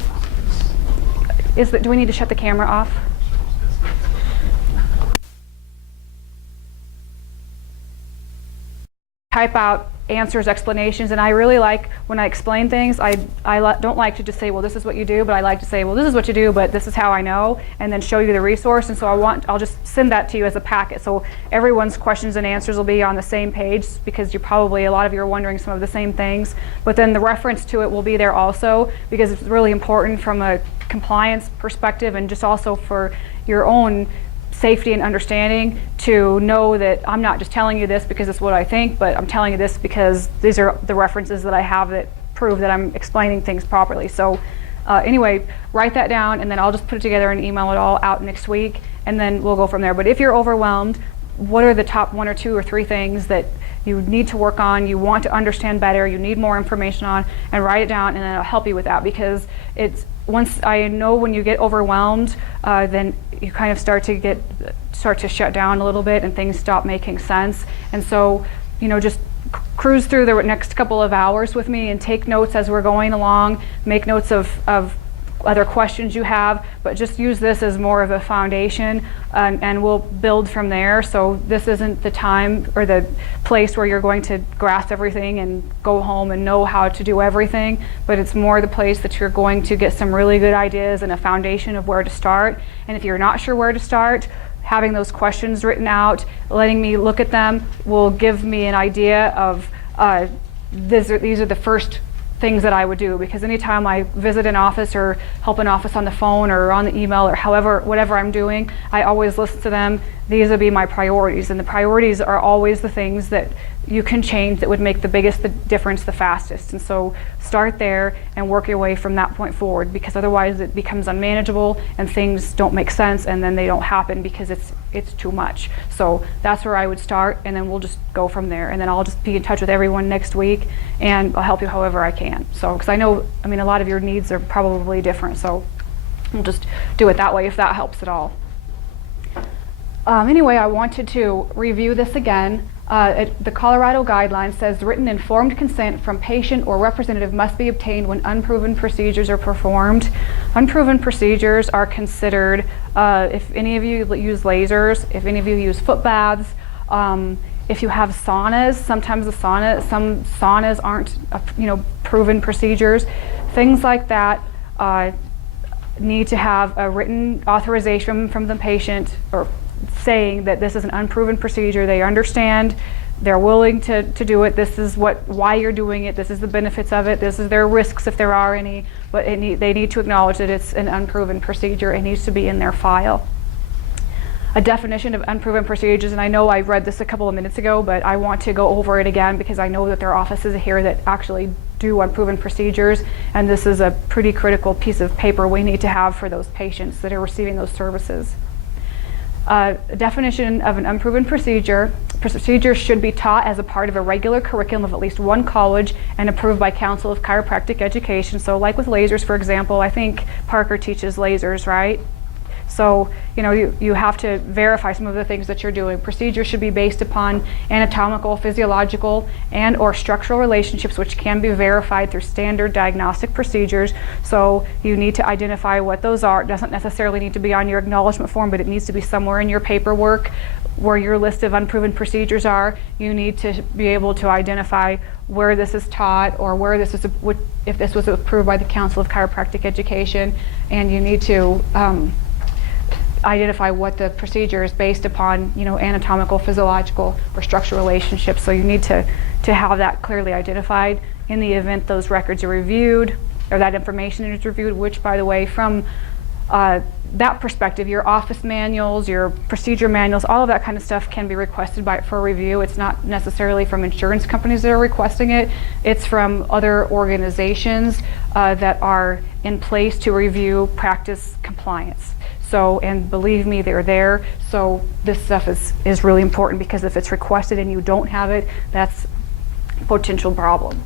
Do we need to shut the camera off? Type out answers, explanations, and I really like when I explain things, I don't like to just say, well, this is what you do, but I like to say, well, this is what you do, but this is how I know, and then show you the resource. And so I'll just send that to you as a packet, so everyone's questions and answers will be on the same page, because a lot of you are wondering some of the same things, but then the reference to it will be there also, because it's really important from a compliance perspective, and just also for your own safety and understanding, to know that I'm not just telling you this because it's what I think, but I'm telling you this because these are the references that I have that prove that I'm explaining things properly. So anyway, write that down, and then I'll just put it together and email it all out next week, and then we'll go from there. But if you're overwhelmed, what are the top 1 or 2 or 3 things that you need to work on, you want to understand better, you need more information on, and write it down, and then I'll help you with that, because once I know when you get overwhelmed, then you kind of start to shut down a little bit, and things stop making sense. And so, just cruise through the next couple of hours with me and take notes as we're going along, make notes of other questions you have, but just use this as more of a foundation, and we'll build from there. So this isn't the time or the place where you're going to grasp everything and go home and know how to do everything, but it's more the place that you're going to get some really good ideas and a foundation of where to start. And if you're not sure where to start, having those questions written out, letting me look at them, will give me an idea of these are the first things that I would do, because anytime I visit an office or help an office on the phone or on the email or whatever I'm doing, I always listen to them. These would be my priorities, and the priorities are always the things that you can change that would make the biggest difference the fastest. And so start there and work your way from that point forward, because otherwise it becomes unmanageable and things don't make sense, and then they don't happen because it's too much. So that's where I would start, and then we'll just go from there. And then I'll just be in touch with everyone next week, and I'll help you however I can. So, because I know, a lot of your needs are probably different. So We'll just do it that way if that helps at all. Anyway, I wanted to review this again. The Colorado guideline says written informed consent from patient or representative must be obtained when unproven procedures are performed. Unproven procedures are considered, if any of you use lasers, if any of you use foot baths, if you have saunas, sometimes some saunas aren't, proven procedures. Things like that need to have a written authorization from the patient or saying that this is an unproven procedure. They understand, they're willing to do it. This is why you're doing it. This is the benefits of it. This is their risks if there are any. But they need to acknowledge that it's an unproven procedure. It needs to be in their file. A definition of unproven procedures, and I know I read this a couple of minutes ago, but I want to go over it again because I know that there are offices here that actually do unproven procedures, and this is a pretty critical piece of paper we need to have for those patients that are receiving those services. A definition of an unproven procedure: procedures should be taught as a part of a regular curriculum of at least one college and approved by Council of Chiropractic Education. So like with lasers, for example, I think Parker teaches lasers, right? So, you have to verify some of the things that you're doing. Procedures should be based upon anatomical, physiological, and or structural relationships which can be verified through standard diagnostic procedures. So you need to identify what those are. It doesn't necessarily need to be on your acknowledgement form, but it needs to be somewhere in your paperwork where your list of unproven procedures are. You need to be able to identify where this is taught or where this is, if this was approved by the Council of Chiropractic Education, and you need to identify what the procedure is based upon, anatomical, physiological, or structural relationships. So you need to have that clearly identified in the event those records are reviewed or that information is reviewed, which, by the way, from that perspective, your office manuals, your procedure manuals, all of that kind of stuff can be requested for review. It's not necessarily from insurance companies that are requesting it. It's from other organizations that are in place to review practice compliance. So, and believe me, they're there. So this stuff is really important because if it's requested and you don't have it, that's a potential problem.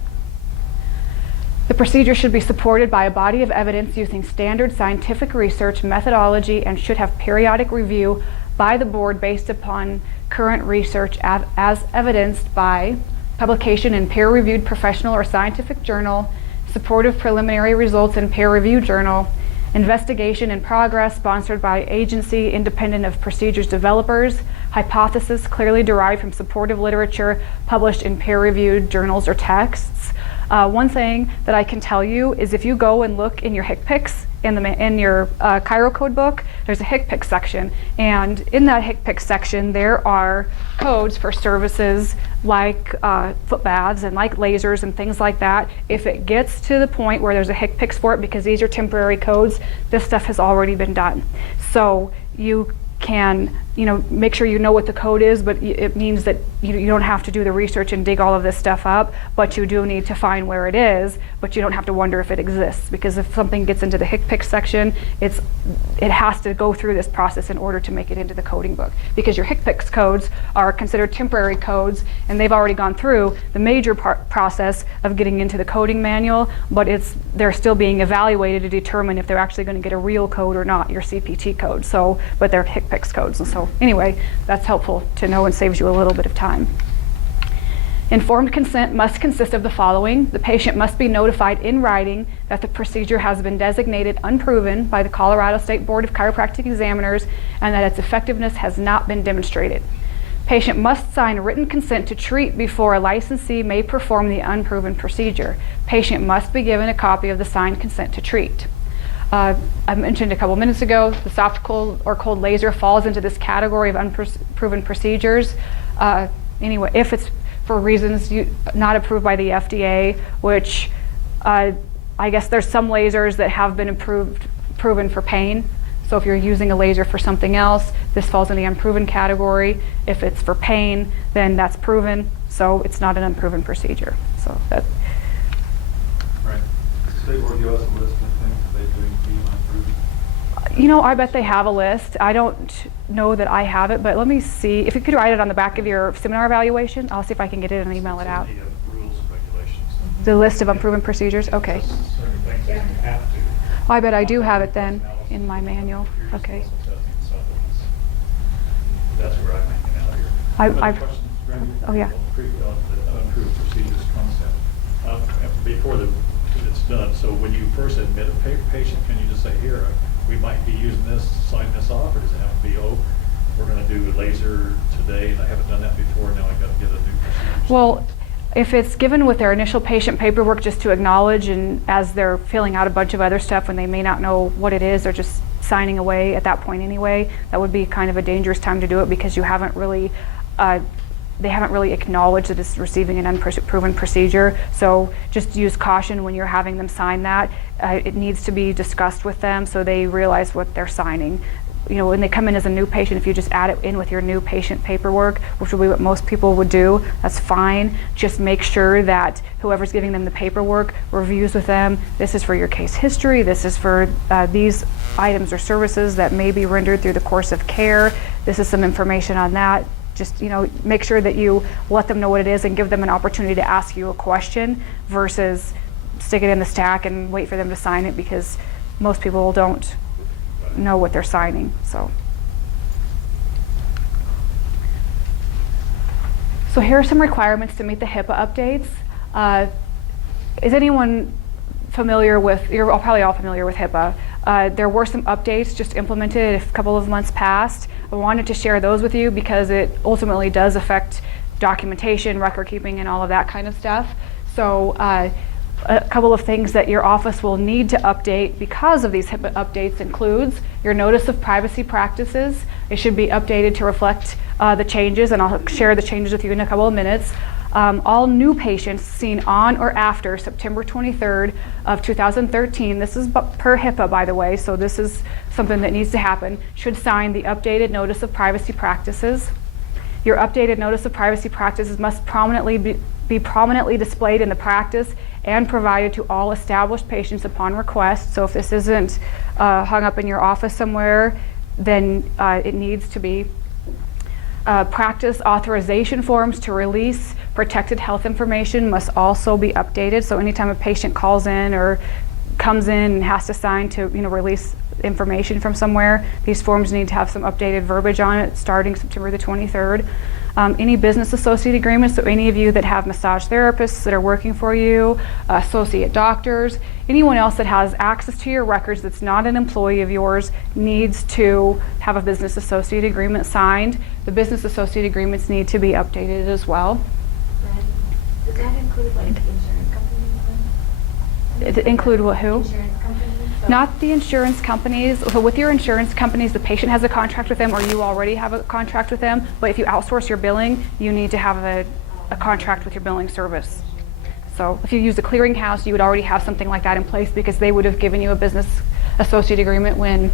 The procedure should be supported by a body of evidence using standard scientific research methodology and should have periodic review by the board based upon current research as evidenced by publication in peer-reviewed professional or scientific journal, supportive preliminary results in peer-reviewed journal, investigation in progress sponsored by agency independent of procedures developers, hypothesis clearly derived from supportive literature published in peer-reviewed journals or texts. One thing that I can tell you is if you go and look in your HCPCS, in your Chiro Code book, there's a HCPCS section, and in that HCPCS section there are codes for services like foot baths and like lasers and things like that. If it gets to the point where there's a HCPCS for it, because these are temporary codes, this stuff has already been done. So you can make sure you know what the code is, but it means that you don't have to do the research and dig all of this stuff up, but you do need to find where it is, but you don't have to wonder if it exists, because if something gets into the HCPCS section, it has to go through this process in order to make it into the coding book, because your HCPCS codes are considered temporary codes and they've already gone through the major process of getting into the coding manual, but they're still being evaluated to determine if they're actually going to get a real code or not, your CPT code. So, but they're HCPCS codes, and so anyway, that's helpful to know and saves you a little bit of time. Informed consent must consist of the following. The patient must be notified in writing that the procedure has been designated unproven by the Colorado State Board of Chiropractic Examiners and that its effectiveness has not been demonstrated. Patient must sign written consent to treat before a licensee may perform the unproven procedure. Patient must be given a copy of the signed consent to treat. I mentioned a couple minutes ago, the soft, cold, or cold laser falls into this category of unproven procedures. Anyway, if it's for reasons not approved by the FDA, which I guess there's some lasers that have been proven for pain. So if you're using a laser for something else, this falls in the unproven category. If it's for pain, then that's proven. So it's not an unproven procedure. So that. Right. Does the state board give us a list of things that they do deem unproven? I bet they have a list. I don't know that I have it, but let me see. If you could write it on the back of your seminar evaluation, I'll see if I can get it and email it out. Rules and regulations. The list of unproven procedures? Okay. Certain things that you have to. I bet I do have it then. Analysis in my manual. You're just Okay. muscle testing supplements. That's where I'm hanging out here. I- Another question, Brandy? Oh, yeah. On the unapproved procedures concept. Before it's done, so when you first admit a patient, can you just say, here, we might be using this, sign this off, or does it have to be, oh, we're going to do laser today, and I haven't done that before, now I got to get a new procedure? Well, if it's given with their initial patient paperwork just to acknowledge, and as they're filling out a bunch of other stuff when they may not know what it is, they're just signing away at that point anyway, that would be kind of a dangerous time to do it because you haven't really, they haven't really acknowledged that it's receiving an unproven procedure. So just use caution when you're having them sign that. It needs to be discussed with them so they realize what they're signing. You know, when they come in as a new patient, if you just add it in with your new patient paperwork, which will be what most people would do, that's fine. Just make sure that whoever's giving them the paperwork reviews with them. This is for your case history. This is for these items or services that may be rendered through the course of care. This is some information on that. Just, you know, make sure that you let them know what it is and give them an opportunity to ask you a question versus stick it in the stack and wait for them to sign it, because most people don't know what they're signing. So here are some requirements to meet the HIPAA updates. Is anyone familiar with, you're probably all familiar with HIPAA. There were some updates just implemented a couple of months past. I wanted to share those with you because it ultimately does affect documentation, record keeping, and all of that kind of stuff. So a couple of things that your office will need to update because of these HIPAA updates includes your notice of privacy practices. It should be updated to reflect the changes, and I'll share the changes with you in a couple of minutes. All new patients seen on or after September 23rd of 2013, this is per HIPAA, by the way, so this is something that needs to happen, should sign the updated notice of privacy practices. Your updated notice of privacy practices must be prominently displayed in the practice and provided to all established patients upon request. So if this isn't hung up in your office somewhere, then it needs to be. Practice authorization forms to release protected health information must also be updated. So anytime a patient calls in or comes in and has to sign to, you know, release information from somewhere, these forms need to have some updated verbiage on it starting September the 23rd. Any business associate agreements, so any of you that have massage therapists that are working for you, associate doctors, anyone else that has access to your records that's not an employee of yours needs to have a business associate agreement signed. The business associate agreements need to be updated as well. Brandy, does that include like insurance companies? Include what, who? Insurance companies? So Not the insurance companies. So with your insurance companies, the patient has a contract with them or you already have a contract with them. But if you outsource your billing, you need to have a contract with your billing service. So if you use a clearinghouse, you would already have something like that in place because they would have given you a business associate agreement when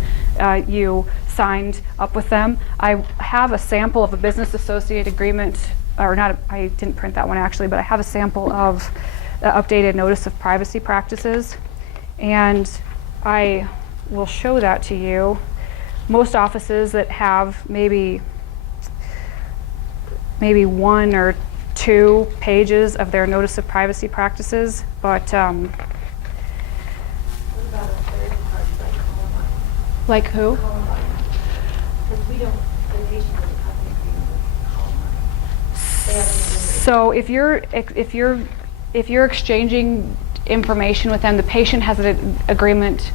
you signed up with them. I have a sample of a business associate agreement, or not, I didn't print that one actually, but I have a sample of the updated notice of privacy practices. And I will show that to you. Most offices that have maybe 1 or 2 pages of their notice of privacy practices, but what about a third party like like Columbine? who? Columbine. Because we don't, the patient doesn't have an agreement with Columbine. They have an agreement. So if you're exchanging information with them, the patient has an agreement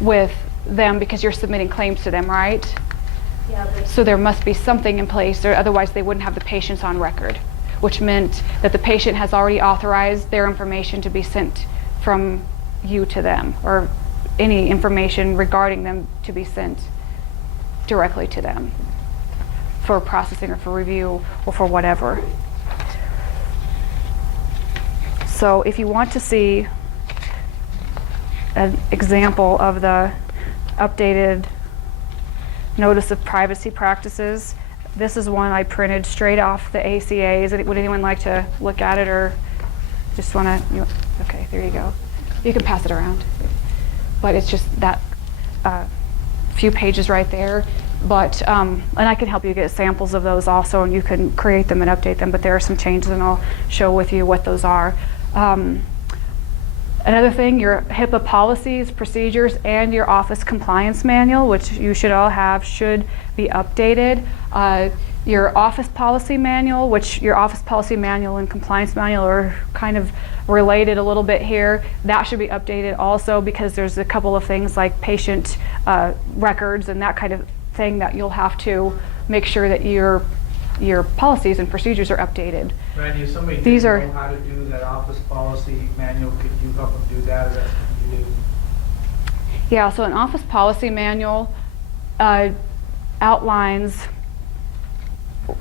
with them because you're submitting claims to them, right? Yeah, but So there must be something in place, or otherwise they wouldn't have the patients on record, which meant that the patient has already authorized their information to be sent from you to them, or any information regarding them to be sent directly to them for processing or for review or for whatever. So if you want to see an example of the updated notice of privacy practices, this is one I printed straight off the ACAs. Would anyone like to look at it, or just want to? Okay, there you go. You can pass it around. But it's just that few pages right there. But and I can help you get samples of those also, and you can create them and update them. But there are some changes, and I'll show with you what those are. Another thing, your HIPAA policies, procedures, and your office compliance manual, which you should all have, should be updated. Your office policy manual, which your office policy manual and compliance manual are kind of related a little bit here, that should be updated also, because there's a couple of things like patient records and that kind of thing that you'll have to make sure that your policies and procedures are updated. Brandy, if somebody These didn't are- know how to do that office policy manual, could you help them do that, or that's something you do? Yeah, so an office policy manual outlines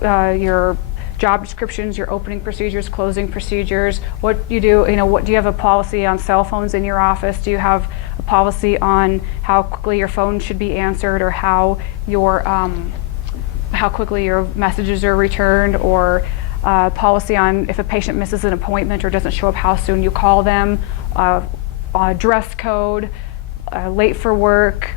your job descriptions, your opening procedures, closing procedures, what you do, what do you have a policy on cell phones in your office? Do you have a policy on how quickly your phone should be answered, or how quickly your messages are returned, or policy on if a patient misses an appointment or doesn't show up, how soon you call them, dress code, late for work,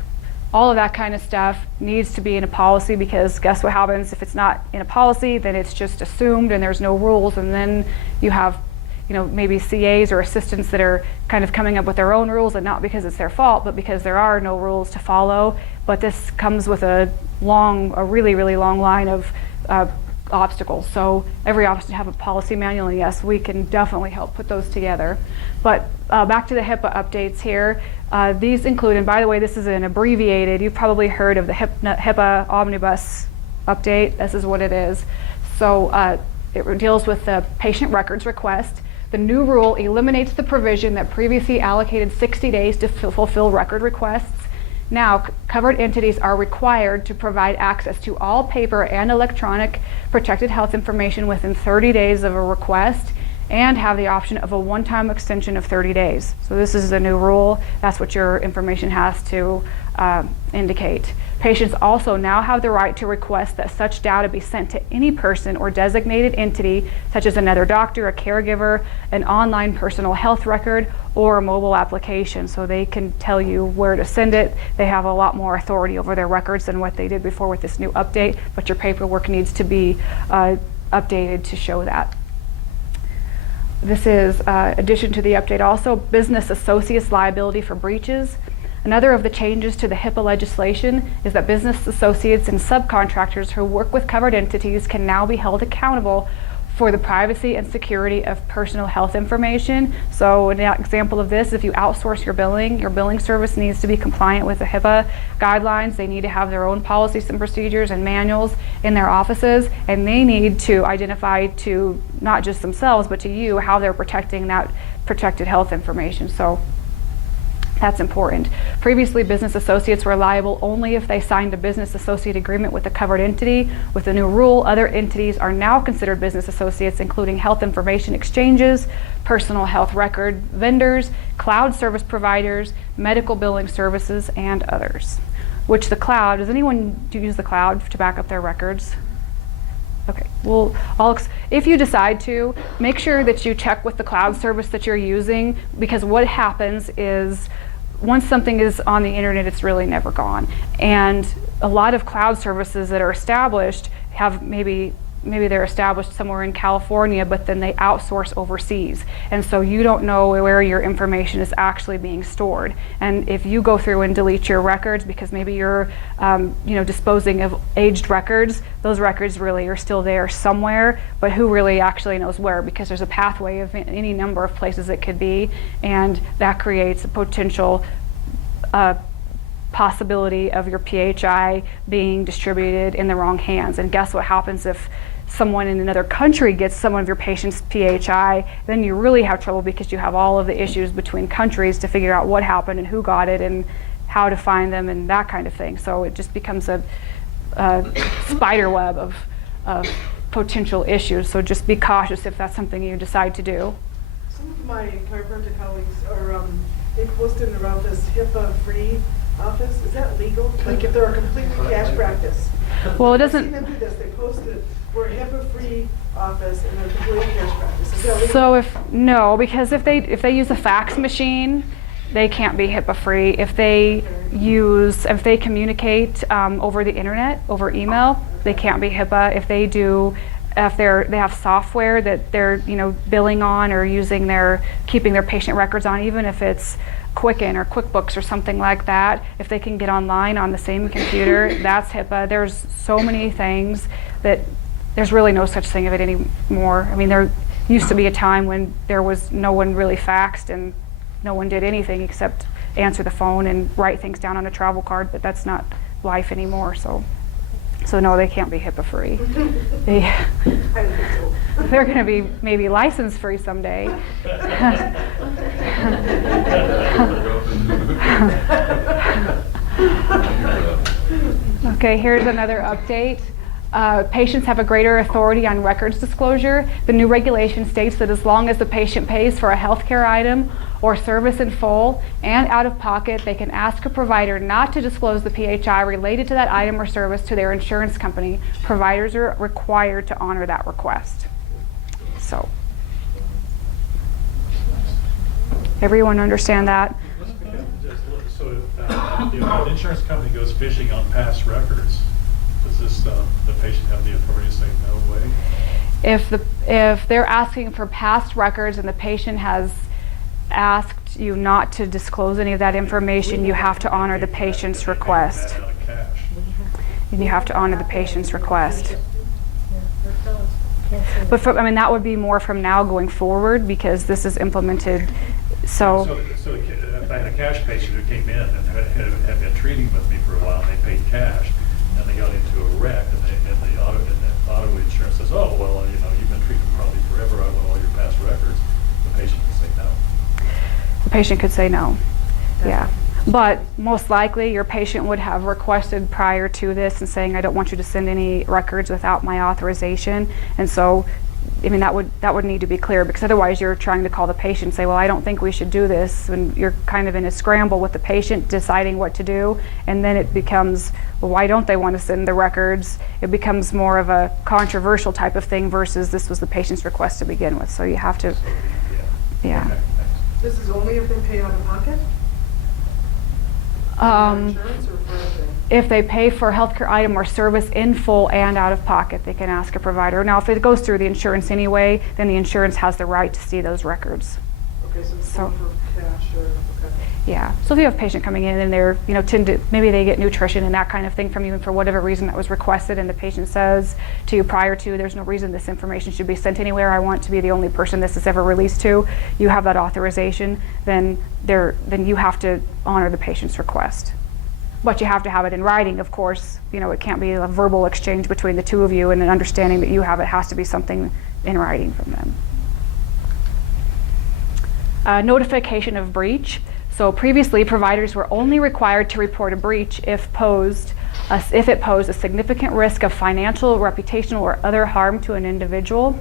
all of that kind of stuff needs to be in a policy, because guess what happens if it's not in a policy? Then it's just assumed and there's no rules, and then you have maybe CAs or assistants that are kind of coming up with their own rules, and not because it's their fault, but because there are no rules to follow. But this comes with a really, really long line of obstacles. So every office should have a policy manual, and yes, we can definitely help put those together. But back to the HIPAA updates here. These include, and by the way, this is an abbreviated, you've probably heard of the HIPAA Omnibus update. This is what it is. So it deals with the patient records request. The new rule eliminates the provision that previously allocated 60 days to fulfill record requests. Now, covered entities are required to provide access to all paper and electronic protected health information within 30 days of a request, and have the option of a one-time extension of 30 days. So this is a new rule. That's what your information has to indicate. Patients also now have the right to request that such data be sent to any person or designated entity, such as another doctor, a caregiver, an online personal health record, or a mobile application. So they can tell you where to send it. They have a lot more authority over their records than what they did before with this new update, but your paperwork needs to be updated to show that. This is addition to the update also, business associates liability for breaches. Another of the changes to the HIPAA legislation is that business associates and subcontractors who work with covered entities can now be held accountable for the privacy and security of personal health information. So an example of this, if you outsource your billing service needs to be compliant with the HIPAA guidelines. They need to have their own policies and procedures and manuals in their offices, and they need to identify to not just themselves, but to you, how they're protecting that protected health information. So that's important. Previously, business associates were liable only if they signed a business associate agreement with a covered entity. With the new rule, other entities are now considered business associates, including health information exchanges, personal health record vendors, cloud service providers, medical billing services, and others. Which the cloud, does anyone use the cloud to back up their records? Okay, well, if you decide to, make sure that you check with the cloud service that you're using, because what happens is once something is on the internet, it's really never gone. And a lot of cloud services that are established have maybe they're established somewhere in California, but then they outsource overseas. And so you don't know where your information is actually being stored. And if you go through and delete your records because maybe you're disposing of aged records, those records really are still there somewhere, but who really actually knows where? Because there's a pathway of any number of places it could be, and that creates a potential possibility of your PHI being distributed in the wrong hands. And guess what happens if someone in another country gets some of your patient's PHI? Then you really have trouble, because you have all of the issues between countries to figure out what happened and who got it and how to find them and that kind of thing. So it just becomes a spider web of potential issues. So just be cautious if that's something you decide to do. Some of my chiropractic colleagues are, they post in their office HIPAA-free office. Is that legal? Like if they're a completely cash practice? Well, it I've seen doesn't. them do this. They post it, we're a HIPAA-free office and they're completely cash practice. Is that legal? So because if they use a fax machine, they can't be HIPAA free. If they communicate over the internet, over email, they can't be HIPAA. If they do if they have software that they're billing on or keeping their patient records on, even if it's Quicken or QuickBooks or something like that, if they can get online on the same computer, that's HIPAA. There's so many things that there's really no such thing of it anymore. I mean, there used to be a time when there was no one really faxed and no one did anything except answer the phone and write things down on a travel card, but that's not life anymore. So no, they can't be HIPAA free. They're going to be maybe license free someday. Okay, here's another update. Patients have a greater authority on records disclosure. The new regulation states that as long as the patient pays for a healthcare item or service in full and out of pocket, they can ask a provider not to disclose the PHI related to that item or service to their insurance company. Providers are required to honor that request. So, everyone understand that? So if an insurance company goes fishing on past records, does the patient have the authority to say no way? If they're asking for past records and the patient has asked you not to disclose any of that information, you have to honor the patient's request. And you have to honor the patient's request. But that would be more from now going forward because this is implemented. So if I had a cash patient who came in and had been treating with me for a while and they paid cash and they got into a wreck and the auto insurance says, oh, well, you've been treating probably forever, I want all your past records, the patient can say no. The patient could say no. Yeah. But most likely your patient would have requested prior to this and saying, I don't want you to send any records without my authorization. And so, that would need to be clear, because otherwise you're trying to call the patient and say, well, I don't think we should do this. And you're kind of in a scramble with the patient deciding what to do. And then it becomes, well, why don't they want to send the records? It becomes more of a controversial type of thing versus this was the patient's request to begin with. So you have to, yeah. Okay, This is only if they pay out of pocket? Insurance or for everything? If they pay for a healthcare item or service in full and out of pocket, they can ask a provider. Now, if it goes through the insurance anyway, then the insurance has the right to see those records. Okay, so it's for cash or, okay. Yeah. So if you have a patient coming in and they're, maybe they get nutrition and that kind of thing from you, and for whatever reason that was requested, and the patient says to you prior to, there's no reason this information should be sent anywhere, I want to be the only person this is ever released to, you have that authorization, then you have to honor the patient's request. But you have to have it in writing, of course. It can't be a verbal exchange between the two of you, and an understanding that you have it has to be something in writing from them. Notification of breach. So previously, providers were only required to report a breach if it posed a significant risk of financial, reputational, or other harm to an individual.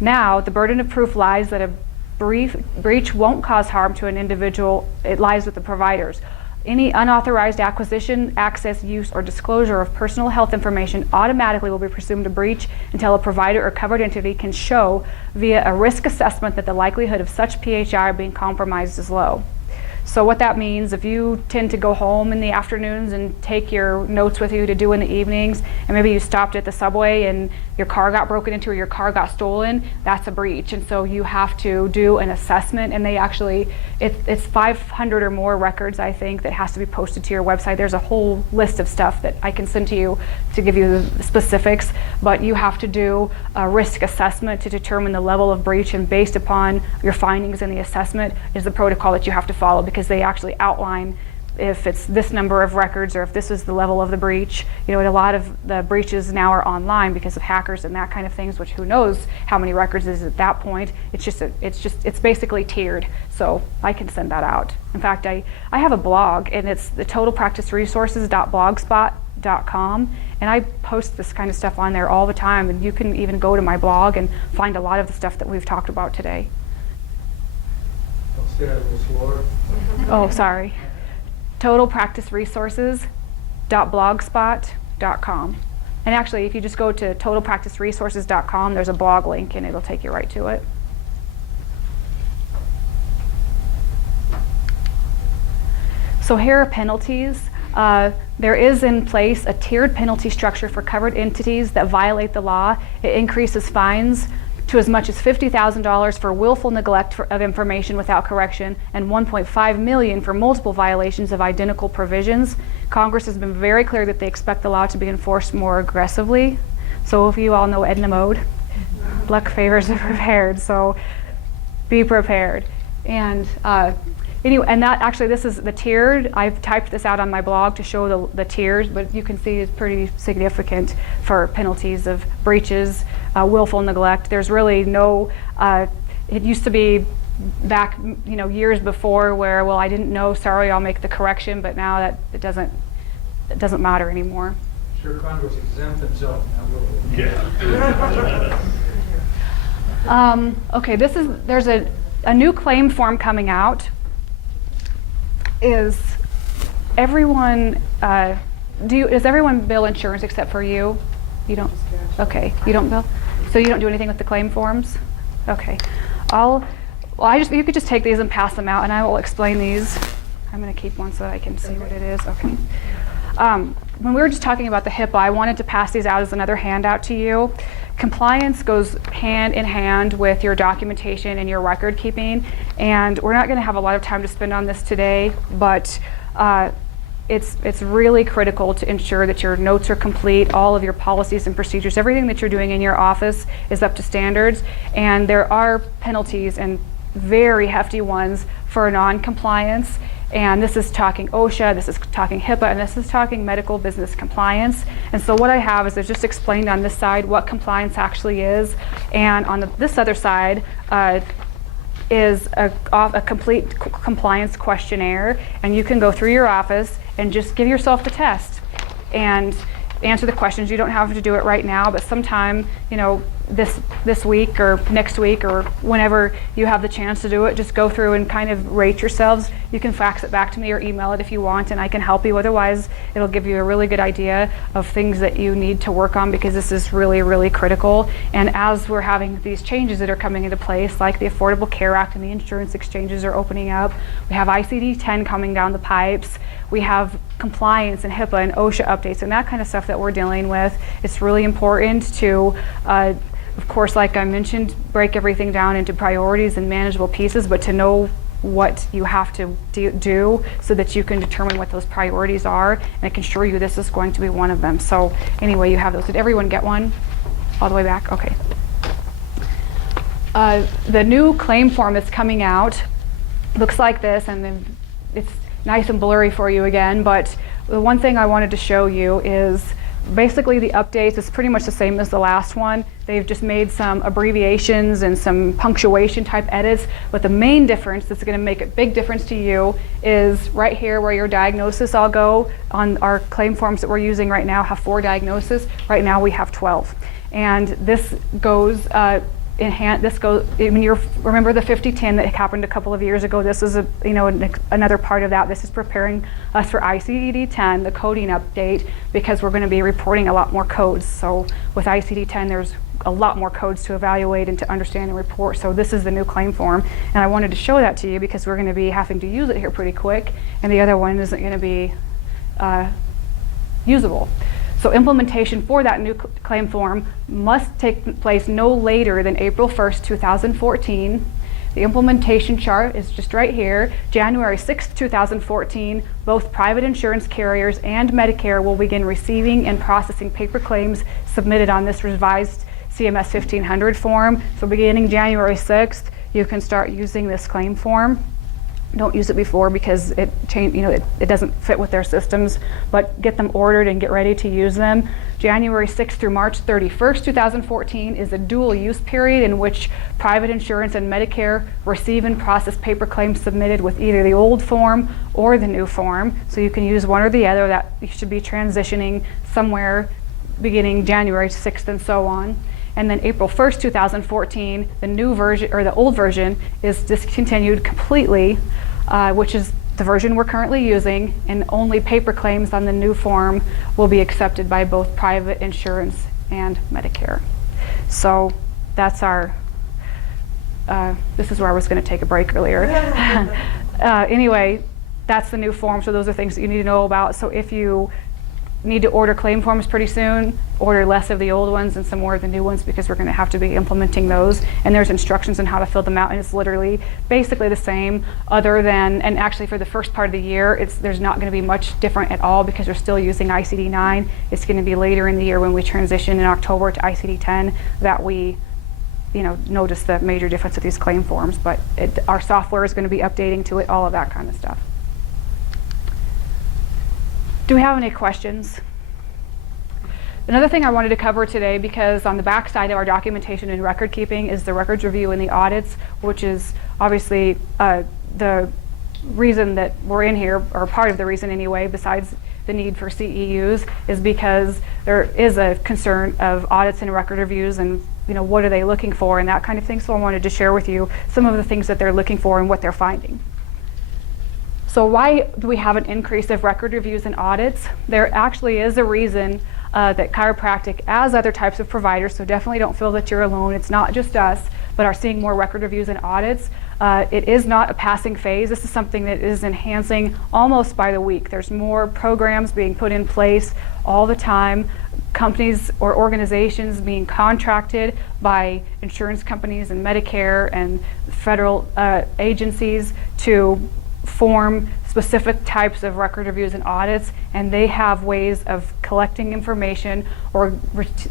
Now, the burden of proof lies that a breach won't cause harm to an individual. It lies with the providers. Any unauthorized acquisition, access, use, or disclosure of personal health information automatically will be presumed a breach until a provider or covered entity can show via a risk assessment that the likelihood of such PHI being compromised is low. So what that means, if you tend to go home in the afternoons and take your notes with you to do in the evenings, and maybe you stopped at the subway and your car got broken into or your car got stolen, that's a breach. And so you have to do an assessment, and they actually, it's 500 or more records, I think, that has to be posted to your website. There's a whole list of stuff that I can send to you to give you the specifics, but you have to do a risk assessment to determine the level of breach, and based upon your findings in the assessment is the protocol that you have to follow, because they actually outline if it's this number of records or if this is the level of the breach. And a lot of the breaches now are online because of hackers and that kind of things, which who knows how many records is at that point. It's basically tiered. So I can send that out. In fact, I have a blog, and it's the totalpracticeresources.blogspot.com, and I post this kind of stuff on there all the time, and you can even go to my blog and find a lot of the stuff that we've talked about today. Don't say that a little slower. Oh, sorry. totalpracticeresources.blogspot.com. And actually, if you just go to totalpracticeresources.com, there's a blog link, and it'll take you right to it. So here are penalties. There is in place a tiered penalty structure for covered entities that violate the law. It increases fines to as much as $50,000 for willful neglect of information without correction and $1.5 million for multiple violations of identical provisions. Congress has been very clear that they expect the law to be enforced more aggressively. So if you all know Edna Mode, luck favors the prepared, so be prepared. And anyway, and that actually, this is the tiered. I've typed this out on my blog to show the tiers, but you can see it's pretty significant for penalties of breaches, willful neglect. There's really no, it used to be back, years before where, well, I didn't know, sorry, I'll make the correction, but now that it doesn't matter anymore. Sure, Congress exempt themselves now. Yeah. Okay, there's a new claim form coming out. Is everyone, does everyone bill insurance except for you? You don't? Okay, you don't bill? So you don't do anything with the claim forms? Okay. You could just take these and pass them out and I will explain these. I'm gonna keep one so that I can see what it is, okay. When we were just talking about the HIPAA, I wanted to pass these out as another handout to you. Compliance goes hand in hand with your documentation and your record keeping, and we're not going to have a lot of time to spend on this today, but it's really critical to ensure that your notes are complete, all of your policies and procedures, everything that you're doing in your office is up to standards, and there are penalties, and very hefty ones, for non-compliance. And this is talking OSHA, this is talking HIPAA, and this is talking medical business compliance. And so what I have is I've just explained on this side what compliance actually is. And on this other side is a complete compliance questionnaire. And you can go through your office and just give yourself the test and answer the questions. You don't have to do it right now, but sometime, this week or next week or whenever you have the chance to do it, just go through and kind of rate yourselves. You can fax it back to me or email it if you want, and I can help you. Otherwise, it'll give you a really good idea of things that you need to work on, because this is really, really critical. And as we're having these changes that are coming into place, like the Affordable Care Act and the insurance exchanges are opening up, we have ICD-10 coming down the pipes, we have compliance and HIPAA and OSHA updates and that kind of stuff that we're dealing with. It's really important to of course, like I mentioned, break everything down into priorities and manageable pieces, but to know what you have to do so that you can determine what those priorities are. And I can assure you this is going to be one of them. So anyway, you have those. Did everyone get one? All the way back? Okay. The new claim form that's coming out looks like this, and then it's nice and blurry for you again, but the one thing I wanted to show you is basically the updates is pretty much the same as the last one. They've just made some abbreviations and some punctuation type edits, but the main difference that's going to make a big difference to you is right here where your diagnosis all go. On our claim forms that we're using right now have 4 diagnoses. Right now we have 12. And this goes when you remember the 5010 that happened a couple of years ago, this is another part of that. This is preparing us for ICD-10, the coding update, because we're going to be reporting a lot more codes. So with ICD-10, there's a lot more codes to evaluate and to understand and report. So this is the new claim form, and I wanted to show that to you because we're going to be having to use it here pretty quick, and the other one isn't going to be usable. So implementation for that new claim form must take place no later than April 1st, 2014. The implementation chart is just right here. January 6th, 2014, both private insurance carriers and Medicare will begin receiving and processing paper claims submitted on this revised CMS 1500 form. So beginning January 6th, you can start using this claim form. Don't use it before because it doesn't fit with their systems, but get them ordered and get ready to use them. January 6th through March 31st, 2014 is a dual use period in which private insurance and Medicare receive and process paper claims submitted with either the old form or the new form. So you can use one or the other. That you should be transitioning somewhere beginning January 6th and so on. And then April 1st, 2014, the new version, or the old version, is discontinued completely, which is the version we're currently using, and only paper claims on the new form will be accepted by both private insurance and Medicare. So that's our, this is where I was going to take a break earlier. Anyway, that's the new form, so those are things that you need to know about. So if you need to order claim forms pretty soon, order less of the old ones and some more of the new ones, because we're going to have to be implementing those. And there's instructions on how to fill them out, and it's literally basically the same, other than, and actually for the first part of the year, there's not going to be much different at all, because we're still using ICD-9. It's going to be later in the year when we transition in October to ICD-10 that we notice the major difference with these claim forms, but our software is going to be updating to it, all of that kind of stuff. Do we have any questions? Another thing I wanted to cover today, because on the back side of our documentation and record keeping is the records review and the audits, which is obviously the reason that we're in here, or part of the reason anyway, besides the need for CEUs, is because there is a concern of audits and record reviews, and what are they looking for and that kind of thing. So I wanted to share with you some of the things that they're looking for and what they're finding. So why do we have an increase of record reviews and audits? There actually is a reason that chiropractic, as other types of providers, so definitely don't feel that you're alone, it's not just us, but are seeing more record reviews and audits. It is not a passing phase. This is something that is enhancing almost by the week. There's more programs being put in place all the time. Companies or organizations being contracted by insurance companies and Medicare and federal agencies to form specific types of record reviews and audits, and they have ways of collecting information or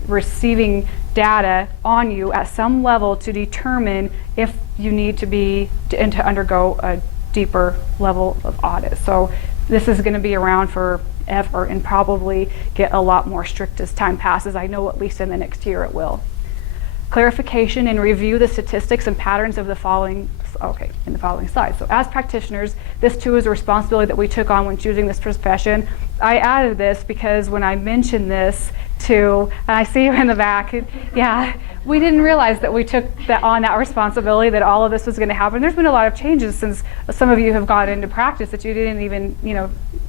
receiving data on you at some level to determine if you need to undergo a deeper level of audit. So this is going to be around forever and probably get a lot more strict as time passes. I know at least in the next year it will. Clarification and review the statistics and patterns of the following, in the following slides. So as practitioners, this too is a responsibility that we took on when choosing this profession. I added this because when I mentioned this and I see you in the back, yeah, we didn't realize that we took that responsibility, that all of this was going to happen. There's been a lot of changes since some of you have got into practice that you didn't even,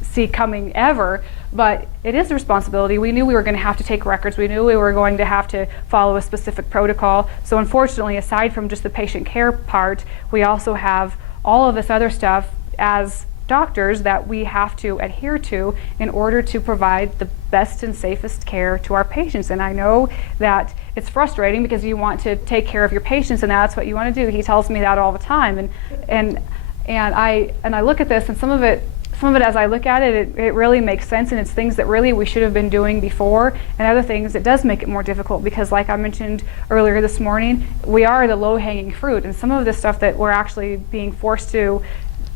see coming ever, but it is a responsibility. We knew we were going to have to take records. We knew we were going to have to follow a specific protocol. So unfortunately, aside from just the patient care part, we also have all of this other stuff as doctors that we have to adhere to in order to provide the best and safest care to our patients. And I know that it's frustrating because you want to take care of your patients and that's what you want to do. He tells me that all the time, and I look at this, and some of it as I look at it, it really makes sense, and it's things that really we should have been doing before, and other things it does make it more difficult because, like I mentioned earlier this morning, we are the low-hanging fruit, and some of the stuff that we're actually being forced to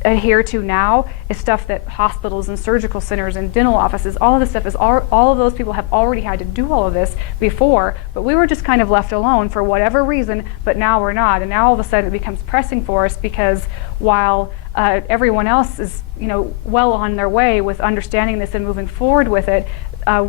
adhere to now is stuff that hospitals and surgical centers and dental offices, all of this stuff is all of those people have already had to do all of this before, but we were just kind of left alone for whatever reason, but now we're not, and now all of a sudden it becomes pressing for us because while everyone else is well on their way with understanding this and moving forward with it,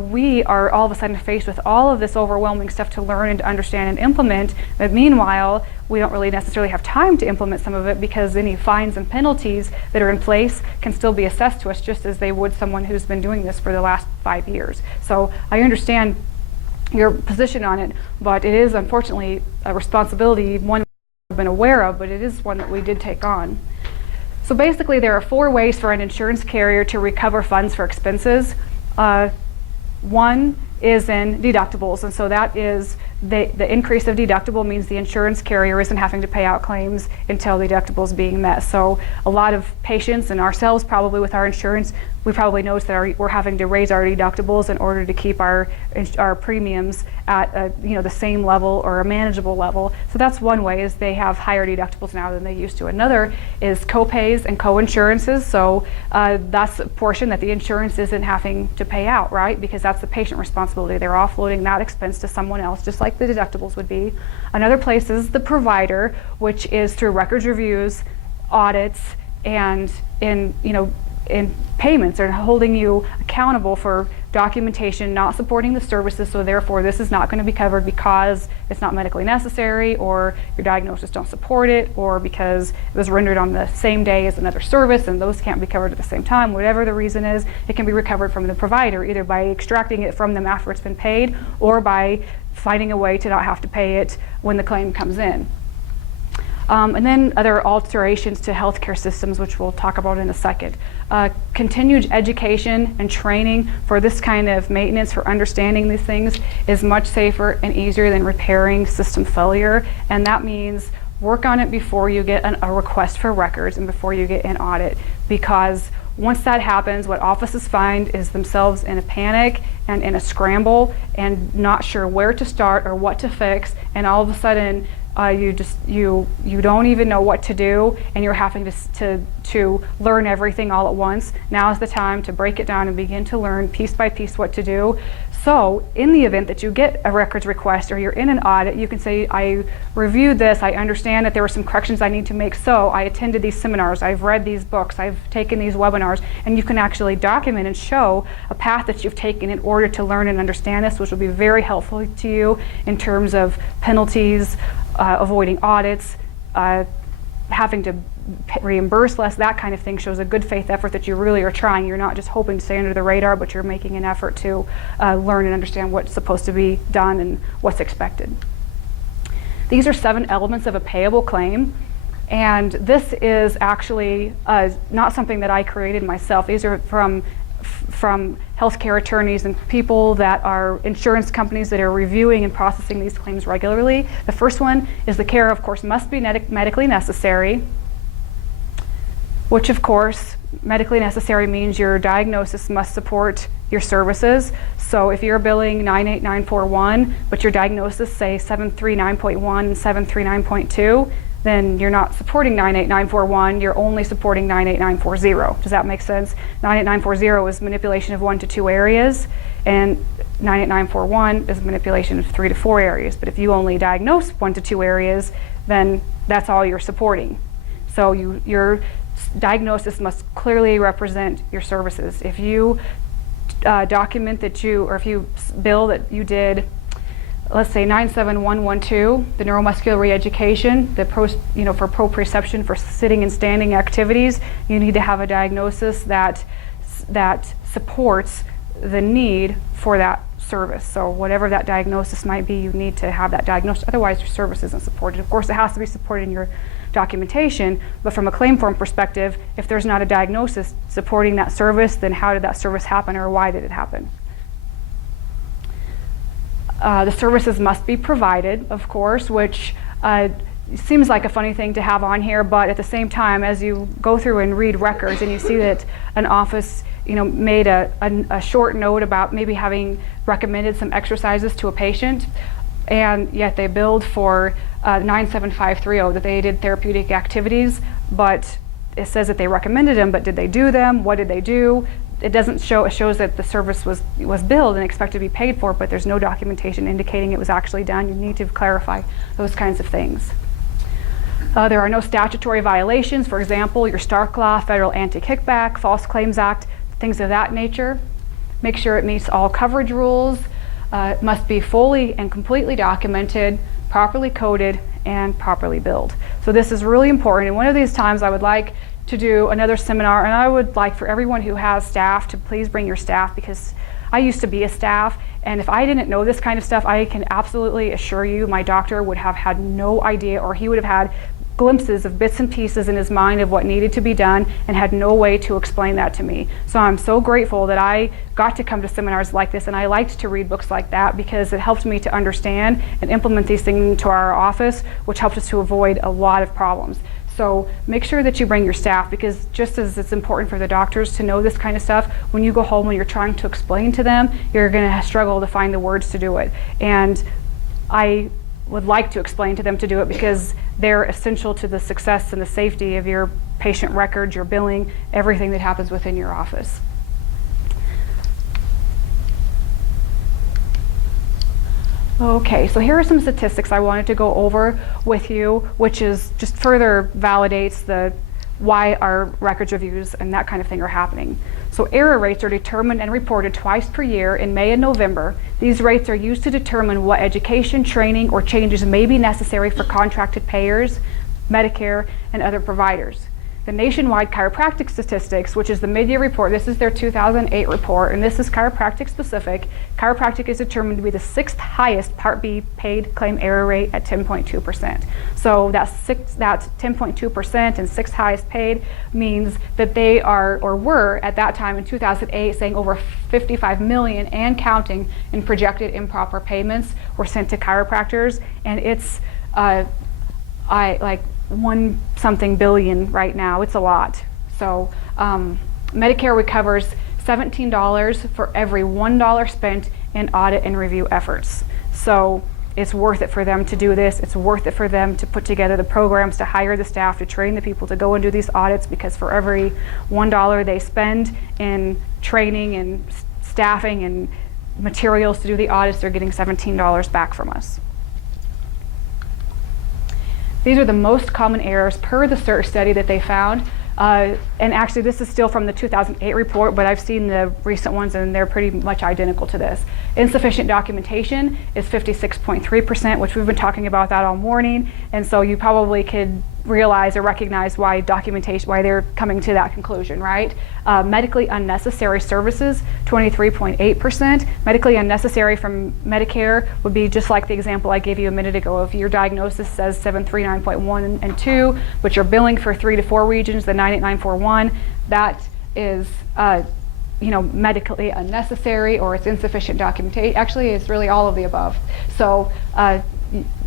we are all of a sudden faced with all of this overwhelming stuff to learn and to understand and implement, but meanwhile we don't really necessarily have time to implement some of it because any fines and penalties that are in place can still be assessed to us just as they would someone who's been doing this for the last 5 years. So I understand your position on it, but it is unfortunately a responsibility, one we've been aware of, but it is one that we did take on. So basically there are 4 ways for an insurance carrier to recover funds for expenses. One is in deductibles, and so that is the increase of deductible means the insurance carrier isn't having to pay out claims until the deductible is being met. So a lot of patients and ourselves probably with our insurance, we probably notice that we're having to raise our deductibles in order to keep our premiums at the same level or a manageable level. So that's one way, is they have higher deductibles now than they used to. Another is co-pays and co-insurances. So that's a portion that the insurance isn't having to pay out, right? Because that's the patient responsibility. They're offloading that expense to someone else, just like the deductibles would be. Another place is the provider, which is through records reviews, audits, and in payments, or holding you accountable for documentation not supporting the services, so therefore this is not going to be covered because it's not medically necessary, or your diagnosis don't support it, or because it was rendered on the same day as another service and those can't be covered at the same time. Whatever the reason is, it can be recovered from the provider, either by extracting it from them after it's been paid or by finding a way to not have to pay it when the claim comes in. And then other alterations to healthcare systems, which we'll talk about in a second. Continued education and training for this kind of maintenance, for understanding these things, is much safer and easier than repairing system failure. And that means work on it before you get a request for records and before you get an audit, because once that happens, what offices find is themselves in a panic and in a scramble and not sure where to start or what to fix, and all of a sudden you don't even know what to do, and you're having to learn everything all at once. Now is the time to break it down and begin to learn piece by piece what to do. So in the event that you get a records request or you're in an audit, you can say, I reviewed this, I understand that there were some corrections I need to make, so I attended these seminars, I've read these books, I've taken these webinars, and you can actually document and show a path that you've taken in order to learn and understand this, which will be very helpful to you in terms of penalties, avoiding audits, having to reimburse less. That kind of thing shows a good faith effort that you really are trying. You're not just hoping to stay under the radar, but you're making an effort to learn and understand what's supposed to be done and what's expected. These are 7 elements of a payable claim, and this is actually not something that I created myself. These are from healthcare attorneys and people that are insurance companies that are reviewing and processing these claims regularly. The first one is the care, of course, must be medically necessary, which of course medically necessary means your diagnosis must support your services. So if you're billing 98941 but your diagnosis say 739.1 and 739.2, then you're not supporting 98941, you're only supporting 98940. Does that make sense? 98940 is manipulation of 1 to 2 areas, and 98941 is manipulation of 3 to 4 areas. But if you only diagnose 1 to 2 areas, then that's all you're supporting. So your diagnosis must clearly represent your services. If you document that or if you bill that you did, let's say 97112, the neuromuscular reeducation, for proprioception, for sitting and standing activities, you need to have a diagnosis that supports the need for that service. So whatever that diagnosis might be, you need to have that diagnosis, otherwise your service isn't supported. Of course, it has to be supported in your documentation, but from a claim form perspective, if there's not a diagnosis supporting that service, then how did that service happen, or why did it happen? The services must be provided, of course, which seems like a funny thing to have on here, but at the same time, as you go through and read records and you see that an office made a short note about maybe having recommended some exercises to a patient, and yet they billed for 97530 that they did therapeutic activities, but it says that they recommended them, but did they do them? What did they do? It doesn't show. It shows that the service was billed and expected to be paid for, but there's no documentation indicating it was actually done. You need to clarify those kinds of things. There are no statutory violations. For example, your Stark Law, Federal Anti-Kickback, False Claims Act, things of that nature. Make sure it meets all coverage rules. It must be fully and completely documented, properly coded, and properly billed. So this is really important. And one of these times I would like to do another seminar, and I would like for everyone who has staff to please bring your staff, because I used to be a staff, and if I didn't know this kind of stuff, I can absolutely assure you my doctor would have had no idea, or he would have had glimpses of bits and pieces in his mind of what needed to be done and had no way to explain that to me. So I'm so grateful that I got to come to seminars like this, and I liked to read books like that because it helped me to understand and implement these things into our office, which helped us to avoid a lot of problems. So make sure that you bring your staff, because just as it's important for the doctors to know this kind of stuff, when you go home and you're trying to explain to them, you're going to struggle to find the words to do it. And I would like to explain to them to do it because they're essential to the success and the safety of your patient records, your billing, everything that happens within your office. Okay, so here are some statistics I wanted to go over with you, which is just further validates why our records reviews and that kind of thing are happening. So error rates are determined and reported twice per year in May and November. These rates are used to determine what education, training, or changes may be necessary for contracted payers, Medicare, and other providers. the nationwide chiropractic statistics, which is the mid-year report. This is their 2008 report, and this is chiropractic specific. Chiropractic is determined to be the 6th highest Part B paid claim error rate at 10.2%. So that's 10.2% and 6th highest paid means that they are, or were at that time in 2008, saying over 55 million and counting in projected improper payments were sent to chiropractors, and it's like 1-something billion right now. It's a lot. So Medicare recovers $17 for every $1 spent in audit and review efforts. So it's worth it for them to do this. It's worth it for them to put together the programs, to hire the staff, to train the people to go and do these audits, because for every $1 they spend in training and staffing and materials to do the audits, they're getting $17 back from us. These are the most common errors per the CERT study that they found. And actually, this is still from the 2008 report, but I've seen the recent ones and they're pretty much identical to this. Insufficient documentation is 56.3%, which we've been talking about that all morning. And so you probably could realize or recognize why they're coming to that conclusion, right? Medically unnecessary services, 23.8%. Medically unnecessary from Medicare would be just like the example I gave you a minute ago. If your diagnosis says 739.1 and 2, but you're billing for 3 to 4 regions, the 98941, that is medically unnecessary, or it's insufficient documentation. Actually, it's really all of the above. So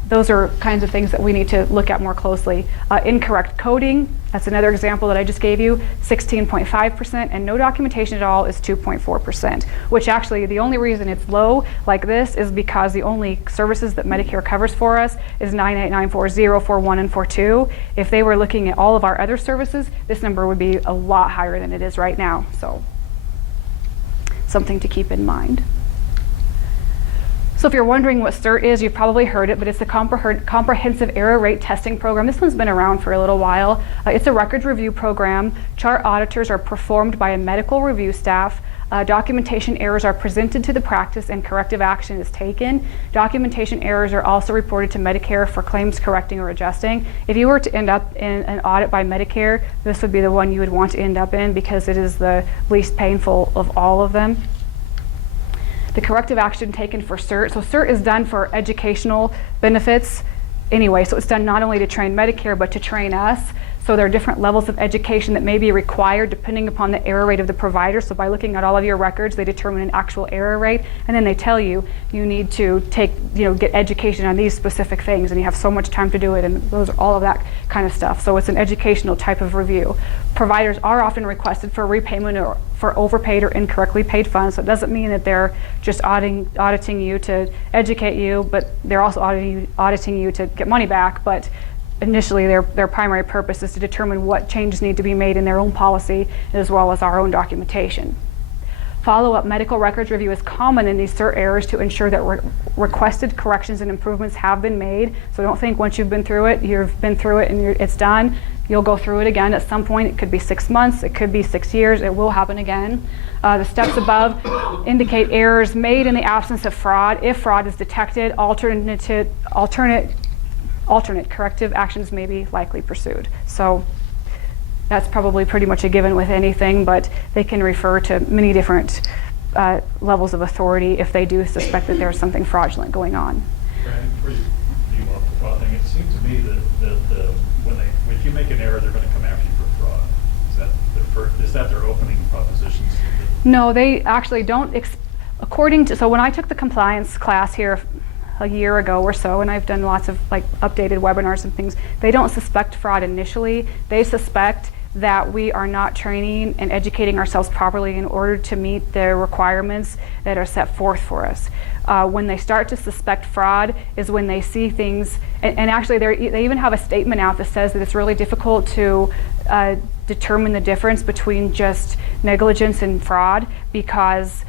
those are kinds of things that we need to look at more closely. Incorrect coding, that's another example that I just gave you, 16.5%, and no documentation at all is 2.4%, which actually the only reason it's low like this is because the only services that Medicare covers for us is 98940, 41, and 42. If they were looking at all of our other services, this number would be a lot higher than it is right now. So something to keep in mind. So if you're wondering what CERT is, you've probably heard it, but it's the Comprehensive Error Rate Testing Program. This one's been around for a little while. It's a records review program. Chart auditors are performed by a medical review staff. Documentation errors are presented to the practice and corrective action is taken. Documentation errors are also reported to Medicare for claims correcting or adjusting. If you were to end up in an audit by Medicare, this would be the one you would want to end up in because it is the least painful of all of them. The corrective action taken for CERT. So CERT is done for educational benefits anyway. So it's done not only to train Medicare, but to train us. So there are different levels of education that may be required depending upon the error rate of the provider. So by looking at all of your records, they determine an actual error rate, and then they tell you you need to get education on these specific things, and you have so much time to do it, and those are all of that kind of stuff. So it's an educational type of review. Providers are often requested for repayment or for overpaid or incorrectly paid funds. So it doesn't mean that they're just auditing you to educate you, but they're also auditing you to get money back. But initially, their primary purpose is to determine what changes need to be made in their own policy as well as our own documentation. Follow-up medical records review is common in these CERT errors to ensure that requested corrections and improvements have been made. So don't think once you've been through it and it's done. You'll go through it again at some point. It could be 6 months, it could be 6 years, it will happen again. The steps above indicate errors made in the absence of fraud. If fraud is detected, alternate corrective actions may be likely pursued. So that's probably pretty much a given with anything, but they can refer to many different levels of authority if they do suspect that there's something fraudulent going on. Brandy, before you move off the fraud thing, it seems to me that if you make an error, they're going to come after you for fraud. Is that their opening propositions? No, they actually don't. So when I took the compliance class here a year ago or so, and I've done lots of updated webinars and things, they don't suspect fraud initially. They suspect that we are not training and educating ourselves properly in order to meet the requirements that are set forth for us. When they start to suspect fraud is when they see things, and actually they even have a statement out that says that it's really difficult to determine the difference between just negligence and fraud because,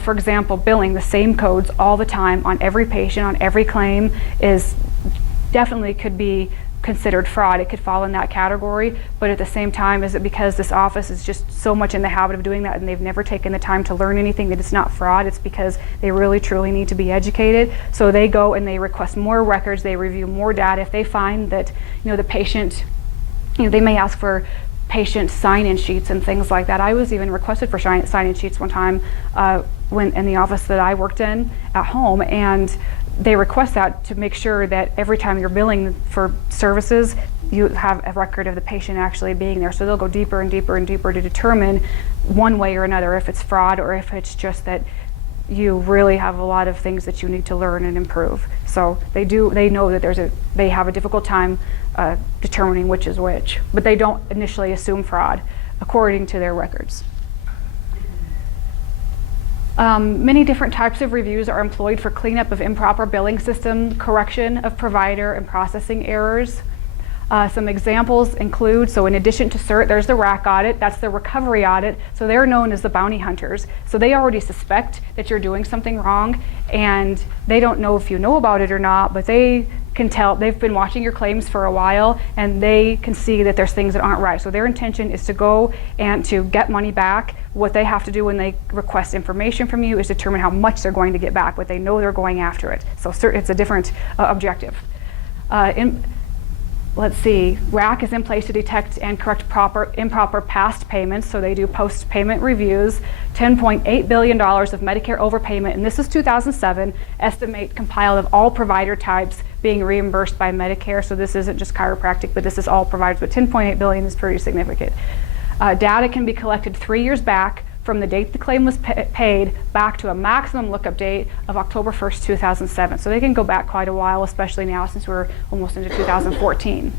for example, billing the same codes all the time on every patient, on every claim is definitely could be considered fraud. It could fall in that category, but at the same time, is it because this office is just so much in the habit of doing that and they've never taken the time to learn anything that it's not fraud? It's because they really truly need to be educated. So they go and they request more records, they review more data. If they find that the patient they may ask for patient sign-in sheets and things like that. I was even requested for sign-in sheets one time when in the office that I worked in at home, and they request that to make sure that every time you're billing for services, you have a record of the patient actually being there. So they'll go deeper and deeper and deeper to determine one way or another if it's fraud or if it's just that you really have a lot of things that you need to learn and improve. So they know that they have a difficult time determining which is which, but they don't initially assume fraud according to their records. Many different types of reviews are employed for cleanup of improper billing system, correction of provider and processing errors. Some examples include, so in addition to CERT, there's the RAC audit, that's the recovery audit, so they're known as the bounty hunters. So they already suspect that you're doing something wrong, and they don't know if you know about it or not, but they can tell, they've been watching your claims for a while, and they can see that there's things that aren't right. So their intention is to go and to get money back. What they have to do when they request information from you is determine how much they're going to get back, but they know they're going after it. So it's a different objective. Let's see, RAC is in place to detect and correct improper past payments, so they do post-payment reviews. $10.8 billion of Medicare overpayment, and this is 2007, estimate compiled of all provider types being reimbursed by Medicare, so this isn't just chiropractic, but this is all providers, but $10.8 billion is pretty significant. Data can be collected 3 years back from the date the claim was paid back to a maximum lookup date of October 1st, 2007. So they can go back quite a while, especially now since we're almost into 2014.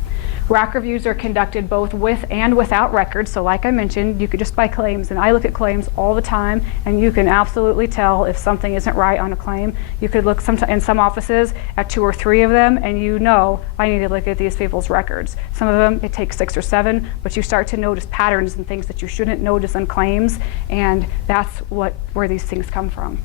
RAC reviews are conducted both with and without records. So like I mentioned, you could just buy claims, and I look at claims all the time, and you can absolutely tell if something isn't right on a claim. You could look in some offices at 2 or 3 of them, and you know, I need to look at these people's records. Some of them, it takes 6 or 7, but you start to notice patterns and things that you shouldn't notice on claims, and that's where these things come from.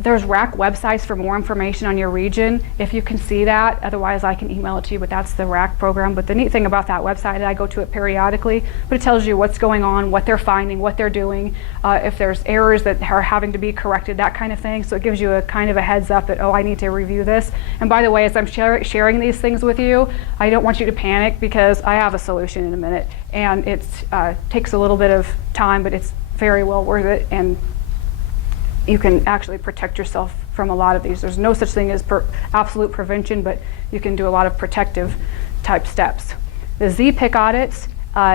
There's RAC websites for more information on your region, if you can see that. Otherwise, I can email it to you, but that's the RAC program. But the neat thing about that website, I go to it periodically, but it tells you what's going on, what they're finding, what they're doing, if there's errors that are having to be corrected, that kind of thing. So it gives you a kind of a heads up that, oh, I need to review this. And by the way, as I'm sharing these things with you, I don't want you to panic because I have a solution in a minute. And it takes a little bit of time, but it's very well worth it. And you can actually protect yourself from a lot of these. There's no such thing as absolute prevention, but you can do a lot of protective type steps. The ZPIC audits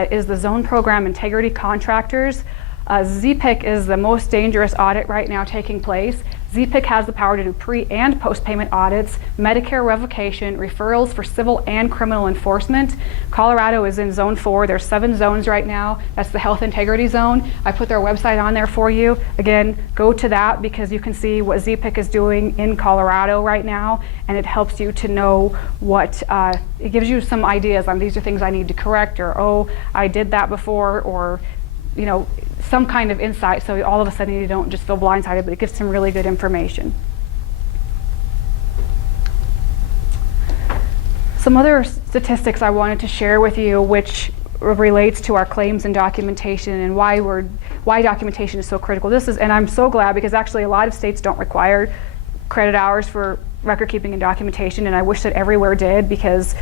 is the Zone Program Integrity Contractors. ZPIC is the most dangerous audit right now taking place. ZPIC has the power to do pre- and post-payment audits, Medicare revocation, referrals for civil and criminal enforcement. Colorado is in Zone 4. There's 7 zones right now. That's the Health Integrity Zone. I put their website on there for you. Again, go to that because you can see what ZPIC is doing in Colorado right now, and it helps you to know what, it gives you some ideas on these are things I need to correct, or oh, I did that before, or you know, some kind of insight, so all of a sudden you don't just feel blindsided, but it gives some really good information. Some other statistics I wanted to share with you, which relates to our claims and documentation and why documentation is so critical. And I'm so glad because actually a lot of states don't require credit hours for record keeping and documentation, and I wish that everywhere did because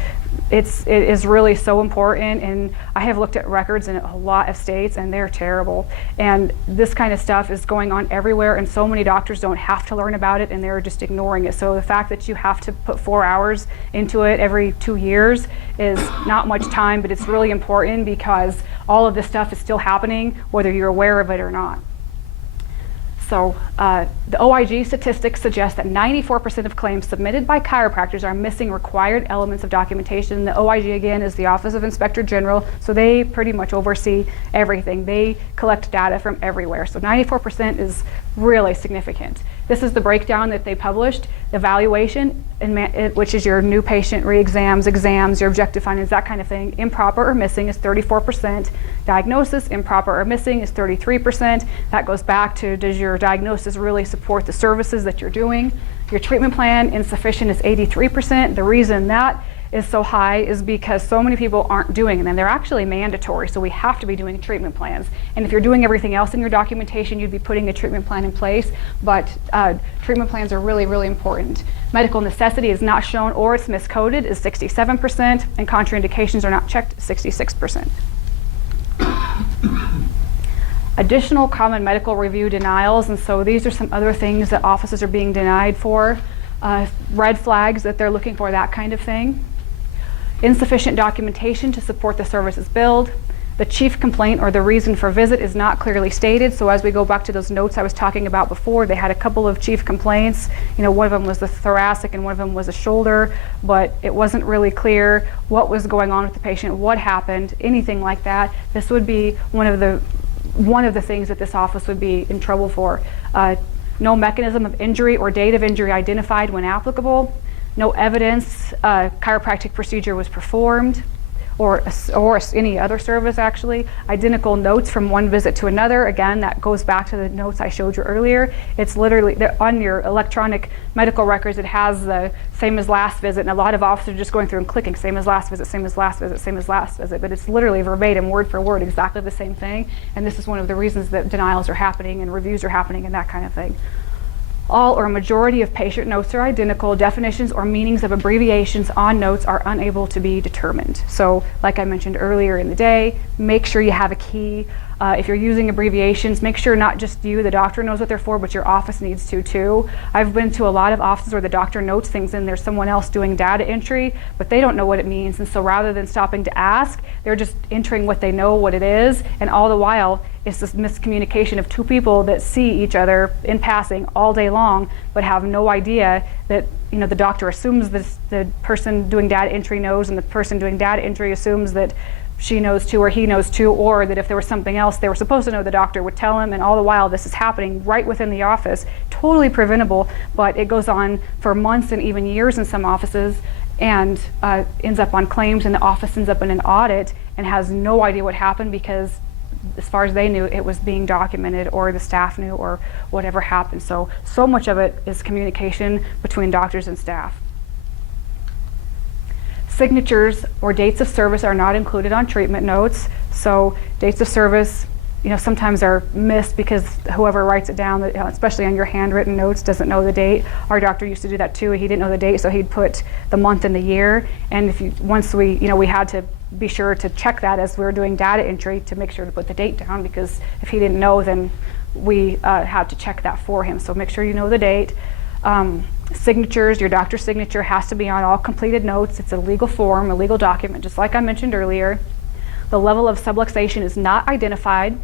it is really so important. And I have looked at records in a lot of states and they're terrible, and this kind of stuff is going on everywhere, and so many doctors don't have to learn about it and they're just ignoring it. So the fact that you have to put 4 hours into it every 2 years is not much time, but it's really important because all of this stuff is still happening whether you're aware of it or not. So the OIG statistics suggest that 94% of claims submitted by chiropractors are missing required elements of documentation. The OIG, again, is the Office of Inspector General, so they pretty much oversee everything. They collect data from everywhere, so 94% is really significant. This is the breakdown that they published. Evaluation, which is your new patient re-exams, exams, your objective findings, that kind of thing. Improper or missing is 34%. Diagnosis, improper or missing, is 33%. That goes back to, does your diagnosis really support the services that you're doing? Your treatment plan, insufficient, is 83%. The reason that is so high is because so many people aren't doing them. They're actually mandatory, so we have to be doing treatment plans. And if you're doing everything else in your documentation, you'd be putting a treatment plan in place, but treatment plans are really, really important. Medical necessity is not shown or it's miscoded is 67%, and contraindications are not checked 66%. Additional common medical review denials, and so these are some other things that offices are being denied for. Red flags that they're looking for, that kind of thing. Insufficient documentation to support the services billed. The chief complaint or the reason for visit is not clearly stated, so as we go back to those notes I was talking about before, they had a couple of chief complaints. One of them was the thoracic and one of them was the shoulder, but it wasn't really clear what was going on with the patient, what happened, anything like that. This would be one of the things that this office would be in trouble for. No mechanism of injury or date of injury identified when applicable. No evidence chiropractic procedure was performed, or any other service actually. Identical notes from one visit to another. Again, that goes back to the notes I showed you earlier. It's literally on your electronic medical records, it has the same as last visit, and a lot of officers are just going through and clicking same as last visit, same as last visit, same as last visit, but it's literally verbatim, word for word, exactly the same thing. And this is one of the reasons that denials are happening and reviews are happening and that kind of thing. All or a majority of patient notes are identical. Definitions or meanings of abbreviations on notes are unable to be determined. So like I mentioned earlier in the day, make sure you have a key. If you're using abbreviations, make sure not just you, the doctor, knows what they're for, but your office needs to too. I've been to a lot of offices where the doctor notes things and there's someone else doing data entry, but they don't know what it means. And so rather than stopping to ask, they're just entering what they know what it is. And all the while, it's this miscommunication of two people that see each other in passing all day long, but have no idea that the doctor assumes the person doing data entry knows, and the person doing data entry assumes that she knows too or he knows too, or that if there was something else they were supposed to know, the doctor would tell him. And all the while this is happening right within the office, totally preventable, but it goes on for months and even years in some offices, and ends up on claims, and the office ends up in an audit and has no idea what happened because as far as they knew, it was being documented, or the staff knew, or whatever happened. So much of it is communication between doctors and staff. Signatures or dates of service are not included on treatment notes. So dates of service, sometimes are missed because whoever writes it down, especially on your handwritten notes, doesn't know the date. Our doctor used to do that too. He didn't know the date, so he'd put the month and the year. And once we had to be sure to check that as we were doing data entry to make sure to put the date down, because if he didn't know, then we had to check that for him. So make sure you know the date. Signatures, your doctor's signature has to be on all completed notes. It's a legal form, a legal document, just like I mentioned earlier. The level of subluxation is not identified.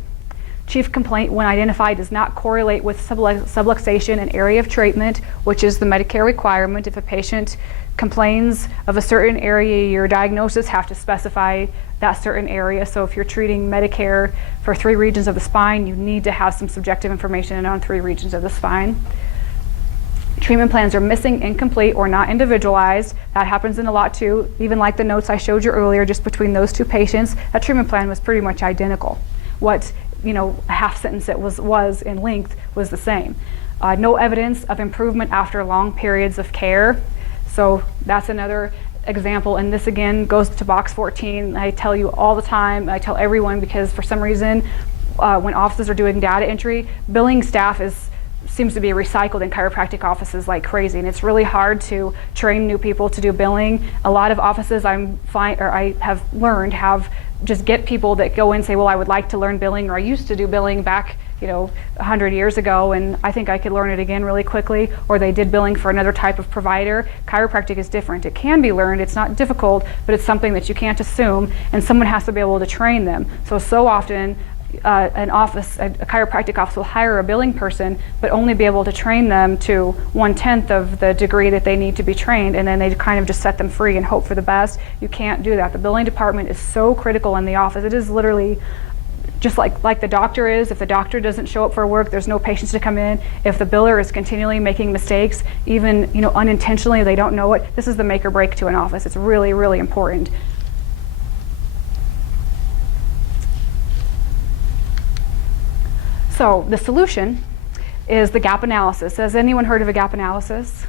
Chief complaint, when identified, does not correlate with subluxation and area of treatment, which is the Medicare requirement. If a patient complains of a certain area, your diagnosis have to specify that certain area. So if you're treating Medicare for 3 regions of the spine, you need to have some subjective information on 3 regions of the spine. Treatment plans are missing, incomplete, or not individualized. That happens in a lot too. Even like the notes I showed you earlier, just between those 2 patients, that treatment plan was pretty much identical. What a half sentence it was in length was the same. No evidence of improvement after long periods of care. So that's another example, and this again goes to box 14. I tell you all the time, I tell everyone, because for some reason when offices are doing data entry, billing staff seems to be recycled in chiropractic offices like crazy, and it's really hard to train new people to do billing. A lot of offices I have learned have just get people that go in and say, well, I would like to learn billing, or I used to do billing back 100 years ago, and I think I could learn it again really quickly, or they did billing for another type of provider. Chiropractic is different. It can be learned, it's not difficult, but it's something that you can't assume, and someone has to be able to train them. So often a chiropractic office will hire a billing person, but only be able to train them to 1/10 of the degree that they need to be trained, and then they kind of just set them free and hope for the best. You can't do that. The billing department is so critical in the office. It is literally just like the doctor is. If the doctor doesn't show up for work, there's no patients to come in. If the biller is continually making mistakes, even unintentionally, they don't know it, this is the make or break to an office. It's really, really important. So the solution is the gap analysis. Has anyone heard of a gap analysis?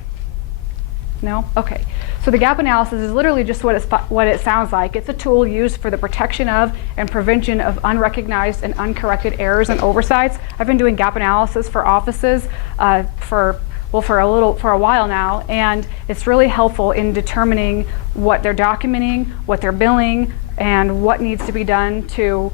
No? Okay. So the gap analysis is literally just what it sounds like. It's a tool used for the protection of and prevention of unrecognized and uncorrected errors and oversights. I've been doing gap analysis for offices for a while now, and it's really helpful in determining what they're documenting, what they're billing, and what needs to be done to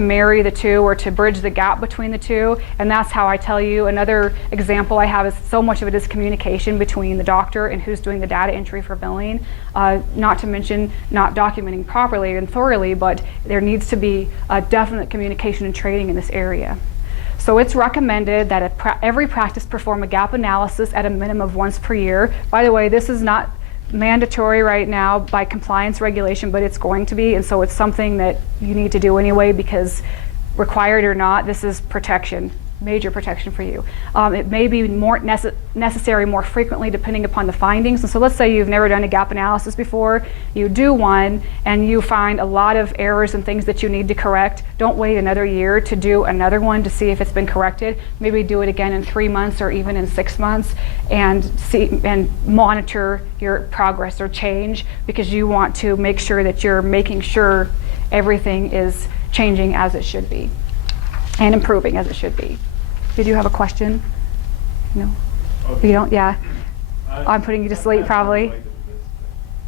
marry the two or to bridge the gap between the two. And that's how I tell you. Another example I have is so much of it is communication between the doctor and who's doing the data entry for billing. Not to mention not documenting properly and thoroughly, but there needs to be a definite communication and training in this area. So it's recommended that every practice perform a gap analysis at a minimum of once per year. By the way, this is not mandatory right now by compliance regulation, but it's going to be, and so it's something that you need to do anyway, because required or not, this is protection, major protection for you. It may be more necessary more frequently depending upon the findings. And so let's say you've never done a gap analysis before, you do one and you find a lot of errors and things that you need to correct. Don't wait another year to do another one to see if it's been corrected. Maybe do it again in 3 months or even in 6 months and see and monitor your progress or change, because you want to make sure that you're making sure everything is changing as it should be and improving as it should be. Did you have a question? No? Okay. You don't? Yeah. I'm putting you to sleep probably.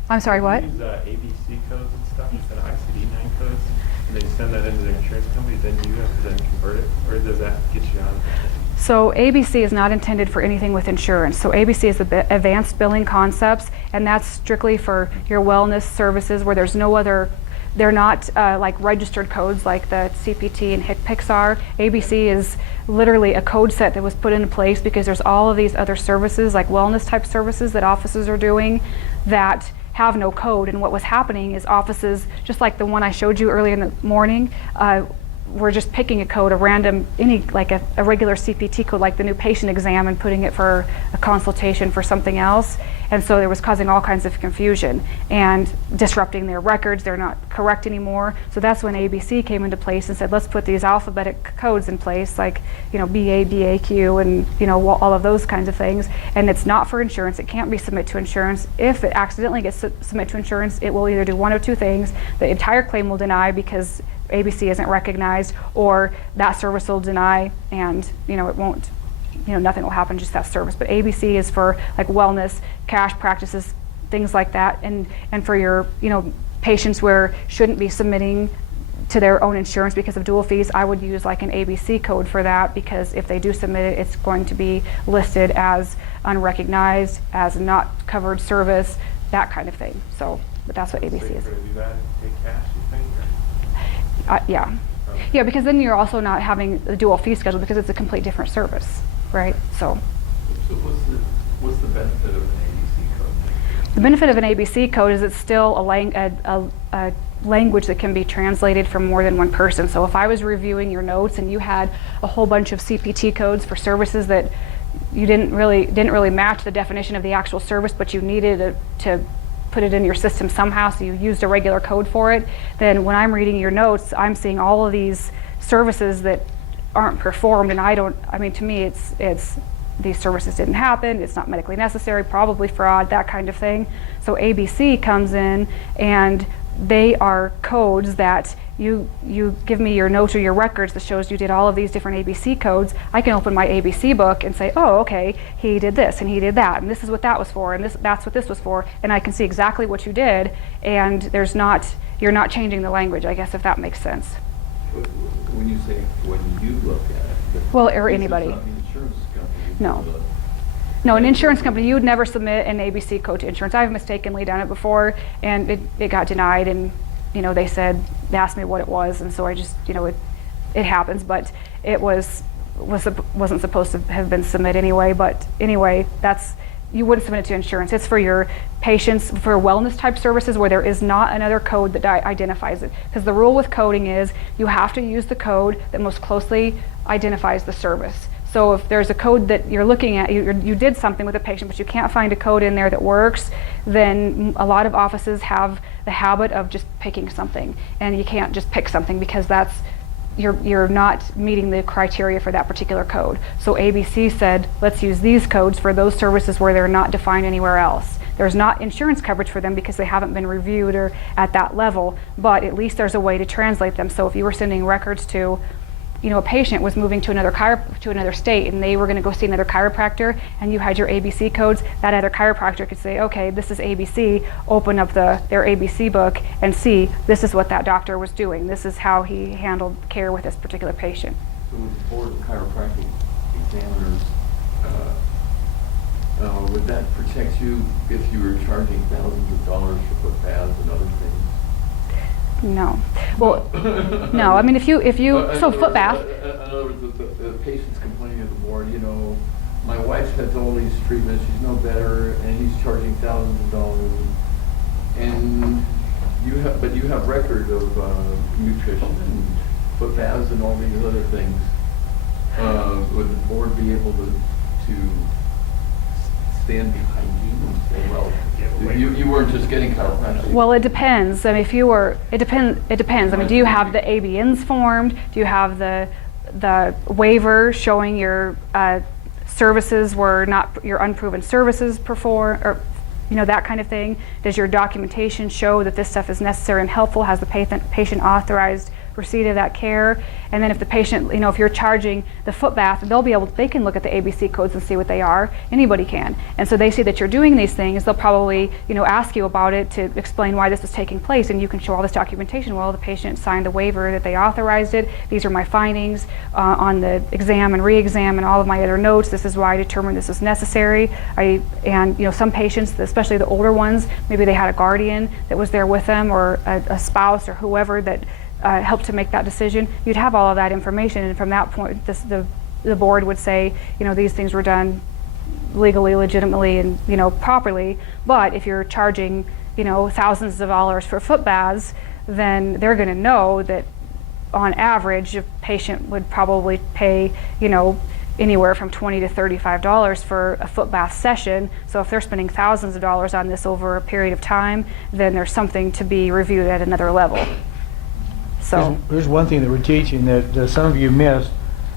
I'm sorry, what? Use ABC codes and stuff instead of ICD-9 codes, and they send that into the insurance company, then you have to then convert it, or does that get you out of it? So ABC is not intended for anything with insurance. So ABC is the advanced billing concepts, and that's strictly for your wellness services where there's no other. They're not like registered codes like the CPT and HCPCS are. ABC is literally a code set that was put into place because there's all of these other services, like wellness type services that offices are doing that have no code. And what was happening is offices, just like the one I showed you earlier in the morning, we're just picking a code, a random, like a regular CPT code, like the new patient exam, and putting it for a consultation for something else. And so there was causing all kinds of confusion and disrupting their records. They're not correct anymore. So that's when ABC came into place and said, let's put these alphabetic codes in place, like, BA, BAQ, and, all of those kinds of things. And it's not for insurance. It can't be submitted to insurance. If it accidentally gets submitted to insurance, it will either do one of two things. The entire claim will deny because ABC isn't recognized, or that service will deny and it won't, nothing will happen, just that service. But ABC is for like wellness, cash practices, things like that, and for your patients where shouldn't be submitting to their own insurance because of dual fees. I would use like an ABC code for that, because if they do submit it, it's going to be listed as unrecognized, as not covered service, that kind of thing. So, but that's what ABC is. Do that and take cash, you think? Yeah. Yeah, because then you're also not having the dual fee schedule because it's a complete different service, right? So what's the benefit of an ABC code? The benefit of an ABC code is it's still a language that can be translated from more than one person. So if I was reviewing your notes and you had a whole bunch of CPT codes for services that you didn't really match the definition of the actual service, but you needed to put it in your system somehow, so you used a regular code for it, then when I'm reading your notes, I'm seeing all of these services that aren't performed, and to me, it's these services didn't happen, it's not medically necessary, probably fraud, that kind of thing. So ABC comes in, and they are codes that you give me your notes or your records that shows you did all of these different ABC codes. I can open my ABC book and say, oh, okay, he did this and he did that, and this is what that was for, and that's what this was for, and I can see exactly what you did, and you're not changing the language, I guess, if that makes sense. When you say when you look at it, Well, or anybody. Not the insurance company. No. No, an insurance company, you would never submit an ABC code to insurance. I've mistakenly done it before, and it got denied, and they asked me what it was, and so I just, it happens, but it wasn't supposed to have been submitted anyway. But anyway, you wouldn't submit it to insurance. It's for your patients, for wellness type services where there is not another code that identifies it. Because the rule with coding is you have to use the code that most closely identifies the service. So if there's a code that you're looking at, you did something with a patient, but you can't find a code in there that works, then a lot of offices have the habit of just picking something. And you can't just pick something because that's you're not meeting the criteria for that particular code. So ABC said, let's use these codes for those services where they're not defined anywhere else. There's not insurance coverage for them because they haven't been reviewed or at that level, but at least there's a way to translate them. So if you were sending records to, a patient was moving to another state and they were going to go see another chiropractor, and you had your ABC codes, that other chiropractor could say, okay, this is ABC, open up their ABC book and see this is what that doctor was doing. This is how he handled care with this particular patient. So with the board of chiropractic examiners, would that protect you if you were charging thousands of dollars for foot baths and other things? No. Well, no. I mean, if you so foot bath. In other words, the patient's complaining to the board, my wife's had all these treatments, she's no better, and he's charging thousands of dollars. And you have record of nutrition and foot baths and all these other things. Would the board be able to stand behind you and say, well, you weren't just getting chiropractic? Well, it depends. I mean, it depends. I mean, do you have the ABNs formed? Do you have the waiver showing your services were not your unproven services performed, or that kind of thing? Does your documentation show that this stuff is necessary and helpful? Has the patient authorized receipt of that care? And then if the patient, if you're charging the foot bath, they can look at the ABC codes and see what they are. Anybody can. And so they see that you're doing these things, they'll probably, ask you about it to explain why this is taking place, and you can show all this documentation. Well, the patient signed the waiver that they authorized it. These are my findings on the exam and re-exam and all of my other notes. This is why I determined this is necessary. Some patients, especially the older ones, maybe they had a guardian that was there with them, or a spouse or whoever that helped to make that decision. You'd have all of that information, and from that point, the board would say, these things were done legally, legitimately, and properly. But if you're charging, thousands of dollars for foot baths, then they're going to know that on average, a patient would probably pay, anywhere from $20 to $35 for a foot bath session. So if they're spending thousands of dollars on this over a period of time, then there's something to be reviewed at another level. So Here's one thing that we're teaching that some of you missed.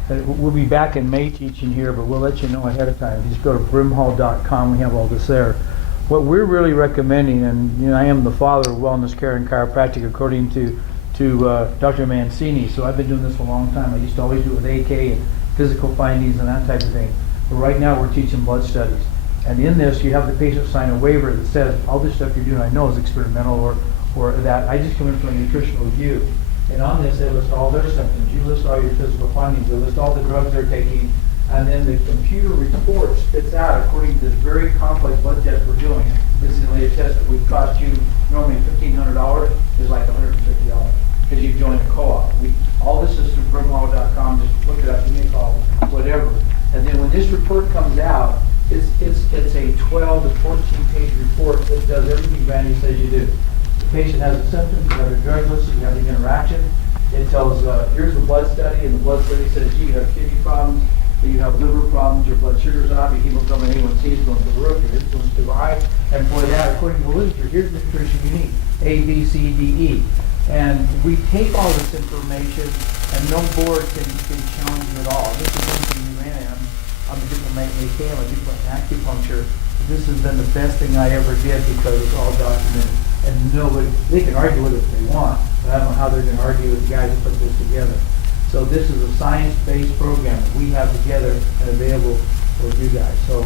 We'll be back in May teaching here, but we'll let you know ahead of time. Just go to brimhall.com. We have all this there. What we're really recommending, and I am the father of wellness care and chiropractic according to Dr. Mancini, so I've been doing this for a long time. I used to always do it with AK and physical findings and that type of thing. But right now we're teaching blood studies. And in this, you have the patient sign a waiver that says, all this stuff you're doing I know is experimental, or that I just come in from a nutritional review. And on this, they list all their symptoms. You list all your physical findings. They list all the drugs they're taking. And then the computer report spits out, according to this very complex blood test we're doing. This is a test that would cost you normally $1,500, is like $150 because you've joined a co-op. All this is through brimhall.com. Just look it up, give me a call, whatever. And then when this report comes out, it's a 12 to 14-page report that does everything Brandy says you do. The patient has the symptoms, you have the drug list, you have the interaction. It tells, here's the blood study, and the blood study says, gee, you have kidney problems, you have liver problems, your blood sugar's off, your hemoglobin A1C is going to the roof, your insulin's too high, and for that, according to the literature, here's the nutrition you need, A, B, C, D, E. And we take all this information, and no board can challenge you at all. This is one thing we ran at. I'm a different AK, I'm a different acupuncture. This has been the best thing I ever did because it's all documented. And nobody, they can argue with it if they want, but I don't know how they're going to argue with the guys who put this together. So this is a science-based program that we have together and available for you guys. So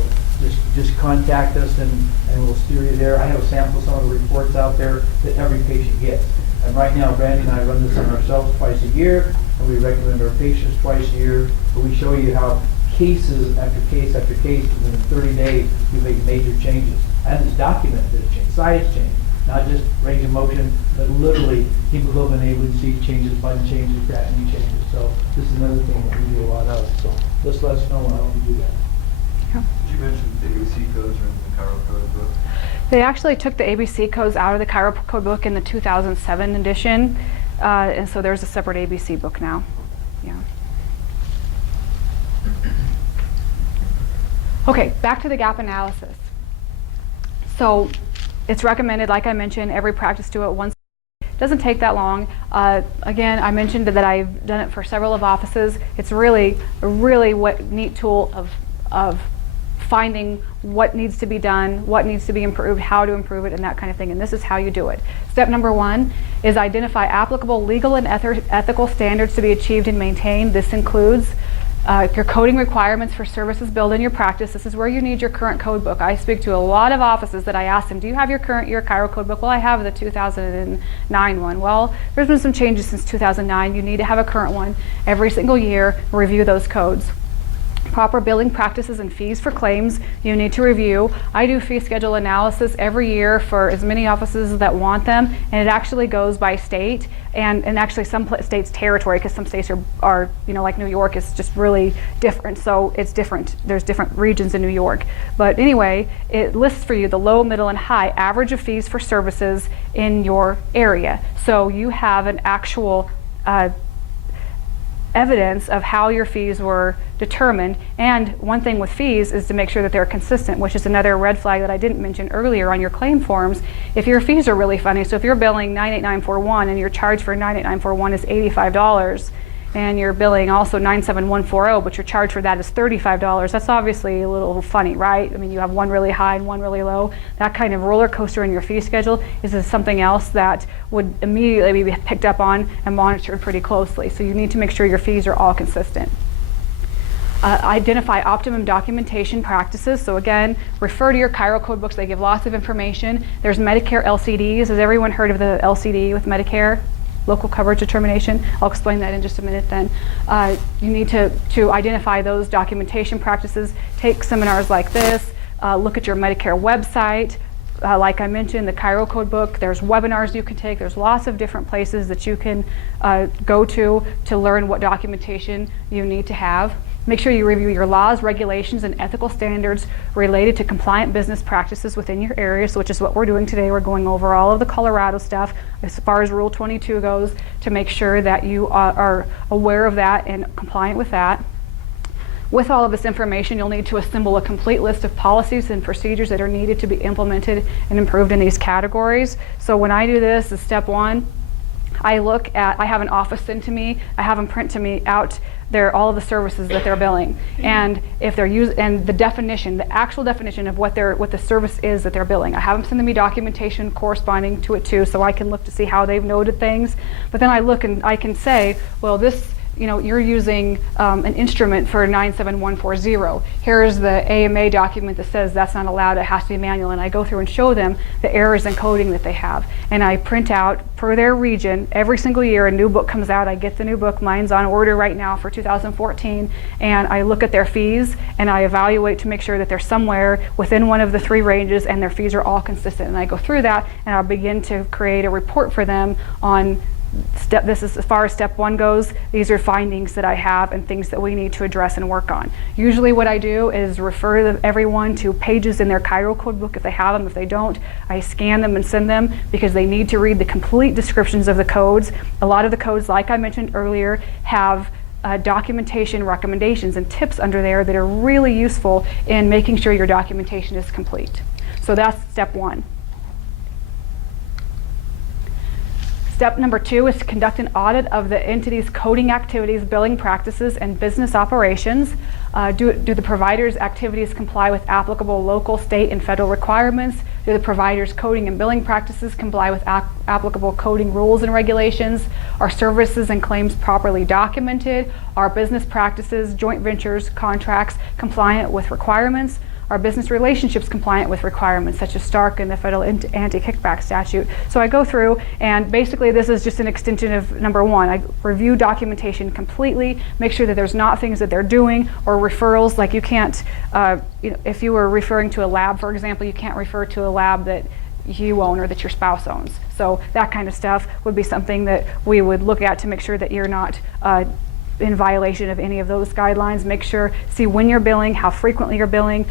just contact us and we'll steer you there. I have a sample of some of the reports out there that every patient gets. And right now, Brandy and I run this on ourselves twice a year, and we recommend our patients twice a year. But we show you how cases after case after case, within 30 days, you make major changes. And it's documented that it changed, size change. Not just range of motion, but literally hemoglobin A1C changes, blood changes, creatinine changes. So this is another thing that we do a lot of. So just let us know and help you do that. yeah. Did you mention the ABC codes are in the Chiro Code book? They actually took the ABC codes out of the Chiro Code book in the 2007 edition, and so there's a separate ABC book now. Yeah. Okay, back to the gap analysis. So it's recommended, like I mentioned, every practice do it once. Doesn't take that long. Again, I mentioned that I've done it for several of offices. It's really a really neat tool of finding what needs to be done, what needs to be improved, how to improve it, and that kind of thing. And this is how you do it. Step number 1 is identify applicable legal and ethical standards to be achieved and maintained. This includes your coding requirements for services billed in your practice. This is where you need your current code book. I speak to a lot of offices that I ask them, do you have your current year Chiro code book? Well, I have the 2009 one. Well, there's been some changes since 2009. You need to have a current one every single year. Review those codes. Proper billing practices and fees for claims you need to review. I do fee schedule analysis every year for as many offices that want them, and it actually goes by state and actually some states territory, because some states are like New York is just really different, so it's different. There's different regions in New York. But anyway, it lists for you the low, middle, and high average of fees for services in your area. So you have an actual evidence of how your fees were determined. And one thing with fees is to make sure that they're consistent, which is another red flag that I didn't mention earlier on your claim forms. If your fees are really funny, so if you're billing $98941 and your charge for $98941 is $85, and you're billing also $97140, but your charge for that is $35, that's obviously a little funny, right? I mean, you have one really high and one really low. That kind of roller coaster in your fee schedule is something else that would immediately be picked up on and monitored pretty closely. So you need to make sure your fees are all consistent. Identify optimum documentation practices. So again, refer to your Chiro code books. They give lots of information. There's Medicare LCDs. Has everyone heard of the LCD with Medicare? Local coverage determination. I'll explain that in just a minute then. You need to identify those documentation practices. Take seminars like this. Look at your Medicare website. Like I mentioned, the Chiro code book, there's webinars you can take. There's lots of different places that you can go to learn what documentation you need to have. Make sure you review your laws, regulations, and ethical standards related to compliant business practices within your areas, which is what we're doing today. We're going over all of the Colorado stuff as far as Rule 22 goes to make sure that you are aware of that and compliant with that. With all of this information, you'll need to assemble a complete list of policies and procedures that are needed to be implemented and improved in these categories. So when I do this, is step 1, I have an office send to me, I have them print to me out all of the services that they're billing, and if they're and the actual definition of what the service is that they're billing. I have them send me documentation corresponding to it too, so I can look to see how they've noted things. But then I look and I can say, well, this, you're using an instrument for 97140. Here's the AMA document that says that's not allowed, it has to be manual. And I go through and show them the errors in coding that they have. And I print out, per their region, every single year a new book comes out. I get the new book, mine's on order right now for 2014. And I look at their fees and I evaluate to make sure that they're somewhere within one of the 3 ranges and their fees are all consistent. And I go through that and I'll begin to create a report for them on this is as far as step 1 goes. These are findings that I have and things that we need to address and work on. Usually what I do is refer everyone to pages in their Chiro code book if they have them. If they don't, I scan them and send them because they need to read the complete descriptions of the codes. A lot of the codes, like I mentioned earlier, have documentation recommendations and tips under there that are really useful in making sure your documentation is complete. So that's step 1. Step number 2 is to conduct an audit of the entity's coding activities, billing practices, and business operations. Do the provider's activities comply with applicable local, state, and federal requirements? Do the provider's coding and billing practices comply with applicable coding rules and regulations? Are services and claims properly documented? Are business practices, joint ventures, contracts compliant with requirements? Are business relationships compliant with requirements such as Stark and the federal anti-kickback statute? So I go through, and basically this is just an extension of number 1. I review documentation completely, make sure that there's not things that they're doing or referrals. Like you can't, if you were referring to a lab, for example, you can't refer to a lab that you own or that your spouse owns. So that kind of stuff would be something that we would look at to make sure that you're not in violation of any of those guidelines. Make sure, see when you're billing, how frequently you're billing,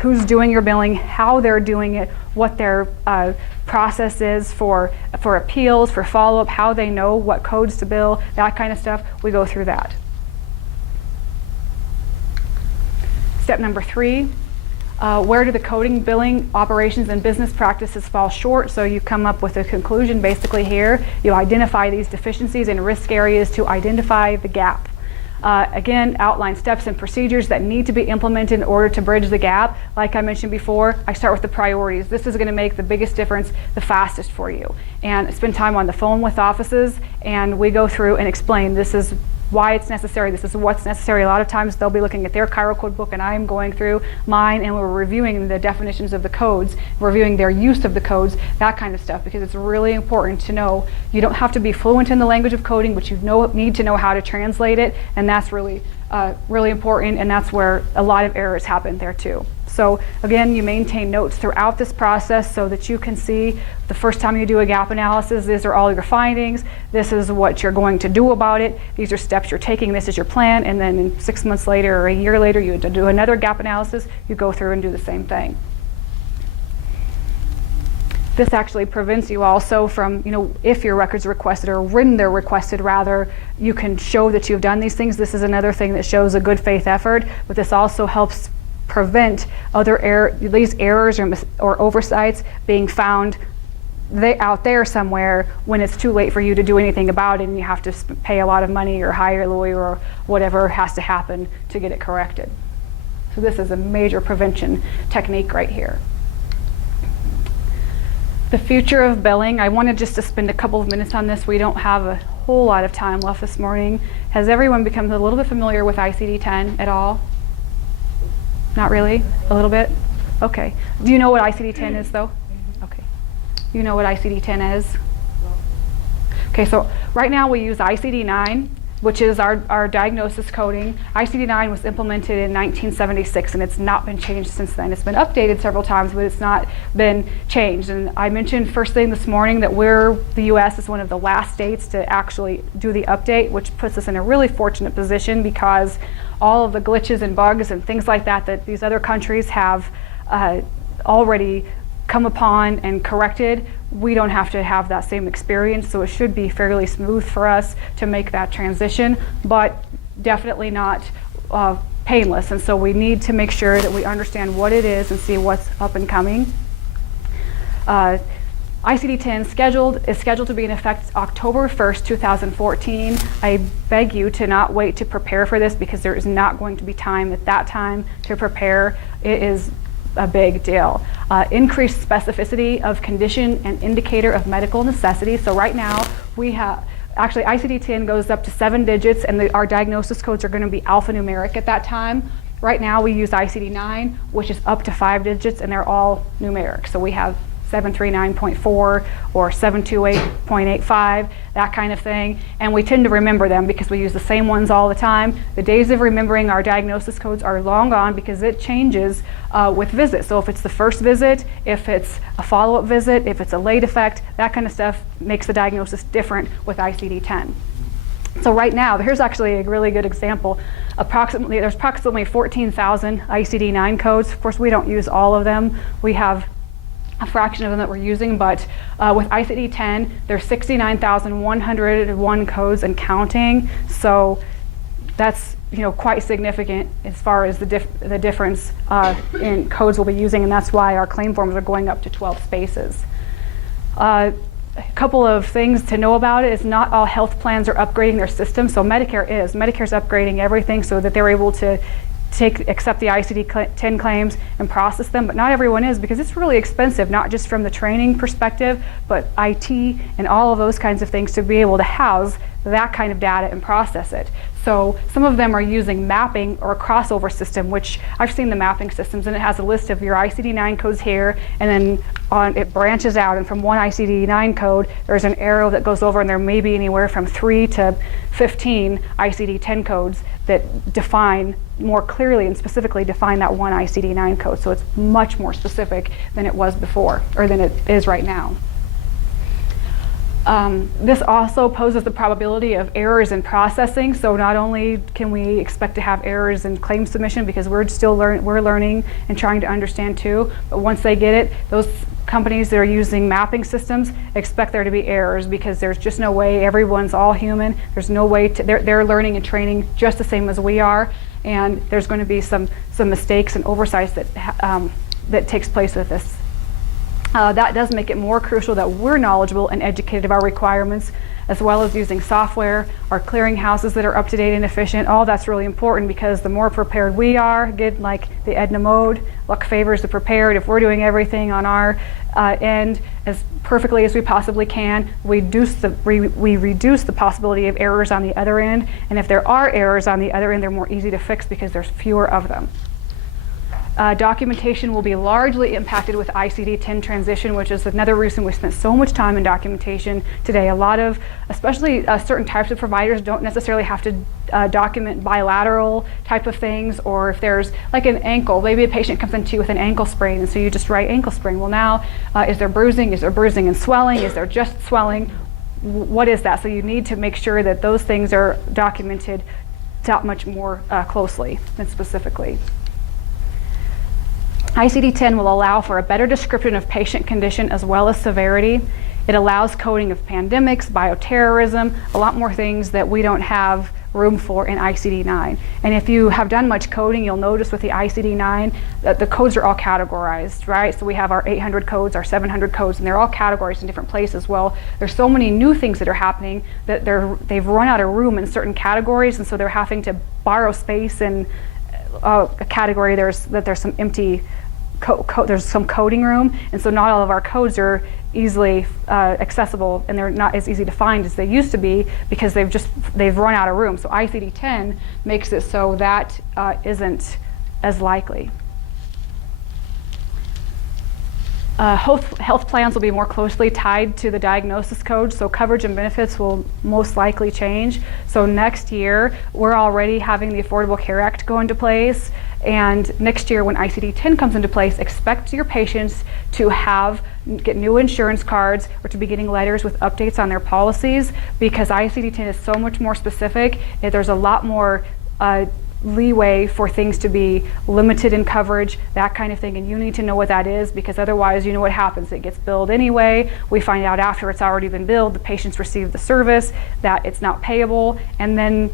who's doing your billing, how they're doing it, what their process is for appeals, for follow-up, how they know what codes to bill, that kind of stuff. We go through that. Step number 3, Where do the coding, billing, operations, and business practices fall short? So you come up with a conclusion basically here. You identify these deficiencies and risk areas to identify the gap. Again, outline steps and procedures that need to be implemented in order to bridge the gap. Like I mentioned before, I start with the priorities. This is going to make the biggest difference the fastest for you. And spend time on the phone with offices, and we go through and explain this is why it's necessary, this is what's necessary. A lot of times they'll be looking at their Chiro code book and I'm going through mine, and we're reviewing the definitions of the codes, reviewing their use of the codes, that kind of stuff, because it's really important to know you don't have to be fluent in the language of coding, but you need to know how to translate it, and that's really important, and that's where a lot of errors happen there too. So again, you maintain notes throughout this process so that you can see the first time you do a gap analysis, these are all your findings, this is what you're going to do about it, these are steps you're taking, this is your plan, and then in 6 months later or a year later you do another gap analysis, you go through and do the same thing. This actually prevents you also from, if your records are requested or when they're requested rather, you can show that you've done these things. This is another thing that shows a good faith effort, but this also helps prevent these errors or oversights being found out there somewhere when it's too late for you to do anything about it and you have to pay a lot of money or hire a lawyer or whatever has to happen to get it corrected. So this is a major prevention technique right here. The future of billing, I wanted just to spend a couple of minutes on this. We don't have a whole lot of time left this morning. Has everyone become a little bit familiar with ICD-10 at all? Not really? A little bit? Okay. Do you know what ICD-10 is though? Okay. You know what ICD-10 is? Okay, so right now we use ICD-9, which is our diagnosis coding. ICD-9 was implemented in 1976 and it's not been changed since then. It's been updated several times, but it's not been changed. And I mentioned first thing this morning that the US is one of the last states to actually do the update, which puts us in a really fortunate position because all of the glitches and bugs and things like that these other countries have already come upon and corrected, we don't have to have that same experience, so it should be fairly smooth for us to make that transition, but definitely not painless, and so we need to make sure that we understand what it is and see what's up and coming. ICD-10 is scheduled to be in effect October 1st, 2014. I beg you to not wait to prepare for this because there is not going to be time at that time to prepare. It is a big deal. Increased specificity of condition and indicator of medical necessity. So right now we have, actually ICD-10 goes up to 7 digits and our diagnosis codes are going to be alphanumeric at that time. Right now we use ICD-9, which is up to 5 digits and they're all numeric. So we have 739.4 or 728.85, that kind of thing. And we tend to remember them because we use the same ones all the time. The days of remembering our diagnosis codes are long gone because it changes with visits. So if it's the first visit, if it's a follow-up visit, if it's a late effect, that kind of stuff makes the diagnosis different with ICD-10. So right now, here's actually a really good example. There's approximately 14,000 ICD-9 codes. Of course, we don't use all of them. We have a fraction of them that we're using, but with ICD-10, there's 69,101 codes and counting. So that's quite significant as far as the difference in codes we'll be using, and that's why our claim forms are going up to 12 spaces. A couple of things to know about it is not all health plans are upgrading their system. So Medicare's upgrading everything so that they're able to accept the ICD-10 claims and process them, but not everyone is because it's really expensive, not just from the training perspective, but IT and all of those kinds of things to be able to house that kind of data and process it. So some of them are using mapping or a crossover system, which I've seen the mapping systems, and it has a list of your ICD-9 codes here, and then it branches out, and from one ICD-9 code, there's an arrow that goes over, and there may be anywhere from 3 to 15 ICD-10 codes that define more clearly and specifically define that one ICD-9 code. So it's much more specific than it was before, or than it is right now. This also poses the probability of errors in processing. So not only can we expect to have errors in claim submission because we're still learning and trying to understand too, but once they get it, those companies that are using mapping systems expect there to be errors because there's just no way. Everyone's all human. There's no way to, they're learning and training just the same as we are, and there's going to be some mistakes and oversights that takes place with this. That does make it more crucial that we're knowledgeable and educated of our requirements, as well as using software, our clearinghouses that are up to date and efficient. All that's really important because the more prepared we are, get like the Edna mode, luck favors the prepared. If we're doing everything on our end as perfectly as we possibly can, we reduce the possibility of errors on the other end. And if there are errors on the other end, they're more easy to fix because there's fewer of them. Documentation will be largely impacted with ICD-10 transition, which is another reason we spent so much time in documentation today. A lot of, especially certain types of providers, don't necessarily have to document bilateral type of things, or if there's like an ankle, maybe a patient comes into you with an ankle sprain, and so you just write ankle sprain. Well now, is there bruising? Is there bruising and swelling? Is there just swelling? What is that? So you need to make sure that those things are documented that much more closely and specifically. ICD-10 will allow for a better description of patient condition as well as severity. It allows coding of pandemics, bioterrorism, a lot more things that we don't have room for in ICD-9. And if you have done much coding, you'll notice with the ICD-9 that the codes are all categorized, right? So we have our 800 codes, our 700 codes, and they're all categorized in different places. Well, there's so many new things that are happening that they've run out of room in certain categories, and so they're having to borrow space in a category. There's some empty there's some coding room, and so not all of our codes are easily accessible, and they're not as easy to find as they used to be because they've run out of room. So ICD-10 makes it so that isn't as likely. Health plans will be more closely tied to the diagnosis code, so coverage and benefits will most likely change. So next year, we're already having the Affordable Care Act go into place, and next year when ICD-10 comes into place, expect your patients to get new insurance cards or to be getting letters with updates on their policies, because ICD-10 is so much more specific. There's a lot more leeway for things to be limited in coverage, that kind of thing, and you need to know what that is, because otherwise you know what happens. It gets billed anyway. We find out after it's already been billed, the patients receive the service, that it's not payable, and then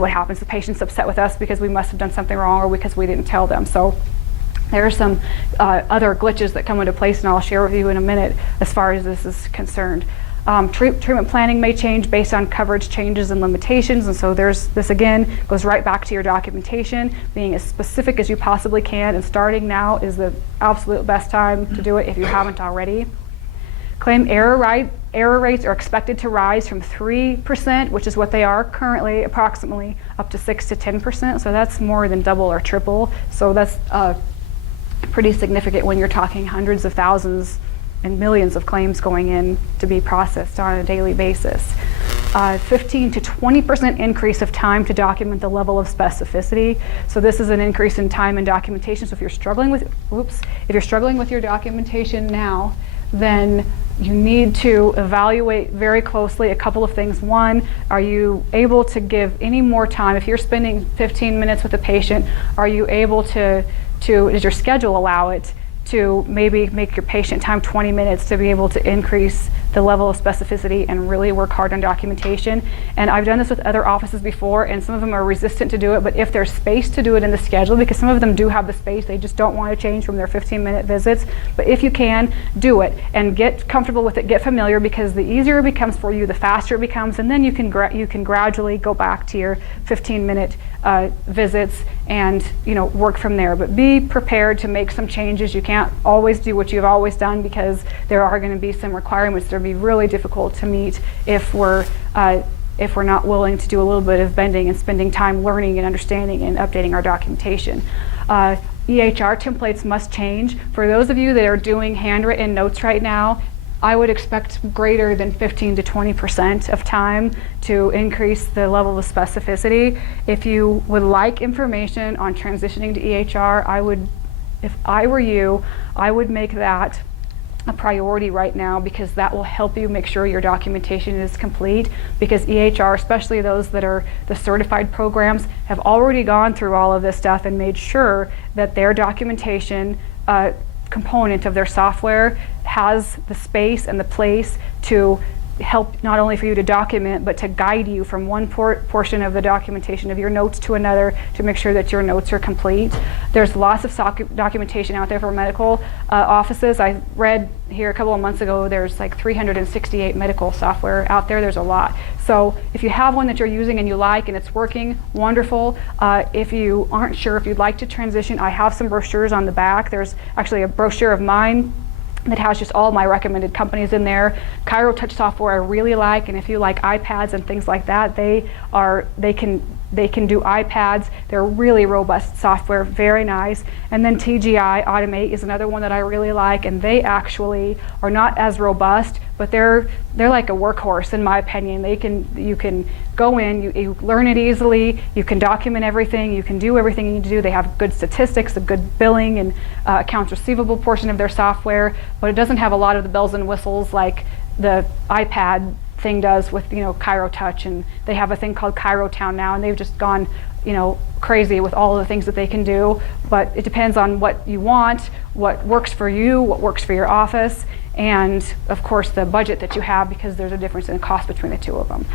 what happens? The patient's upset with us because we must have done something wrong or because we didn't tell them. So there are some other glitches that come into place, and I'll share with you in a minute as far as this is concerned. Treatment planning may change based on coverage changes and limitations, and so this again goes right back to your documentation, being as specific as you possibly can, and starting now is the absolute best time to do it if you haven't already. Claim error rates are expected to rise from 3%, which is what they are currently, approximately, up to 6 to 10%, so that's more than double or triple, so that's pretty significant when you're talking hundreds of thousands and millions of claims going in to be processed on a daily basis. 15 to 20% increase of time to document the level of specificity. So this is an increase in time and documentation. So if you're struggling with your documentation now, then you need to evaluate very closely a couple of things. One, are you able to give any more time? If you're spending 15 minutes with a patient, are you able to does your schedule allow it to maybe make your patient time 20 minutes to be able to increase the level of specificity and really work hard on documentation? And I've done this with other offices before, and some of them are resistant to do it, but if there's space to do it in the schedule, because some of them do have the space, they just don't want to change from their 15-minute visits, but if you can, do it and get comfortable with it, get familiar, because the easier it becomes for you, the faster it becomes, and then you can gradually go back to your 15-minute visits and work from there. But be prepared to make some changes. You can't always do what you've always done, because there are going to be some requirements that will be really difficult to meet if we're not willing to do a little bit of bending and spending time learning and understanding and updating our documentation. EHR templates must change. For those of you that are doing handwritten notes right now, I would expect greater than 15 to 20% of time to increase the level of specificity. If you would like information on transitioning to EHR, if I were you, I would make that a priority right now, because that will help you make sure your documentation is complete, because EHR, especially those that are the certified programs, have already gone through all of this stuff and made sure that their documentation component of their software has the space and the place to help, not only for you to document, but to guide you from one portion of the documentation of your notes to another, to make sure that your notes are complete. There's lots of documentation out there for medical offices. I read here a couple of months ago, there's like 368 medical software out there. There's a lot. So if you have one that you're using and you like and it's working, wonderful. If you aren't sure if you'd like to transition, I have some brochures on the back. There's actually a brochure of mine that has just all my recommended companies in there. ChiroTouch software I really like, and if you like iPads and things like that, they can do iPads. They're really robust software, very nice. And then TGI Automate is another one that I really like, and they actually are not as robust, but they're like a workhorse in my opinion. You can go in, you learn it easily, you can document everything, you can do everything you need to do. They have good statistics, a good billing and accounts receivable portion of their software, but it doesn't have a lot of the bells and whistles like the iPad thing does with, ChiroTouch, and they have a thing called ChiroTown now, and they've just gone, crazy with all of the things that they can do. But it depends on what you want, what works for you, what works for your office, and of course the budget that you have, because there's a difference in cost between the two of them.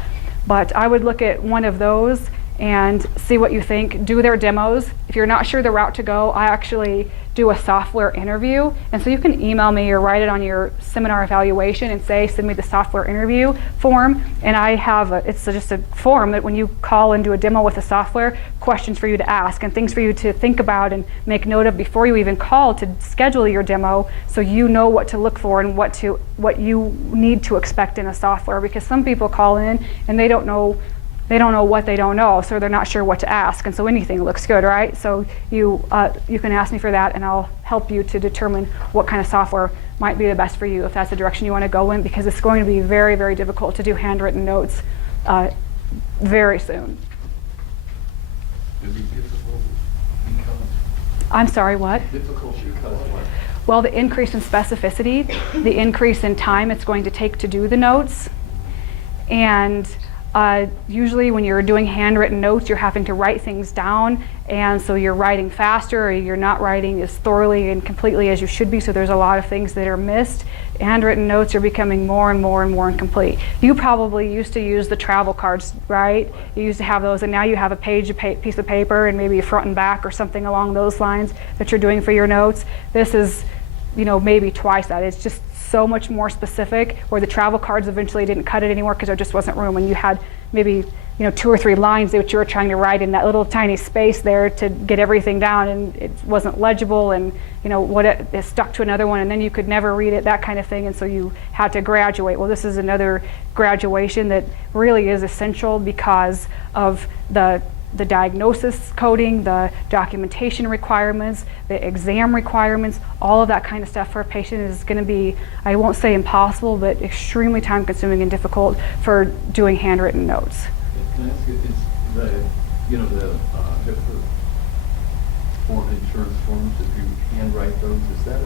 But I would look at one of those and see what you think. Do their demos. If you're not sure the route to go, I actually do a software interview, and so you can email me or write it on your seminar evaluation and say, send me the software interview form, and I have it's just a form that when you call and do a demo with the software, questions for you to ask and things for you to think about and make note of before you even call to schedule your demo, so you know what to look for and what you need to expect in a software, because some people call in and they don't know what they don't know, so they're not sure what to ask, and so anything looks good, right? So you can ask me for that, and I'll help you to determine what kind of software might be the best for you if that's the direction you want to go in, because it's going to be very, very difficult to do handwritten notes very soon. It'd be difficult because. I'm sorry, what? Difficult because what? Well, the increase in specificity, the increase in time it's going to take to do the notes, and usually when you're doing handwritten notes, you're having to write things down, and so you're writing faster, or you're not writing as thoroughly and completely as you should be, so there's a lot of things that are missed. Handwritten notes are becoming more and more and more incomplete. You probably used to use the travel cards, right? You used to have those, and now you have a piece of paper and maybe a front and back or something along those lines that you're doing for your notes. This is, maybe twice that. It's just so much more specific, where the travel cards eventually didn't cut it anymore because there just wasn't room, and you had maybe 2 or 3 lines that you were trying to write in that little tiny space there to get everything down, and it wasn't legible, and it stuck to another one, and then you could never read it, that kind of thing, and so you had to graduate. Well, this is another graduation that really is essential because of the diagnosis coding, the documentation requirements, the exam requirements, all of that kind of stuff for a patient is going to be, I won't say impossible, but extremely time consuming and difficult for doing handwritten notes. Can I ask you, the HIPAA insurance forms, if you handwrite those, is that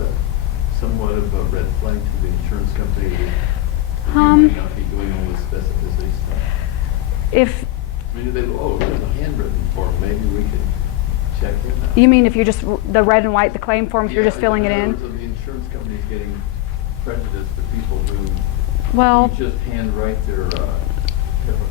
somewhat of a red flag to the insurance company that you might not be doing all this specificity stuff? There's a handwritten form, maybe we can check it out. You mean if you just, the red and white, the claim forms, you're just filling it in? The insurance company's getting prejudiced to people who just handwrite their HIPAA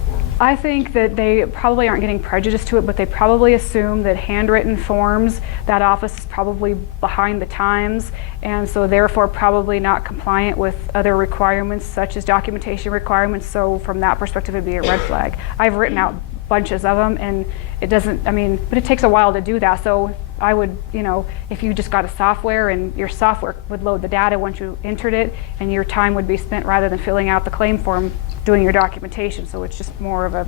forms. I think that they probably aren't getting prejudiced to it, but they probably assume that handwritten forms, that office is probably behind the times, and so therefore probably not compliant with other requirements such as documentation requirements. So from that perspective, it'd be a red flag. I've written out bunches of them, and it doesn't, but it takes a while to do that. So I would, if you just got a software, and your software would load the data once you entered it, and your time would be spent, rather than filling out the claim form, doing your documentation. So it's just more of a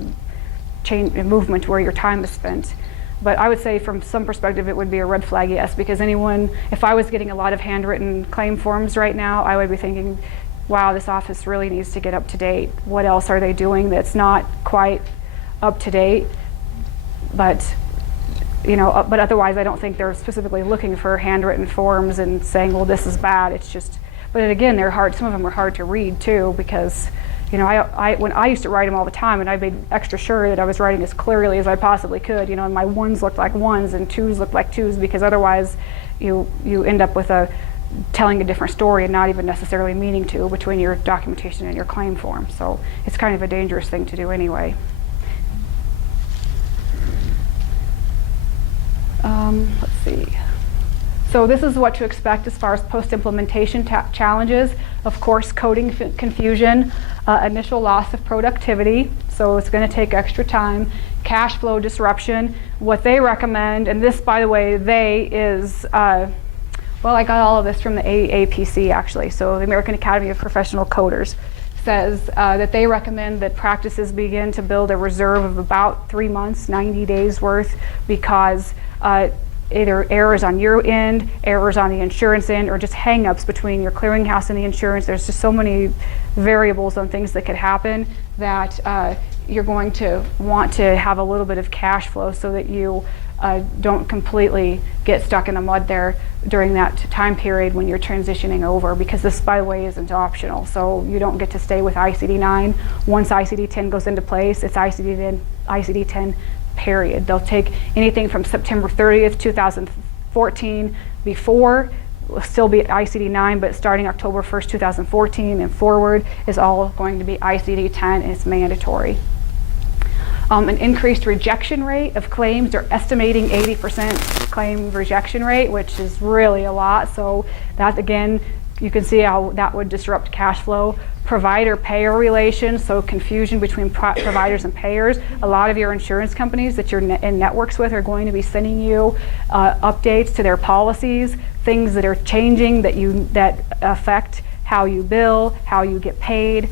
movement where your time is spent. But I would say from some perspective it would be a red flag, yes, because if I was getting a lot of handwritten claim forms right now, I would be thinking, wow, this office really needs to get up to date. What else are they doing that's not quite up to date? But otherwise I don't think they're specifically looking for handwritten forms and saying, well, this is bad. It's just, But again, they're hard. Some of them are hard to read too, because when I used to write them all the time, and I made extra sure that I was writing as clearly as I possibly could. And my ones looked like ones and twos looked like twos, because otherwise you end up with telling a different story and not even necessarily meaning to between your documentation and your claim form. So it's kind of a dangerous thing to do anyway. Let's see. So this is what to expect as far as post-implementation challenges. Of course, coding confusion, initial loss of productivity, so it's going to take extra time, cash flow disruption. What they recommend, and this, by the way, is, well, I got all of this from the AAPC actually, so the American Academy of Professional Coders says that they recommend that practices begin to build a reserve of about 3 months, 90 days worth, because either errors on your end, errors on the insurance end, or just hang-ups between your clearinghouse and the insurance. There's just so many variables on things that could happen that you're going to want to have a little bit of cash flow so that you don't completely get stuck in the mud there during that time period when you're transitioning over, because this, by the way, isn't optional. So you don't get to stay with ICD-9. Once ICD-10 goes into place, it's ICD-10 period. They'll take anything from September 30th, 2014 before, will still be at ICD-9, but starting October 1st, 2014 and forward is all going to be ICD-10, and it's mandatory. An increased rejection rate of claims. They're estimating 80% claim rejection rate, which is really a lot. So that, again, you can see how that would disrupt cash flow. Provider-payer relations, so confusion between providers and payers. A lot of your insurance companies that you're in networks with are going to be sending you updates to their policies, things that are changing that affect how you bill, how you get paid,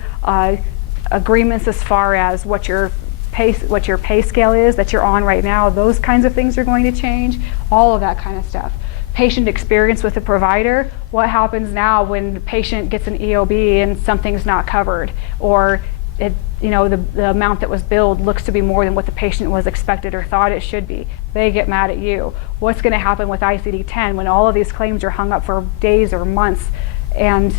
agreements as far as what your pay scale is that you're on right now. Those kinds of things are going to change. All of that kind of stuff. Patient experience with the provider. What happens now when the patient gets an EOB and something's not covered, or the amount that was billed looks to be more than what the patient was expected or thought it should be? They get mad at you. What's going to happen with ICD-10 when all of these claims are hung up for days or months, and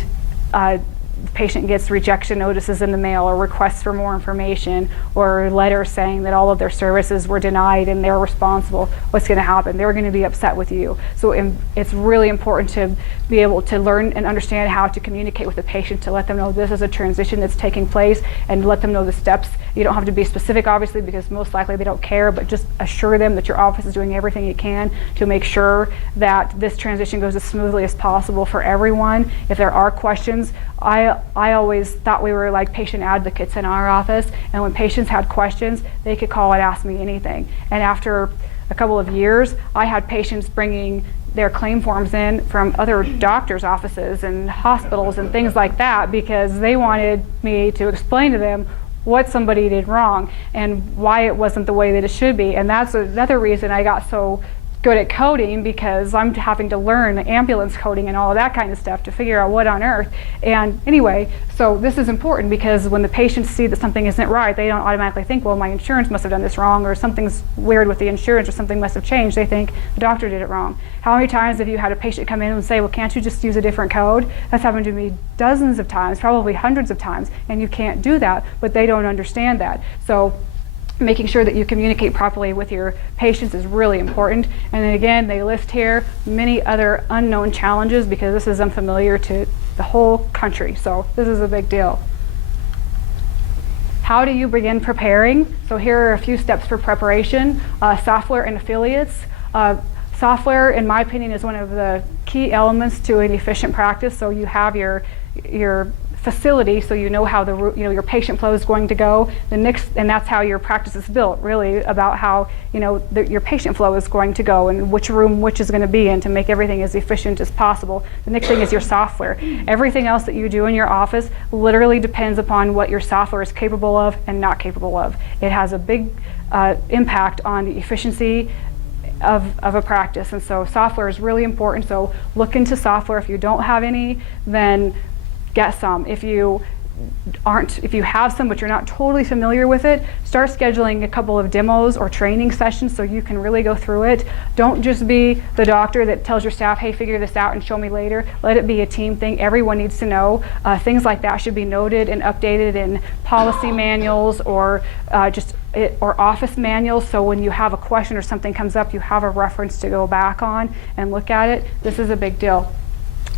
the patient gets rejection notices in the mail, or requests for more information, or letters saying that all of their services were denied and they're responsible? What's going to happen? They're going to be upset with you. So it's really important to be able to learn and understand how to communicate with the patient, to let them know this is a transition that's taking place, and let them know the steps. You don't have to be specific, obviously, because most likely they don't care, but just assure them that your office is doing everything it can to make sure that this transition goes as smoothly as possible for everyone. If there are questions, I always thought we were like patient advocates in our office, and when patients had questions, they could call and ask me anything. And after a couple of years, I had patients bringing their claim forms in from other doctors' offices and hospitals and things like that, because they wanted me to explain to them what somebody did wrong and why it wasn't the way that it should be. And that's another reason I got so good at coding, because I'm having to learn ambulance coding and all of that kind of stuff to figure out what on earth. And anyway, so this is important, because when the patients see that something isn't right, they don't automatically think, well, my insurance must have done this wrong, or something's weird with the insurance, or something must have changed. They think the doctor did it wrong. How many times have you had a patient come in and say, well, can't you just use a different code? That's happened to me dozens of times, probably hundreds of times, and you can't do that, but they don't understand that. So making sure that you communicate properly with your patients is really important. And then again, they list here many other unknown challenges, because this is unfamiliar to the whole country. So this is a big deal. How do you begin preparing? So here are a few steps for preparation. Software and affiliates. Software, in my opinion, is one of the key elements to an efficient practice. So you have your facility, so you know how your patient flow is going to go. And that's how your practice is built, really, about how your patient flow is going to go and which room which is going to be in, to make everything as efficient as possible. The next thing is your software. Everything else that you do in your office literally depends upon what your software is capable of and not capable of. It has a big impact on the efficiency of a practice, and so software is really important. So look into software. If you don't have any, then get some. If you if you have some but you're not totally familiar with it, start scheduling a couple of demos or training sessions so you can really go through it. Don't just be the doctor that tells your staff, hey, figure this out and show me later. Let it be a team thing. Everyone needs to know. Things like that should be noted and updated in policy manuals or or office manuals, so when you have a question or something comes up, you have a reference to go back on and look at it. This is a big deal.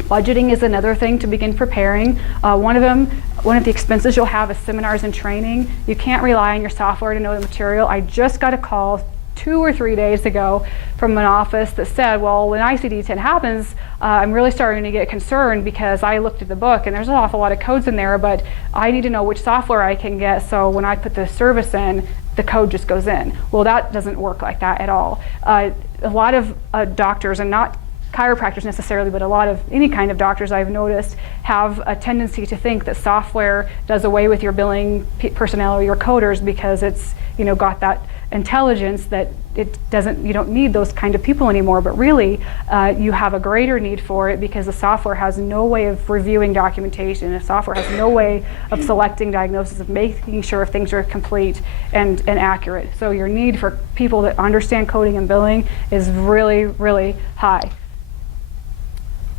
Budgeting is another thing to begin preparing. One of the expenses you'll have is seminars and training. You can't rely on your software to know the material. I just got a call 2 or 3 days ago from an office that said, well, when ICD-10 happens, I'm really starting to get concerned because I looked at the book and there's an awful lot of codes in there, but I need to know which software I can get, so when I put the service in, the code just goes in. Well, that doesn't work like that at all. A lot of doctors, and not chiropractors necessarily, but a lot of any kind of doctors I've noticed have a tendency to think that software does away with your billing personnel or your coders because it's got that intelligence that you don't need those kind of people anymore, but really you have a greater need for it because the software has no way of reviewing documentation. The software has no way of selecting diagnosis, of making sure if things are complete and accurate. So your need for people that understand coding and billing is really, really high.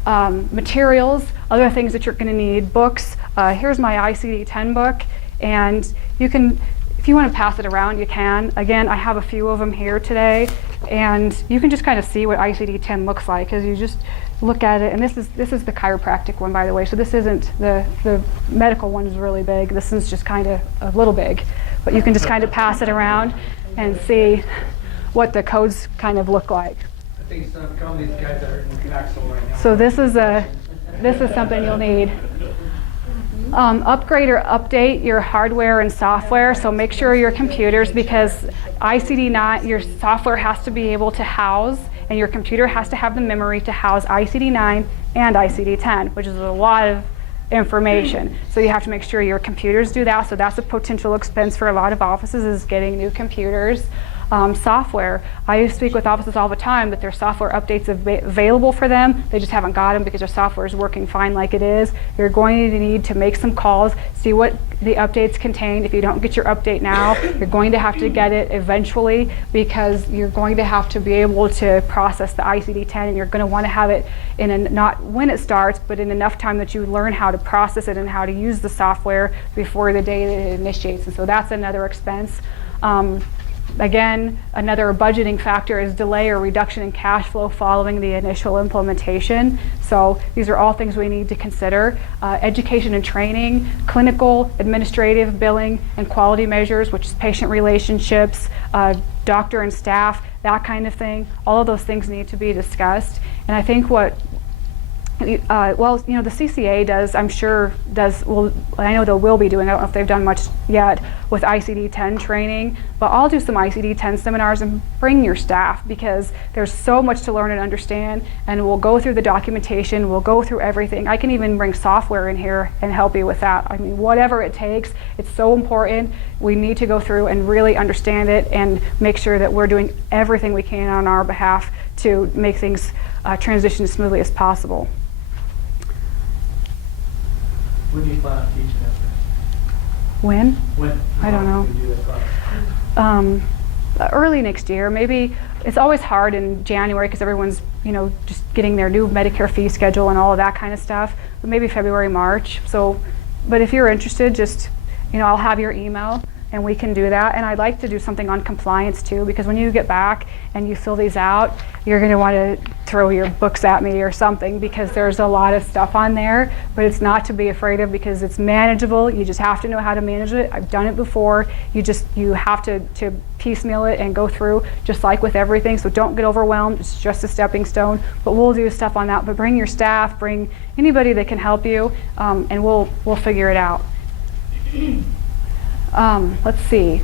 Materials, other things that you're going to need, books. Here's my ICD-10 book, and you can, if you want to pass it around, you can. Again, I have a few of them here today, and you can just kind of see what ICD-10 looks like as you just look at it. And this is the chiropractic one, by the way. So this isn't the medical one is really big. This is just kind of a little big, but you can just kind of pass it around and see what the codes kind of look like. I think some of these guys that are in Axel right now. So this is something you'll need. Upgrade or update your hardware and software. So make sure your computers, because ICD-9, your software has to be able to house, and your computer has to have the memory to house ICD-9 and ICD-10, which is a lot of information. So you have to make sure your computers do that. So that's a potential expense for a lot of offices, is getting new computers. Software. I speak with offices all the time that their software updates available for them. They just haven't got them because their software is working fine like it is. You're going to need to make some calls, see what the updates contain. If you don't get your update now, you're going to have to get it eventually, because you're going to have to be able to process the ICD-10, and you're going to want to have it in not when it starts, but in enough time that you learn how to process it and how to use the software before the day that it initiates. And so that's another expense. Again, another budgeting factor is delay or reduction in cash flow following the initial implementation. So these are all things we need to consider. Education and training, clinical, administrative, billing, and quality measures, which is patient relationships, doctor and staff, that kind of thing. All of those things need to be discussed. And I think what the CCA does, I'm sure I know they will be doing, I don't know if they've done much yet with ICD-10 training, but I'll do some ICD-10 seminars and bring your staff, because there's so much to learn and understand, and we'll go through the documentation, we'll go through everything. I can even bring software in here and help you with that. I mean, whatever it takes, it's so important. We need to go through and really understand it and make sure that we're doing everything we can on our behalf to make things transition as smoothly as possible. When do you plan on teaching that? When? When? I don't know. You do that class? Early next year, maybe. It's always hard in January because everyone's, just getting their new Medicare fee schedule and all of that kind of stuff. But maybe February, March. So, but if you're interested, just, I'll have your email and we can do that. And I'd like to do something on compliance too, because when you get back and you fill these out, you're going to want to throw your books at me or something, because there's a lot of stuff on there, but it's not to be afraid of, because it's manageable. You just have to know how to manage it. I've done it before. You have to piecemeal it and go through, just like with everything. So don't get overwhelmed. It's just a stepping stone, but we'll do stuff on that. But bring your staff, bring anybody that can help you, and we'll figure it out. Let's see.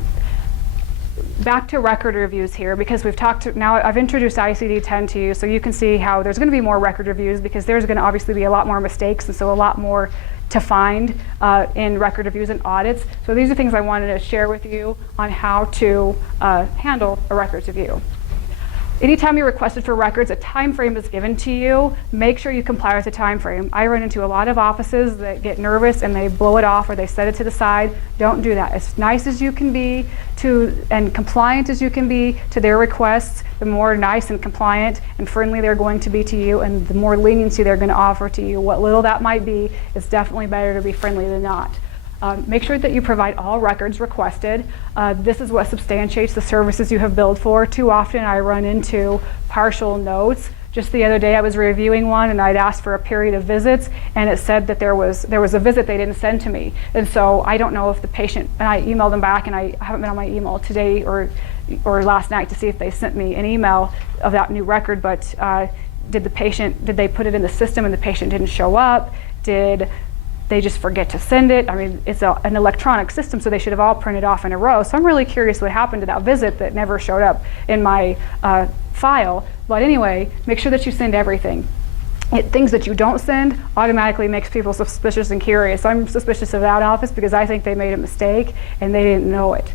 Back to record reviews here, because we've talked now. I've introduced ICD-10 to you, so you can see how there's going to be more record reviews, because there's going to obviously be a lot more mistakes, and so a lot more to find in record reviews and audits. So these are things I wanted to share with you on how to handle a records review. Anytime you're requested for records, a time frame is given to you. Make sure you comply with the time frame. I run into a lot of offices that get nervous and they blow it off or they set it to the side. Don't do that. As nice as you can be and compliant as you can be to their requests, the more nice and compliant and friendly they're going to be to you, and the more leniency they're going to offer to you. What little that might be, it's definitely better to be friendly than not. Make sure that you provide all records requested. This is what substantiates the services you have billed for. Too often I run into partial notes. Just the other day I was reviewing one and I'd asked for a period of visits and it said that there was a visit they didn't send to me. And so I don't know if the patient, and I emailed them back, and I haven't been on my email today or last night to see if they sent me an email of that new record, but did they put it in the system and the patient didn't show up? Did they just forget to send it? I mean, it's an electronic system, so they should have all printed off in a row. So I'm really curious what happened to that visit that never showed up in my file. But anyway, make sure that you send everything. Things that you don't send automatically makes people suspicious and curious. I'm suspicious of that office because I think they made a mistake and they didn't know it.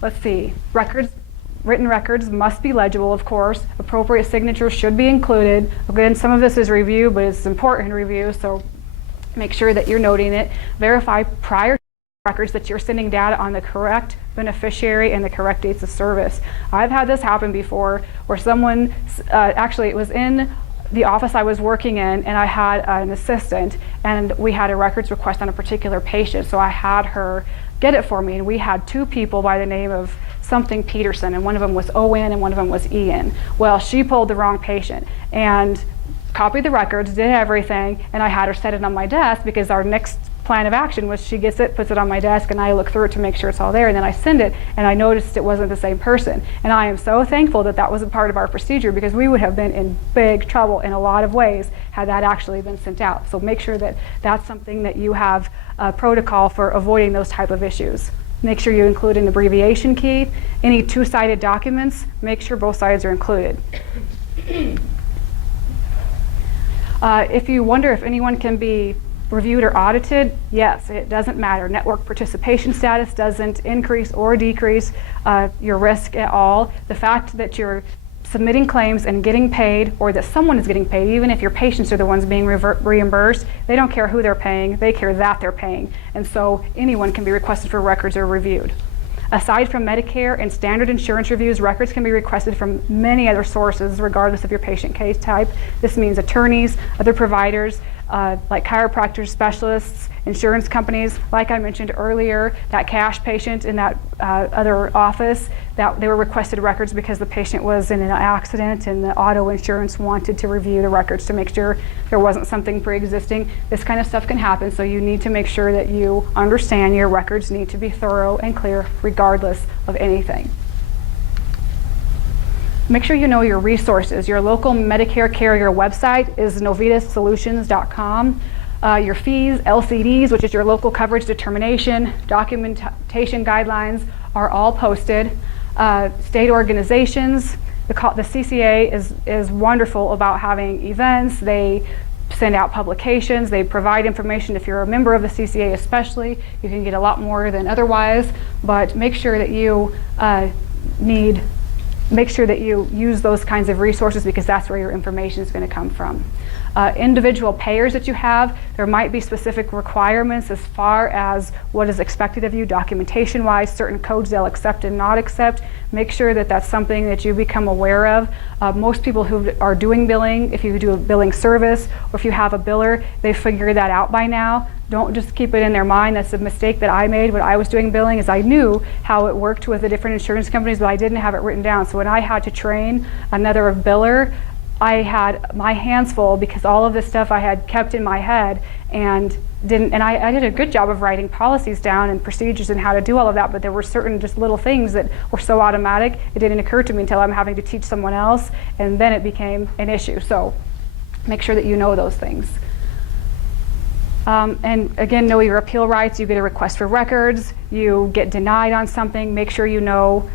Let's see, written records must be legible, of course. Appropriate signatures should be included. Again, some of this is review, but it's important review, so make sure that you're noting it. Verify prior records that you're sending data on the correct beneficiary and the correct dates of service. I've had this happen before where someone, actually it was in the office I was working in, and I had an assistant, and we had a records request on a particular patient, so I had her get it for me, and we had two people by the name of something Peterson, and one of them was O.N. and one of them was E.N. Well, she pulled the wrong patient and copied the records, did everything, and I had her set it on my desk because our next plan of action was she gets it, puts it on my desk, and I look through it to make sure it's all there, and then I send it, and I noticed it wasn't the same person. And I am so thankful that that was a part of our procedure because we would have been in big trouble in a lot of ways had that actually been sent out. So make sure that that's something that you have a protocol for avoiding those type of issues. Make sure you include an abbreviation key. Any two-sided documents, make sure both sides are included. If you wonder if anyone can be reviewed or audited, yes, it doesn't matter. Network participation status doesn't increase or decrease your risk at all. The fact that you're submitting claims and getting paid, or that someone is getting paid, even if your patients are the ones being reimbursed, they don't care who they're paying, they care that they're paying. And so anyone can be requested for records or reviewed. Aside from Medicare and standard insurance reviews, records can be requested from many other sources regardless of your patient case type. This means attorneys, other providers, like chiropractors, specialists, insurance companies. Like I mentioned earlier, that cash patient in that other office, that they were requested records because the patient was in an accident and the auto insurance wanted to review the records to make sure there wasn't something pre-existing. This kind of stuff can happen, so you need to make sure that you understand your records need to be thorough and clear regardless of anything. Make sure you know your resources. Your local Medicare carrier website is novitassolutions.com. Your fees, LCDs, which is your local coverage determination, documentation guidelines, are all posted. State organizations, the CCA is wonderful about having events. They send out publications. They provide information. If you're a member of the CCA especially, you can get a lot more than otherwise, but make sure that you make sure that you use those kinds of resources because that's where your information is going to come from. Individual payers that you have, there might be specific requirements as far as what is expected of you documentation-wise, certain codes they'll accept and not accept. Make sure that that's something that you become aware of. Most people who are doing billing, if you do a billing service or if you have a biller, they figure that out by now. Don't just keep it in their mind. That's a mistake that I made when I was doing billing, is I knew how it worked with the different insurance companies, but I didn't have it written down. So when I had to train another biller, I had my hands full because all of this stuff I had kept in my head and I did a good job of writing policies down and procedures and how to do all of that, but there were certain just little things that were so automatic, it didn't occur to me until I'm having to teach someone else, and then it became an issue. So make sure that you know those things. And again, know your appeal rights. You get a request for records, you get denied on something, make sure you know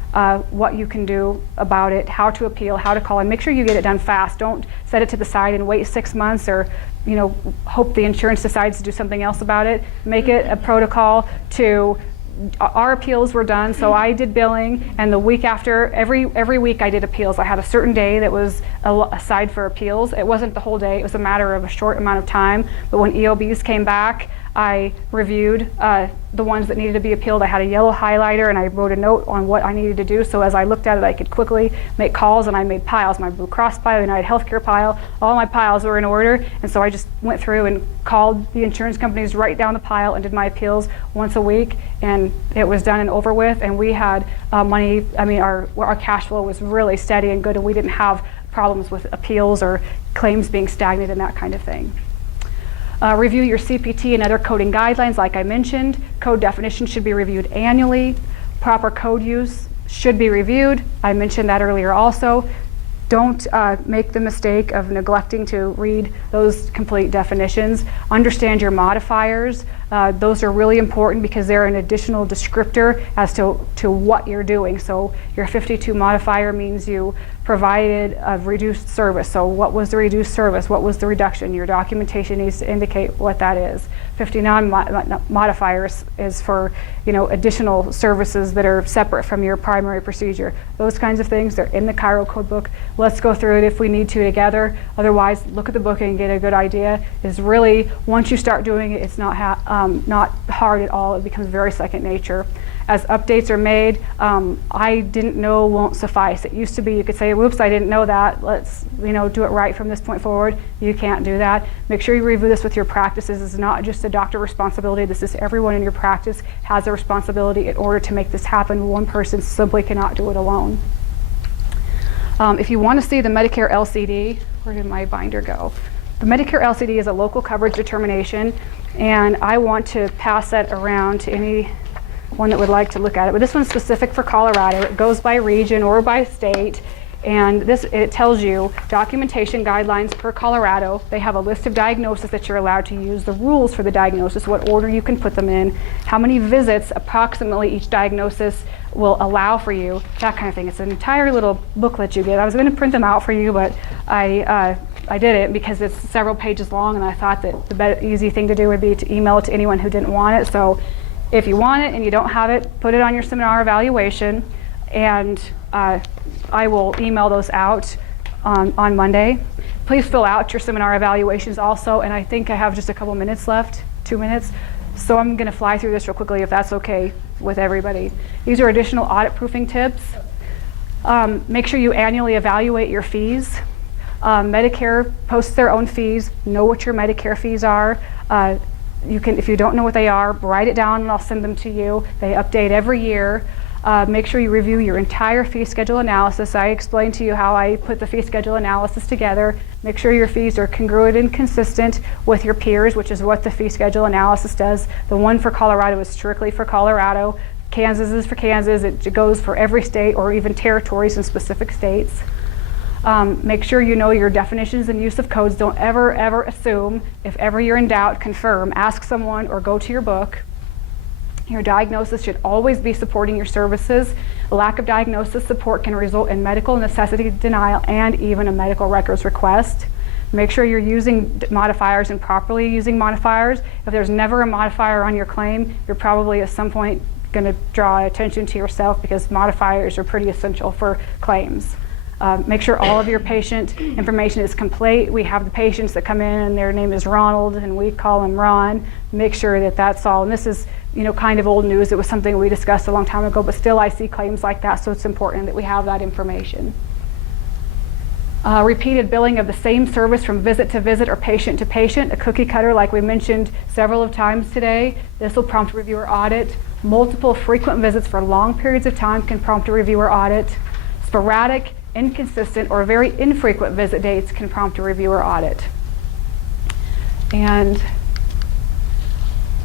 what you can do about it, how to appeal, how to call, and make sure you get it done fast. Don't set it to the side and wait 6 months or hope the insurance decides to do something else about it. Make it a protocol to our appeals were done, so I did billing, and the week after, every week I did appeals. I had a certain day that was aside for appeals. It wasn't the whole day, it was a matter of a short amount of time, but when EOBs came back, I reviewed the ones that needed to be appealed. I had a yellow highlighter and I wrote a note on what I needed to do, so as I looked at it I could quickly make calls, and I made piles. My Blue Cross pile, United Healthcare pile, all my piles were in order, and so I just went through and called the insurance companies right down the pile and did my appeals once a week, and it was done and over with, and we had money. I mean, our cash flow was really steady and good, and we didn't have problems with appeals or claims being stagnant and that kind of thing. Review your CPT and other coding guidelines, like I mentioned. Code definitions should be reviewed annually. Proper code use should be reviewed. I mentioned that earlier also. Don't make the mistake of neglecting to read those complete definitions. Understand your modifiers. Those are really important because they're an additional descriptor as to what you're doing. So your 52 modifier means you provided a reduced service. So what was the reduced service? What was the reduction? Your documentation needs to indicate what that is. 59 modifiers is for, additional services that are separate from your primary procedure. Those kinds of things, they're in the Chiro code book. Let's go through it if we need to together. Otherwise, look at the book and get a good idea. Is really, once you start doing it, it's not hard at all. It becomes very second nature. As updates are made, I didn't know won't suffice. It used to be you could say, whoops, I didn't know that. Let's do it right from this point forward. You can't do that. Make sure you review this with your practices. It's not just a doctor responsibility. This is everyone in your practice has a responsibility in order to make this happen. One person simply cannot do it alone. If you want to see the Medicare LCD, where did my binder go? The Medicare LCD is a local coverage determination, and I want to pass that around to anyone that would like to look at it. But this one's specific for Colorado. It goes by region or by state, and it tells you documentation guidelines per Colorado. They have a list of diagnoses that you're allowed to use, the rules for the diagnosis, what order you can put them in, how many visits approximately each diagnosis will allow for you, that kind of thing. It's an entire little booklet you get. I was going to print them out for you, but I did it because it's several pages long, and I thought that the easy thing to do would be to email it to anyone who didn't want it. So if you want it and you don't have it, put it on your seminar evaluation, and I will email those out on Monday. Please fill out your seminar evaluations also, and I think I have just a couple minutes left, 2 minutes. So I'm going to fly through this real quickly if that's okay with everybody. These are additional audit proofing tips. Make sure you annually evaluate your fees. Medicare posts their own fees. Know what your Medicare fees are. You can, if you don't know what they are, write it down and I'll send them to you. They update every year. Make sure you review your entire fee schedule analysis. I explained to you how I put the fee schedule analysis together. Make sure your fees are congruent and consistent with your peers, which is what the fee schedule analysis does. The one for Colorado is strictly for Colorado. Kansas is for Kansas. It goes for every state or even territories in specific states. Make sure you know your definitions and use of codes. Don't ever assume. If ever you're in doubt, confirm. Ask someone or go to your book. Your diagnosis should always be supporting your services. A lack of diagnosis support can result in medical necessity denial and even a medical records request. Make sure you're using modifiers and properly using modifiers. If there's never a modifier on your claim, you're probably at some point going to draw attention to yourself because modifiers are pretty essential for claims. Make sure all of your patient information is complete. We have the patients that come in and their name is Ronald and we call him Ron. Make sure that that's all. And this is kind of old news. It was something we discussed a long time ago, but still I see claims like that, so it's important that we have that information. Repeated billing of the same service from visit to visit or patient to patient, a cookie cutter like we mentioned several of times today. This will prompt a reviewer audit. Multiple frequent visits for long periods of time can prompt a reviewer audit. Sporadic, inconsistent, or very infrequent visit dates can prompt a reviewer audit. And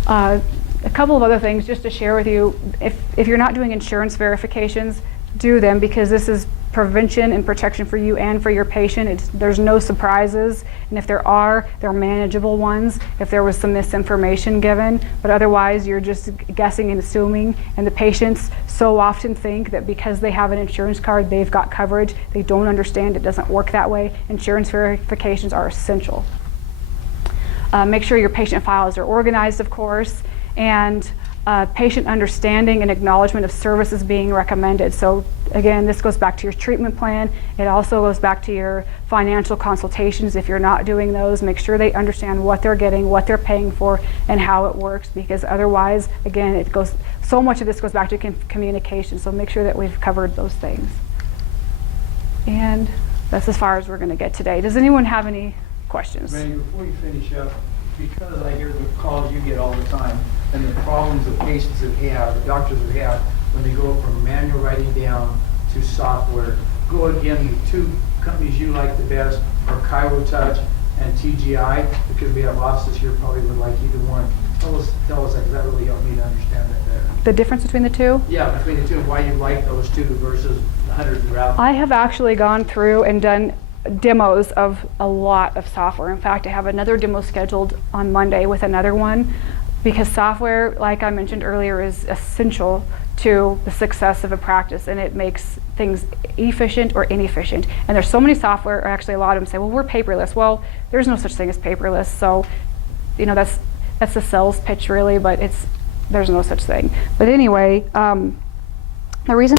a couple of other things just to share with you. If you're not doing insurance verifications, do them because this is prevention and protection for you and for your patient. There's no surprises, and if there are, they're manageable ones if there was some misinformation given, but otherwise you're just guessing and assuming, and the patients so often think that because they have an insurance card, they've got coverage. They don't understand it doesn't work that way. Insurance verifications are essential. Make sure your patient files are organized, of course, and patient understanding and acknowledgement of services being recommended. So again, this goes back to your treatment plan. It also goes back to your financial consultations. If you're not doing those, make sure they understand what they're getting, what they're paying for, and how it works, because otherwise, again, so much of this goes back to communication. So make sure that we've covered those things. And that's as far as we're going to get today. Does anyone have any questions? Brandy, before you finish up, because I hear the calls you get all the time and the problems that patients have had, the doctors have had, when they go from manual writing down to software, go again, the two companies you like the best are ChiroTouch and TGI, because we have offices here, probably would like either one. Tell us that, because that really helped me to understand that better. The difference between the two? Yeah, between the two, and why you like those two versus the hundreds that are out there. I have actually gone through and done demos of a lot of software. In fact, I have another demo scheduled on Monday with another one, because software, like I mentioned earlier, is essential to the success of a practice, and it makes things efficient or inefficient. And there's so many software, or actually a lot of them say, well, we're paperless. Well, there's no such thing as paperless. So, you know, that's the sales pitch really, but there's no such thing. But anyway, the reason